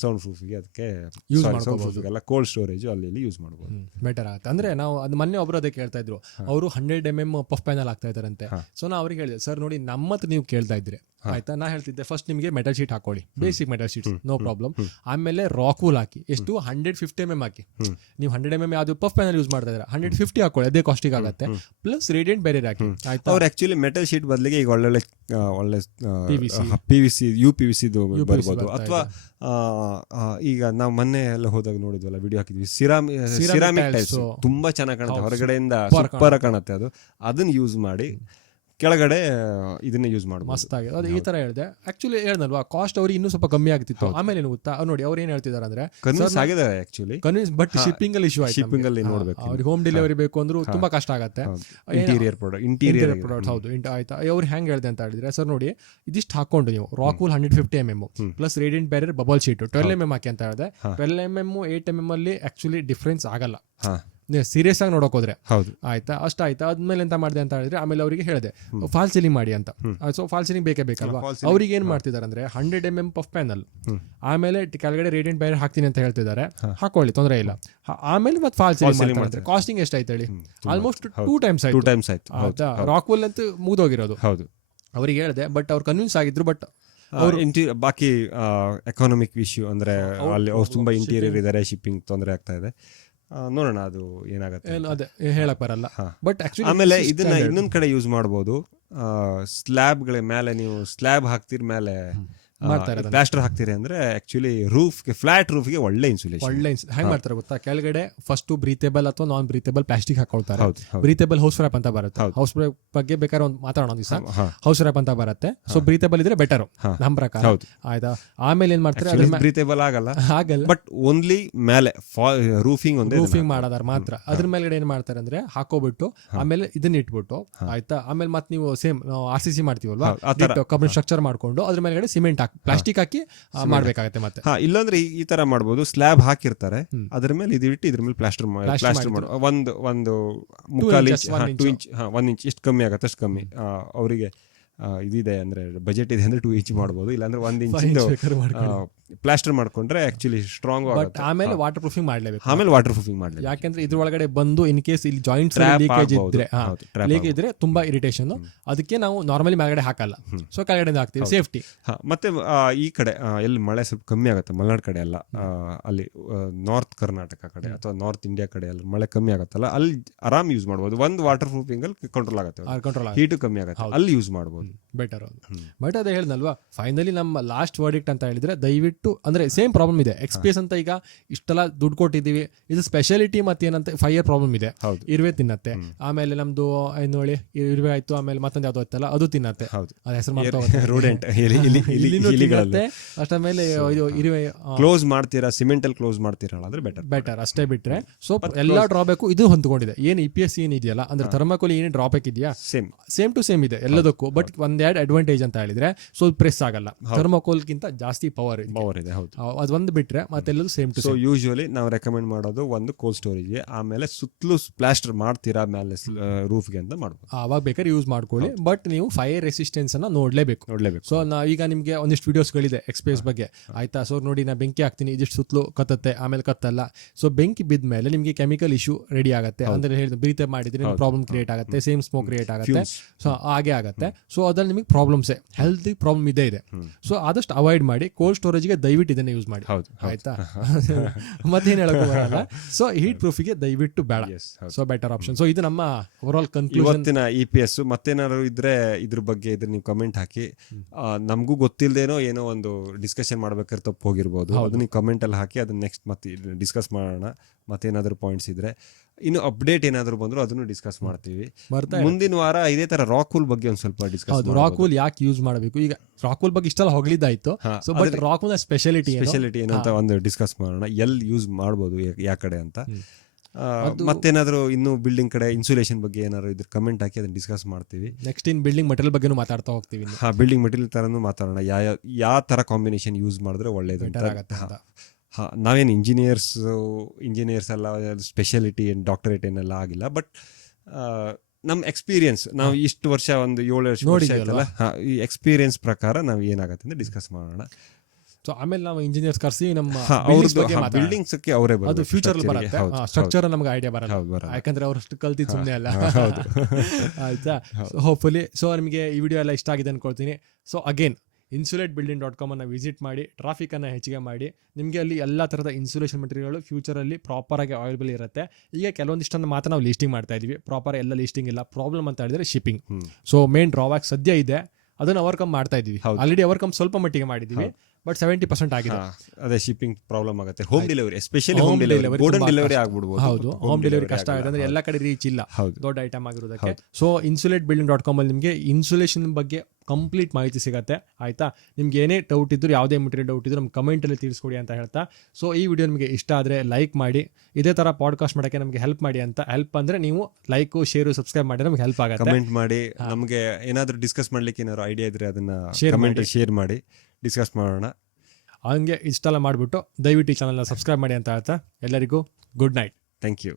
ಸೌಂಡ್ ಪ್ರೂಫಿಗೆ ಅದಕ್ಕೆ ಯೂಸ್ ಸೌಂಡ್ ಮಾಡ್ಕೋಬಹುದು. ಪ್ರೂಫಿಗೆಲ್ಲ ಕೋಲ್ಡ್ ಸ್ಟೋರೇಜ್ ಅಲ್ಲಿ ಯೂಸ್ ಮಾಡ್ಬೋದು. ಬೆಟರ್ ಆಗುತ್ತೆ. ಅಂದ್ರೆ ನಾವು ಅದು ಮೊನ್ನೆ ಒಬ್ರು ಅದೇ ಕೇಳ್ತಾ ಇದ್ರು, ಅವರು 100 mm ಪಫ್ ಪ್ಯಾನಲ್ ಆಗ್ತಾ ಇದಾರಂತೆ. ಸೊ ನಾ ಅವ್ರಿಗೆ ಹೇಳಿದೆ, ಸರ್ ನೋಡಿ ನಮ್ಮ ಹತ್ರ ನೀವು ಕೇಳ್ತಾ ಇದ್ರೆ ಆಯ್ತಾ, ನಾ ಹೇಳ್ತಿದ್ದೆ ಫಸ್ಟ್ ನಿಮಗೆ ಮೆಟಲ್ ಶೀಟ್ ಹಾಕೊಳ್ಳಿ, basic metal sheet no problem. ಆಮೇಲೆ ರಾಕ್ ವೂಲ್ ಹಾಕಿ, ಎಷ್ಟು 150 mm ಹಾಕಿ. ನೀವು 100 mm ಯಾವ್ದು ಪಫ್ ಪ್ಯಾನಲ್ ಯೂಸ್ ಮಾಡ್ತಾ ಇದ್ರೆ 150 ಹಾಕೊಳ್ಳಿ, ಅದೇ ಕಾಸ್ಟಿಗೆ ಆಗುತ್ತೆ. ಪ್ಲಸ್ ರೇಡಿಯಂಟ್ ಬೇರೆ ಹಾಕಿ ಆಯ್ತಾ. ಅವ್ರು ಆಕ್ಚುಲಿ ಮೆಟಲ್ ಶೀಟ್ ಬದಲಿಗೆ ಈಗ ಒಳ್ಳೆ PVC UPVC ಬರ್ಬೋದು, ಅಥವಾ ಈಗ ನಾವು ಮೊನ್ನೆ ಎಲ್ಲ ಹೋದಾಗ ನೋಡಿದ್ವಲ್ಲ, ವಿಡಿಯೋ ಹಾಕಿದ್ವಿ, ಸಿರಾಮಿಕ್ ಟೈಪ್ಸ್ ತುಂಬಾ ಚೆನ್ನಾಗಿ ಕಾಣುತ್ತೆ, ಹೊರಗಡೆಯಿಂದ ಸೂಪರ್ ಕಾಣುತ್ತೆ ಅದು. ಅದನ್ನ ಯೂಸ್ ಮಾಡಿ ಕೆಳಗಡೆ ಇದನ್ನ ಯೂಸ್ ಮಾಡ್ಬೋದು. ಮಸ್ತ್ ಆಗಿದೆ ಅದು. ಈ ತರ ಹೇಳಿದೆ ಆಕ್ಚುಲಿ, ಹೇಳ್ದಲ್ವಾ ಕಾಸ್ಟ್ ಅವ್ರಿಗೆ ಇನ್ನೂ ಸ್ವಲ್ಪ ಕಮ್ಮಿ ಆಗ್ತಿತ್ತು. ಆಮೇಲೆ ಏನು ಗೊತ್ತಾ, ನೋಡಿ ಅವ್ರು ಏನ್ ಹೇಳ್ತಿದಾರೆ ಅಂದ್ರೆ ಕನ್ವಿನ್ಸ್ ಆಗಿದೆ ಆಕ್ಚುಲಿ, ಬಟ್ ಶಿಪ್ಪಿಂಗ್ ಅಲ್ಲಿ ಇಶ್ಯೂ ಆಯ್ತು. ಶಿಪ್ಪಿಂಗ್ ಅಲ್ಲಿ ನೋಡ್ಬೇಕು, ಅವ್ರಿಗೆ ಹೋಮ್ ಡೆಲಿವರಿ ಬೇಕು ಅಂದ್ರೂ ತುಂಬಾ ಕಷ್ಟ ಆಗುತ್ತೆ. ಇಂಟೀರಿಯರ್ ಪ್ರಾಡಕ್ಟ್ ಹೌದು ಆಯ್ತಾ. ಅವ್ರು ಹೆಂಗ್ ಹೇಳಿದೆ ಅಂತ ಹೇಳಿದ್ರೆ, ಸರ್ ನೋಡಿ ಇದಿಷ್ಟು ಹಾಕೊಂಡು ನೀವು rock wool 150 mm plus radiant barrier bubble sheet 12 mm ಹಾಕಿ ಅಂತ ಹೇಳಿದೆ. 12 mm 8 mm ಅಲ್ಲಿ ಆಕ್ಚುಲಿ ಡಿಫ್ರೆನ್ಸ್ ಆಗಲ್ಲ ಸೀರಿಯಸ್ ಆಗಿ ನೋಡಕ್ ಹೋದ್ರೆ. ಆಯ್ತಾ, ಅಷ್ಟ ಆಯ್ತಾ. ಆದ್ಮೇಲೆ ಎಂತ ಮಾಡಿದೆ ಅಂತ ಹೇಳಿದ್ರೆ, ಆಮೇಲೆ ಅವರಿಗೆ ಹೇಳಿದೆ ಫಾಲ್ ಸೀಲಿಂಗ್ ಮಾಡಿ ಅಂತ. ಸೊ ಫಾಲ್ ಸೀಲಿಂಗ್ ಬೇಕೇ ಬೇಕಲ್ವಾ. ಅವ್ರಿಗೆ ಏನ್ ಮಾಡ್ತಿದಾರೆ ಅಂದ್ರೆ 100 mm ಪಫ್ ಪ್ಯಾನಲ್, ಆಮೇಲೆ ಕೆಳಗಡೆ ರೇಡಿಯಂಟ್ ಬ್ಯಾರಿಯರ್ ಹಾಕ್ತೀನಿ ಅಂತ ಹೇಳ್ತಿದ್ದಾರೆ. ಹಾಕೊಳ್ಳಿ, ತೊಂದರೆ ಇಲ್ಲ. ಆಮೇಲೆ ಮತ್ತೆ ಫಾಲ್ ಸೀಲಿಂಗ್ ಮಾಡ್ತಾರೆ. ಕಾಸ್ಟಿಂಗ್ ಎಷ್ಟಾಯ್ತು ಹೇಳಿ, ಆಲ್ಮೋಸ್ಟ್ 2 times ಆಯ್ತು. ಆಯ್ತಾ, ರಾಕ್ ವೂಲ್ ಅಂತೂ ಮುಗಿದೋಗಿರೋದು. ಅವ್ರಿಗೆ ಹೇಳಿದೆ, ಬಟ್ ಅವ್ರು ಕನ್ವಿನ್ಸ್ ಆಗಿದ್ರು. ಬಟ್ ಬಾಕಿ ಎಕಾನಮಿಕ್ ಇಶ್ಯೂ ಅಂದ್ರೆ ಅಲ್ಲಿ ಅವ್ರು ತುಂಬಾ ಇಂಟೀರಿಯರ್ ಇದಾರೆ, ಶಿಪ್ಪಿಂಗ್ ತೊಂದರೆ ಆಗ್ತಾ ಇದೆ. ನೋಡೋಣ ಅದು ಏನಾಗುತ್ತೆ, ಅದೇ ಹೇಳಕ್ ಬರಲ್ಲ. ಬಟ್ ಆಮೇಲೆ ಇದನ್ನ ಇನ್ನೊಂದ್ ಕಡೆ ಯೂಸ್ ಮಾಡ್ಬೋದು. ಸ್ಲ್ಯಾಬ್ಗಳ ಮೇಲೆ ನೀವು ಸ್ಲ್ಯಾಬ್ ಹಾಕ್ತಿರ್ ಮೇಲೆ ಪ್ಲಾಸ್ಟರ್ ಹಾಕ್ತಿರಿ ಅಂದ್ರೆ ಆಕ್ಚುಲಿ ರೂಫ್ಗೆ, ಫ್ಲಾಟ್ ರೂಫ್ಗೆ ಒಳ್ಳೆ ಇನ್ಸುಲೇಷನ್. ಹೆಂಗ್ ಮಾಡ್ತಾರೆ ಗೊತ್ತಾ, ಕೆಳಗಡೆ ಫಸ್ಟ್ ಬ್ರೀತೇಬಲ್ ಅಥವಾ ನಾನ್ ಬ್ರೀತೇಬಲ್ ಪ್ಲಾಸ್ಟಿಕ್ ಹಾಕೊಳ್ತಾರೆ. ಬ್ರೀತೇಬಲ್ ಹೌಸ್ ರ್ಯಾಪ್ ಅಂತ ಬರುತ್ತೆ. ಹೌಸ್ ರ್ಯಾಪ್ ಬಗ್ಗೆ ಬೇಕಾದ್ರೆ ಒಂದು ಮಾತಾಡೋಣ ದಿವಸ. ಹೌಸ್ ರ್ಯಾಪ್ ಅಂತ ಬರುತ್ತೆ. ಸೊ ಬ್ರೀತೇಬಲ್ ಇದ್ರೆ ಬೆಟರ್ ನಮ್ ಪ್ರಕಾರ. ಆಯ್ತಾ, ಆಮೇಲೆ ಏನ್ ಮಾಡ್ತಾರೆ, ಬ್ರೀತೇಬಲ್ ಆಗಲ್ಲ, ಬಟ್ ಓನ್ಲಿ ಮೇಲೆ ರೂಫಿಂಗ್ ಮಾಡೋದಾರ ಮಾತ್ರ. ಅದ್ರ ಮೇಲ್ಗಡೆ ಏನ್ ಮಾಡ್ತಾರೆ ಅಂದ್ರೆ ಹಾಕೋಬಿಟ್ಟು ಆಮೇಲೆ ಇದನ್ನ ಇಟ್ಬಿಟ್ಟು, ಆಯ್ತಾ, ಆಮೇಲೆ ಮತ್ತೆ ನೀವು ಸೇಮ್ RCC ಮಾಡ್ತೀವಲ್ವಾ, ಕಬ್ಬಿಣ ಸ್ಟ್ರಕ್ಚರ್ ಮಾಡ್ಕೊಂಡು ಅದ್ರ ಮೇಲ್ಗಡೆ ಸಿಮೆಂಟ್ ಪ್ಲಾಸ್ಟಿಕ್ ಹಾಕಿ ಮಾಡ್ಬೇಕಾಗತ್ತೆ. ಮತ್ತೆ ಇಲ್ಲಾಂದ್ರೆ ಈ ತರ ಮಾಡಬಹುದು, ಸ್ಲ್ಯಾಬ್ ಹಾಕಿರ್ತಾರೆ, ಅದ್ರ ಮೇಲೆ ಇದು ಇಟ್ಟು ಇದ್ರ ಮೇಲೆ ಪ್ಲಾಸ್ಟರ್ ಮಾಡಿ ಒಂದು 1 ಇಂಚ್ ಎಷ್ಟು ಕಮ್ಮಿ ಆಗತ್ತೆ ಅಷ್ಟು ಕಮ್ಮಿ. ಅವರಿಗೆ ಇದಿದೆ ಅಂದ್ರೆ ಬಜೆಟ್ ಇದೆ ಅಂದ್ರೆ 2 ಇಂಚ್ ಮಾಡಬಹುದು, ಇಲ್ಲಾಂದ್ರೆ 1 ಇಂಚ್ ಪ್ಲಾಸ್ಟರ್ ಮಾಡ್ಕೊಂಡ್ರೆ ಆಕ್ಚುಲಿ ಸ್ಟ್ರಾಂಗ್ ಆಗುತ್ತೆ. ಆಮೇಲೆ ವಾಟರ್ ಪ್ರೂಫಿಂಗ್ ಮಾಡ್ಲೇಬೇಕು. ಯಾಕೆಂದ್ರೆ ಇದ್ರೊಳಗಡೆ ಬಂದು ಇನ್ ಕೇಸ್ ಇಲ್ಲಿ ಜಾಯಿಂಟ್ಸ್ ಲೀಕ್ ಇದ್ರೆ ತುಂಬಾ ಇರಿಟೇಷನ್. ಅದಕ್ಕೆ ನಾವು ನಾರ್ಮಲಿ ಮೇಲ್ಗಡೆ ಹಾಕಲ್ಲ, ಸೊ ಕೆಳಗಡೆ ಹಾಕ್ತೀವಿ, ಸೇಫ್ಟಿ. ಮತ್ತೆ ಈ ಕಡೆ ಎಲ್ಲಿ ಮಳೆ ಸ್ವಲ್ಪ ಕಮ್ಮಿ ಆಗುತ್ತೆ, ಮಲೆನಾಡು ಕಡೆ ಎಲ್ಲ, ಅಲ್ಲಿ ನಾರ್ತ್ ಕರ್ನಾಟಕ ಕಡೆ ಅಥವಾ ನಾರ್ತ್ ಇಂಡಿಯಾ ಕಡೆ ಎಲ್ಲ ಮಳೆ ಕಮ್ಮಿ ಆಗುತ್ತಲ್ಲ, ಅಲ್ಲಿ ಆರಾಮ್ ಯೂಸ್ ಮಾಡಬಹುದು. ಒಂದು ವಾಟರ್ ಪ್ರೂಫಿಂಗ್ ಅಲ್ಲಿ ಕಂಟ್ರೋಲ್ ಆಗುತ್ತೆ, ಹೀಟು ಕಮ್ಮಿ ಆಗುತ್ತೆ, ಅಲ್ಲಿ ಯೂಸ್ ಮಾಡಬಹುದು. ಬೆಟರ್. ಬಟ್ ಅದೇ ಹೇಳ್ದಲ್ವಾ, ಫೈನಲಿ ನಮ್ಮ ಲಾಸ್ಟ್ ವರ್ಡಿಕ್ಟ್ ಅಂತ ಹೇಳಿದ್ರೆ, ದಯವಿಟ್ಟು ಅಂದ್ರೆ ಸೇಮ್ ಪ್ರಾಬ್ಲಮ್ ಇದೆ. XPS ಅಂತ ಈಗ ಇಷ್ಟೆಲ್ಲ ದುಡ್ಡು ಕೊಟ್ಟಿದ್ದೀವಿ, ಇದು ಸ್ಪೆಷಾಲಿಟಿ ಮತ್ತೆ ಏನಂತ 5 year ಪ್ರಾಬ್ಲಮ್ ಇದೆ. ಇರುವೆ ತಿನ್ನತ್ತೆ, ಆಮೇಲೆ ನಮ್ದು ನೋಡಿ ಇರುವೆ ಆಯ್ತು, ಆಮೇಲೆ ಮತ್ತೊಂದು ಯಾವ್ದು ಆಯ್ತಲ್ಲ ಅದು ತಿನ್ನತ್ತೆ, ಅದ ಹೆಸರು ಅಷ್ಟಾದ್ಮೇಲೆ ಇದು ಇರುವೆ ಕ್ಲೋಸ್ ಮಾಡ್ತೀರಾ, ಸಿಮೆಂಟ್ ಅಲ್ಲಿ ಕ್ಲೋಸ್ ಮಾಡ್ತೀರಲ್ಲ, ಅಂದ್ರೆ ಬೆಟರ್ ಅಷ್ಟೇ ಬಿಟ್ರೆ. ಸೊ ಎಲ್ಲಾ ಡ್ರಾಬ್ಯಾಕು ಇದು ಹೊಂದ್ಕೊಂಡಿದೆ. ಏನ್ EPS ಏನ್ ಇದೆಯಲ್ಲ ಅಂದ್ರೆ ಥರ್ಮಾಕೋಲ್ ಏನೇ ಡ್ರಾಬ್ಯಾಕ್ ಇದೆಯಾ, ಸೇಮ್ ಟು ಸೇಮ್ ಇದೆ ಎಲ್ಲದಕ್ಕೂ. ಬಟ್ ಒಂದೆರಡು ಅಡ್ವಾಂಟೇಜ್ ಅಂತ ಹೇಳಿದ್ರೆ, ಸೊ ಪ್ರೆಸ್ ಆಗಲ್ಲ, ಥರ್ಮಾಕೋಲ್ ಗಿಂತ ಜಾಸ್ತಿ ಪವರ್ ಇದೆ. ಅದೊಂದು ಬಿಟ್ರೆ ಮತ್ತೆಲ್ಲದು ಸೇಮ್ ಟು ಸೇಮ್. ಯೂಶುವಲಿ ನಾವು ರೆಕಮೆಂಡ್ ಮಾಡೋದು ಒಂದು ಕೋಲ್ಡ್ ಸ್ಟೋರೇಜ್, ಆಮೇಲೆ ಸುತ್ತಲೂ ಪ್ಲಾಸ್ಟರ್ ಮಾಡ್ತೀರಾ ಮೇಲೆ ರೂಫ್ಗೆ ಅಂತ ಮಾಡ್ಬೋದು, ಅವಾಗ ಬೇಕಾದ್ರೆ ಯೂಸ್ ಮಾಡ್ಕೊಳ್ಳಿ. ಬಟ್ ನೀವು ಫೈರ್ ರೆಸಿಸ್ಟೆನ್ಸ್ ಅನ್ನ ನೋಡ್ಲೇಬೇಕು. ಸೊ ಈಗ ನಿಮ್ಗೆ ಒಂದಿಷ್ಟು ವಿಡಿಯೋಸ್ಗಳಿದೆ XPS ಬಗ್ಗೆ, ಆಯ್ತಾ. ಸೊ ನೋಡಿ, ನಾ ಬೆಂಕಿ ಹಾಕ್ತೀನಿ, ಇದಿಷ್ಟು ಸುತ್ತಲೂ ಕತ್ತತ್ತೆ, ಆಮೇಲೆ ಕತ್ತಲ್ಲ. ಸೊ ಬೆಂಕಿ ಬಿದ್ದ ಮೇಲೆ ನಿಮ್ಗೆ ಕೆಮಿಕಲ್ ಇಶ್ಯೂ ರೆಡಿ ಆಗುತ್ತೆ. ಅಂದ್ರೆ ಹೇಳಿದ ಬ್ರೀತ್ ಮಾಡಿದ್ರೆ ಪ್ರಾಬ್ಲಮ್ ಕ್ರಿಯೇಟ್ ಆಗುತ್ತೆ, ಸೇಮ್ ಸ್ಮೋಕ್ ಕ್ರಿಯೇಟ್ ಆಗುತ್ತೆ. ಸೊ ಹಾಗೆ ಆಗುತ್ತೆ. ಸೊ ಅದ್ರಲ್ಲಿ ನಿಮಗೆ ಪ್ರಾಬ್ಲಮ್ಸೇ, ಹೆಲ್ತ್ ಪ್ರಾಬ್ಲಮ್ ಇದೆ. ಸೊ ಆದಷ್ಟು ಅವಾಯ್ಡ್ ಮಾಡಿ. ಕೋಲ್ಡ್ ಸ್ಟೋರೇಜ್ಗೆ ದಯವಿಟ್ಟು ಇದನ್ನ ಯೂಸ್ ಮಾಡಿ, ಆಯ್ತಾ. ಮತ್ತೇನ್ ಹೇಳಕ್ ಬರಲ್ಲ. ಸೊ ಹೀಟ್ ಪ್ರೂಫಿಗೆ ದಯವಿಟ್ಟು ಬೇಡ. So better option. ಸೊ ಇದು ನಮ್ಮ ಓವರ್ ಆಲ್ ಕನ್ಕ್ಲೂಷನ್ ಇವತ್ತಿನ EPS. ಮತ್ತೇನಾದ್ರು ಇದ್ರೆ ಇದ್ರ ಬಗ್ಗೆ ಇದ್ರೆ ನೀವು ಕಮೆಂಟ್ ಹಾಕಿ. ನಮಗೂ ಗೊತ್ತಿಲ್ಲದೇನೋ ಏನೋ ಒಂದು ಡಿಸ್ಕಷನ್ ಮಾಡ್ಬೇಕಾದ್ರೆ ತಪ್ಪು ಹೋಗಿರ್ಬೋದು, ಅದು ನೀವು ಕಮೆಂಟ್ ಅಲ್ಲಿ ಹಾಕಿ, ಅದನ್ನ ನೆಕ್ಸ್ಟ್ ಮತ್ತೆ ಡಿಸ್ಕಸ್ ಮಾಡೋಣ. ಮತ್ತೇನಾದ್ರು ಪಾಯಿಂಟ್ಸ್ ಇದ್ರೆ, ಇನ್ನು ಅಪ್ಡೇಟ್ ಏನಾದ್ರು ಬಂದ್ರು ಅದನ್ನು ಡಿಸ್ಕಸ್ ಮಾಡ್ತೀವಿ. ಮುಂದಿನ ವಾರ ಇದೇ ತರ ರಾಕ್ ವೂಲ್ ಬಗ್ಗೆ ಒಂದ್ ಸ್ವಲ್ಪ ಡಿಸ್ಕಸ್. ರಾಕ್ ವೂಲ್ ಯಾಕೆ ಯೂಸ್ ಮಾಡಬೇಕು, ಈಗ ರಾಕ್ ವೂಲ್ ಬಗ್ಗೆ ಇಷ್ಟೆಲ್ಲ ಹೊಗಳಿದ್ದಾಯ್ತು. So but rock wool speciality ಏನು ಅಂತ ಒಂದು ಡಿಸ್ಕಸ್ ಮಾಡೋಣ, ಎಲ್ಲಿ ಯೂಸ್ ಮಾಡ್ಬೋದು, ಯಾ ಕಡೆ ಅಂತ. ಮತ್ತೇನಾದ್ರು ಇನ್ನು ಬಿಲ್ಡಿಂಗ್ ಕಡೆ ಇನ್ಸುಲೇಷನ್ ಬಗ್ಗೆ ಏನಾದ್ರು ಇದ್ರ ಕಮೆಂಟ್ ಹಾಕಿ ಅದನ್ನ ಡಿಸ್ಕಸ್ ಮಾಡ್ತೀವಿ. ನೆಕ್ಸ್ಟ್ ಇನ್ ಬಿಲ್ಡಿಂಗ್ ಮೆಟೀರಿಯಲ್ ಬಗ್ಗೆ ಮಾತಾಡ್ತಾ ಹೋಗ್ತೀವಿ. ಬಿಲ್ಡಿಂಗ್ ಮೆಟೀರಿಯಲ್ ತರನು ಮಾತಾಡೋಣ, ಯಾವ ತರ ಕಾಂಬಿನೇಷನ್ ಯೂಸ್ ಮಾಡಿದ್ರೆ ಒಳ್ಳೇದು ಅಂತ. ನಾವೇನು ಇಂಜಿನಿಯರ್ಸ್ ಎಲ್ಲ ಸ್ಪೆಷಾಲಿಟಿ ಏನು ಡಾಕ್ಟರೇಟ್ ಏನೆಲ್ಲ ಆಗಿಲ್ಲ, ಬಟ್ ನಮ್ಮ ಎಕ್ಸ್ಪೀರಿಯನ್ಸ್ ನಾವು ಇಷ್ಟು ವರ್ಷ ಒಂದು 7 ವರ್ಷ ಆಯ್ತಲ್ಲ, ಈ ಎಕ್ಸ್ಪೀರಿಯನ್ಸ್ ಪ್ರಕಾರ ನಾವು ಏನಾಗತ್ತೆ ಅಂತ ಡಿಸ್ಕಸ್ ಮಾಡೋಣ. ಸೊ ಆಮೇಲೆ ನಾವು ಇಂಜಿನಿಯರ್ಸ್ ಕರ್ಸಿ ನಮ್ಮ ಬಿಲ್ಡಿಂಗ್ಸ್ ಅವರೇ ಅದು ಫ್ಯೂಚರ್ ಬರುತ್ತೆ, ಸ್ಟ್ರಕ್ಚರ್ ನಮ್ಗೆ ಐಡಿಯಾ ಬರಲ್ಲ, ಯಾಕಂದ್ರೆ ಅವ್ರಷ್ಟು ಕಲ್ತಿದ್ದು ಸುಮ್ಮನೆ ಅಲ್ಲ. ಆಯ್ತಾ, ಹೋಪ್ಫುಲಿ ಸೊ ನಿಮಗೆ ಈ ವಿಡಿಯೋ ಎಲ್ಲ ಇಷ್ಟ ಆಗಿದೆ ಅನ್ಕೊಳ್ತೀನಿ. ಸೊ ಅಗೇನ್ insulatbuilding.com ಅನ್ನು ವಿಸಿಟ್ ಮಾಡಿ, ಟ್ರಾಫಿಕನ್ನು ಹೆಚ್ಚಿಗೆ ಮಾಡಿ. ನಿಮಗೆ ಅಲ್ಲಿ ಎಲ್ಲ ಥರದ ಇನ್ಸುಲೇಷನ್ ಮೆಟೀರಿಯಲ್ಗಳು ಫ್ಯೂಚರಲ್ಲಿ ಪ್ರಾಪರಾಗಿ ಅವೈಲೇಬಲ್ ಇರುತ್ತೆ. ಈಗ ಕೆಲವೊಂದಿಷ್ಟನ್ನು ಮಾತ್ರ ನಾವು ಲಿಸ್ಟಿಂಗ್ ಮಾಡ್ತಾ ಇದೀವಿ, ಪ್ರಾಪರ್ ಎಲ್ಲ ಲಿಸ್ಟಿಂಗ್ ಇಲ್ಲ. ಪ್ರಾಬ್ಲಮ್ ಅಂತ ಹೇಳಿದ್ರೆ ಶಿಪ್ಪಿಂಗ್. ಸೊ ಮೇನ್ ಡ್ರಾಬ್ಯಾಕ್ ಸದ್ಯ ಇದೆ, ಅದನ್ನು ಓವರ್ಕಮ್ ಮಾಡ್ತಾ ಇದೀವಿ. ಆಲ್ರೆಡಿ ಓವರ್ಕಮ್ ಸ್ವಲ್ಪ ಮಟ್ಟಿಗೆ ಮಾಡಿದೀವಿ, ಬಟ್ 70% ಆಗಿದೆ. ಅದೇ ಶಿಪ್ಪಿಂಗ್ ಪ್ರಾಬ್ಲಮ್ ಆಗುತ್ತೆ. Home delivery, especially home delivery, godown delivery ಆಗ್ಬಿಡ್ಬೋದು. ಹೌದು, ಹೋಮ್ ಡೆಲಿವರಿ ಕಷ್ಟ ಆಗುತ್ತೆ, ಅಂದ್ರೆ ಎಲ್ಲ ಕಡೆ ರೀಚ್ ಇಲ್ಲ ದೊಡ್ಡ ಐಟಮ್ ಆಗಿರೋದಕ್ಕೆ. ಸೊ insulatbuilding.com ಅಲ್ಲಿ ನಿಮಗೆ ಇನ್ಸುಲೇಷನ್ ಬಗ್ಗೆ ಕಂಪ್ಲೀಟ್ ಮಾಹಿತಿ ಸಿಗುತ್ತೆ. ಆಯ್ತಾ, ನಿಮ್ಗೆ ಏನೇ ಡೌಟ್ ಇದ್ರು, ಯಾವುದೇ ಮೆಟೀರಿಯಲ್ ಡೌಟ್ ಇದ್ರು ನಮ್ಮ ಕಮೆಂಟಲ್ಲಿ ತಿಳಿಸ್ಕೊಡಿ ಅಂತ ಹೇಳ್ತಾ, ಸೊ ಈ ವಿಡಿಯೋ ನಿಮಗೆ ಇಷ್ಟ ಆದರೆ ಲೈಕ್ ಮಾಡಿ, ಇದೇ ಥರ ಪಾಡ್ಕಾಸ್ಟ್ ಮಾಡೋಕ್ಕೆ ನಮಗೆ ಹೆಲ್ಪ್ ಮಾಡಿ ಅಂತ. ಹೆಲ್ಪ್ ಅಂದರೆ ನೀವು ಲೈಕ್, ಶೇರು, ಸಬ್ಸ್ಕ್ರೈಬ್ ಮಾಡಿ ನಮಗೆ ಹೆಲ್ಪ್ ಆಗುತ್ತೆ. ಕಮೆಂಟ್ ಮಾಡಿ, ನಮಗೆ ಏನಾದರೂ ಡಿಸ್ಕಸ್ ಮಾಡ್ಲಿಕ್ಕೆ ಏನಾದ್ರು ಐಡಿಯಾ ಇದ್ರೆ ಅದನ್ನ ಕಮೆಂಟ್ ಶೇರ್ ಮಾಡಿ, ಡಿಸ್ಕಸ್ ಮಾಡೋಣ. ಹಂಗೆ ಇಷ್ಟೆಲ್ಲ ಮಾಡಿಬಿಟ್ಟು ದಯವಿಟ್ಟು ಈ ಚಾನಲ್ನ ಸಬ್ಸ್ಕ್ರೈಬ್ ಮಾಡಿ ಅಂತ ಹೇಳ್ತಾ ಎಲ್ಲರಿಗೂ ಗುಡ್ ನೈಟ್. Thank you.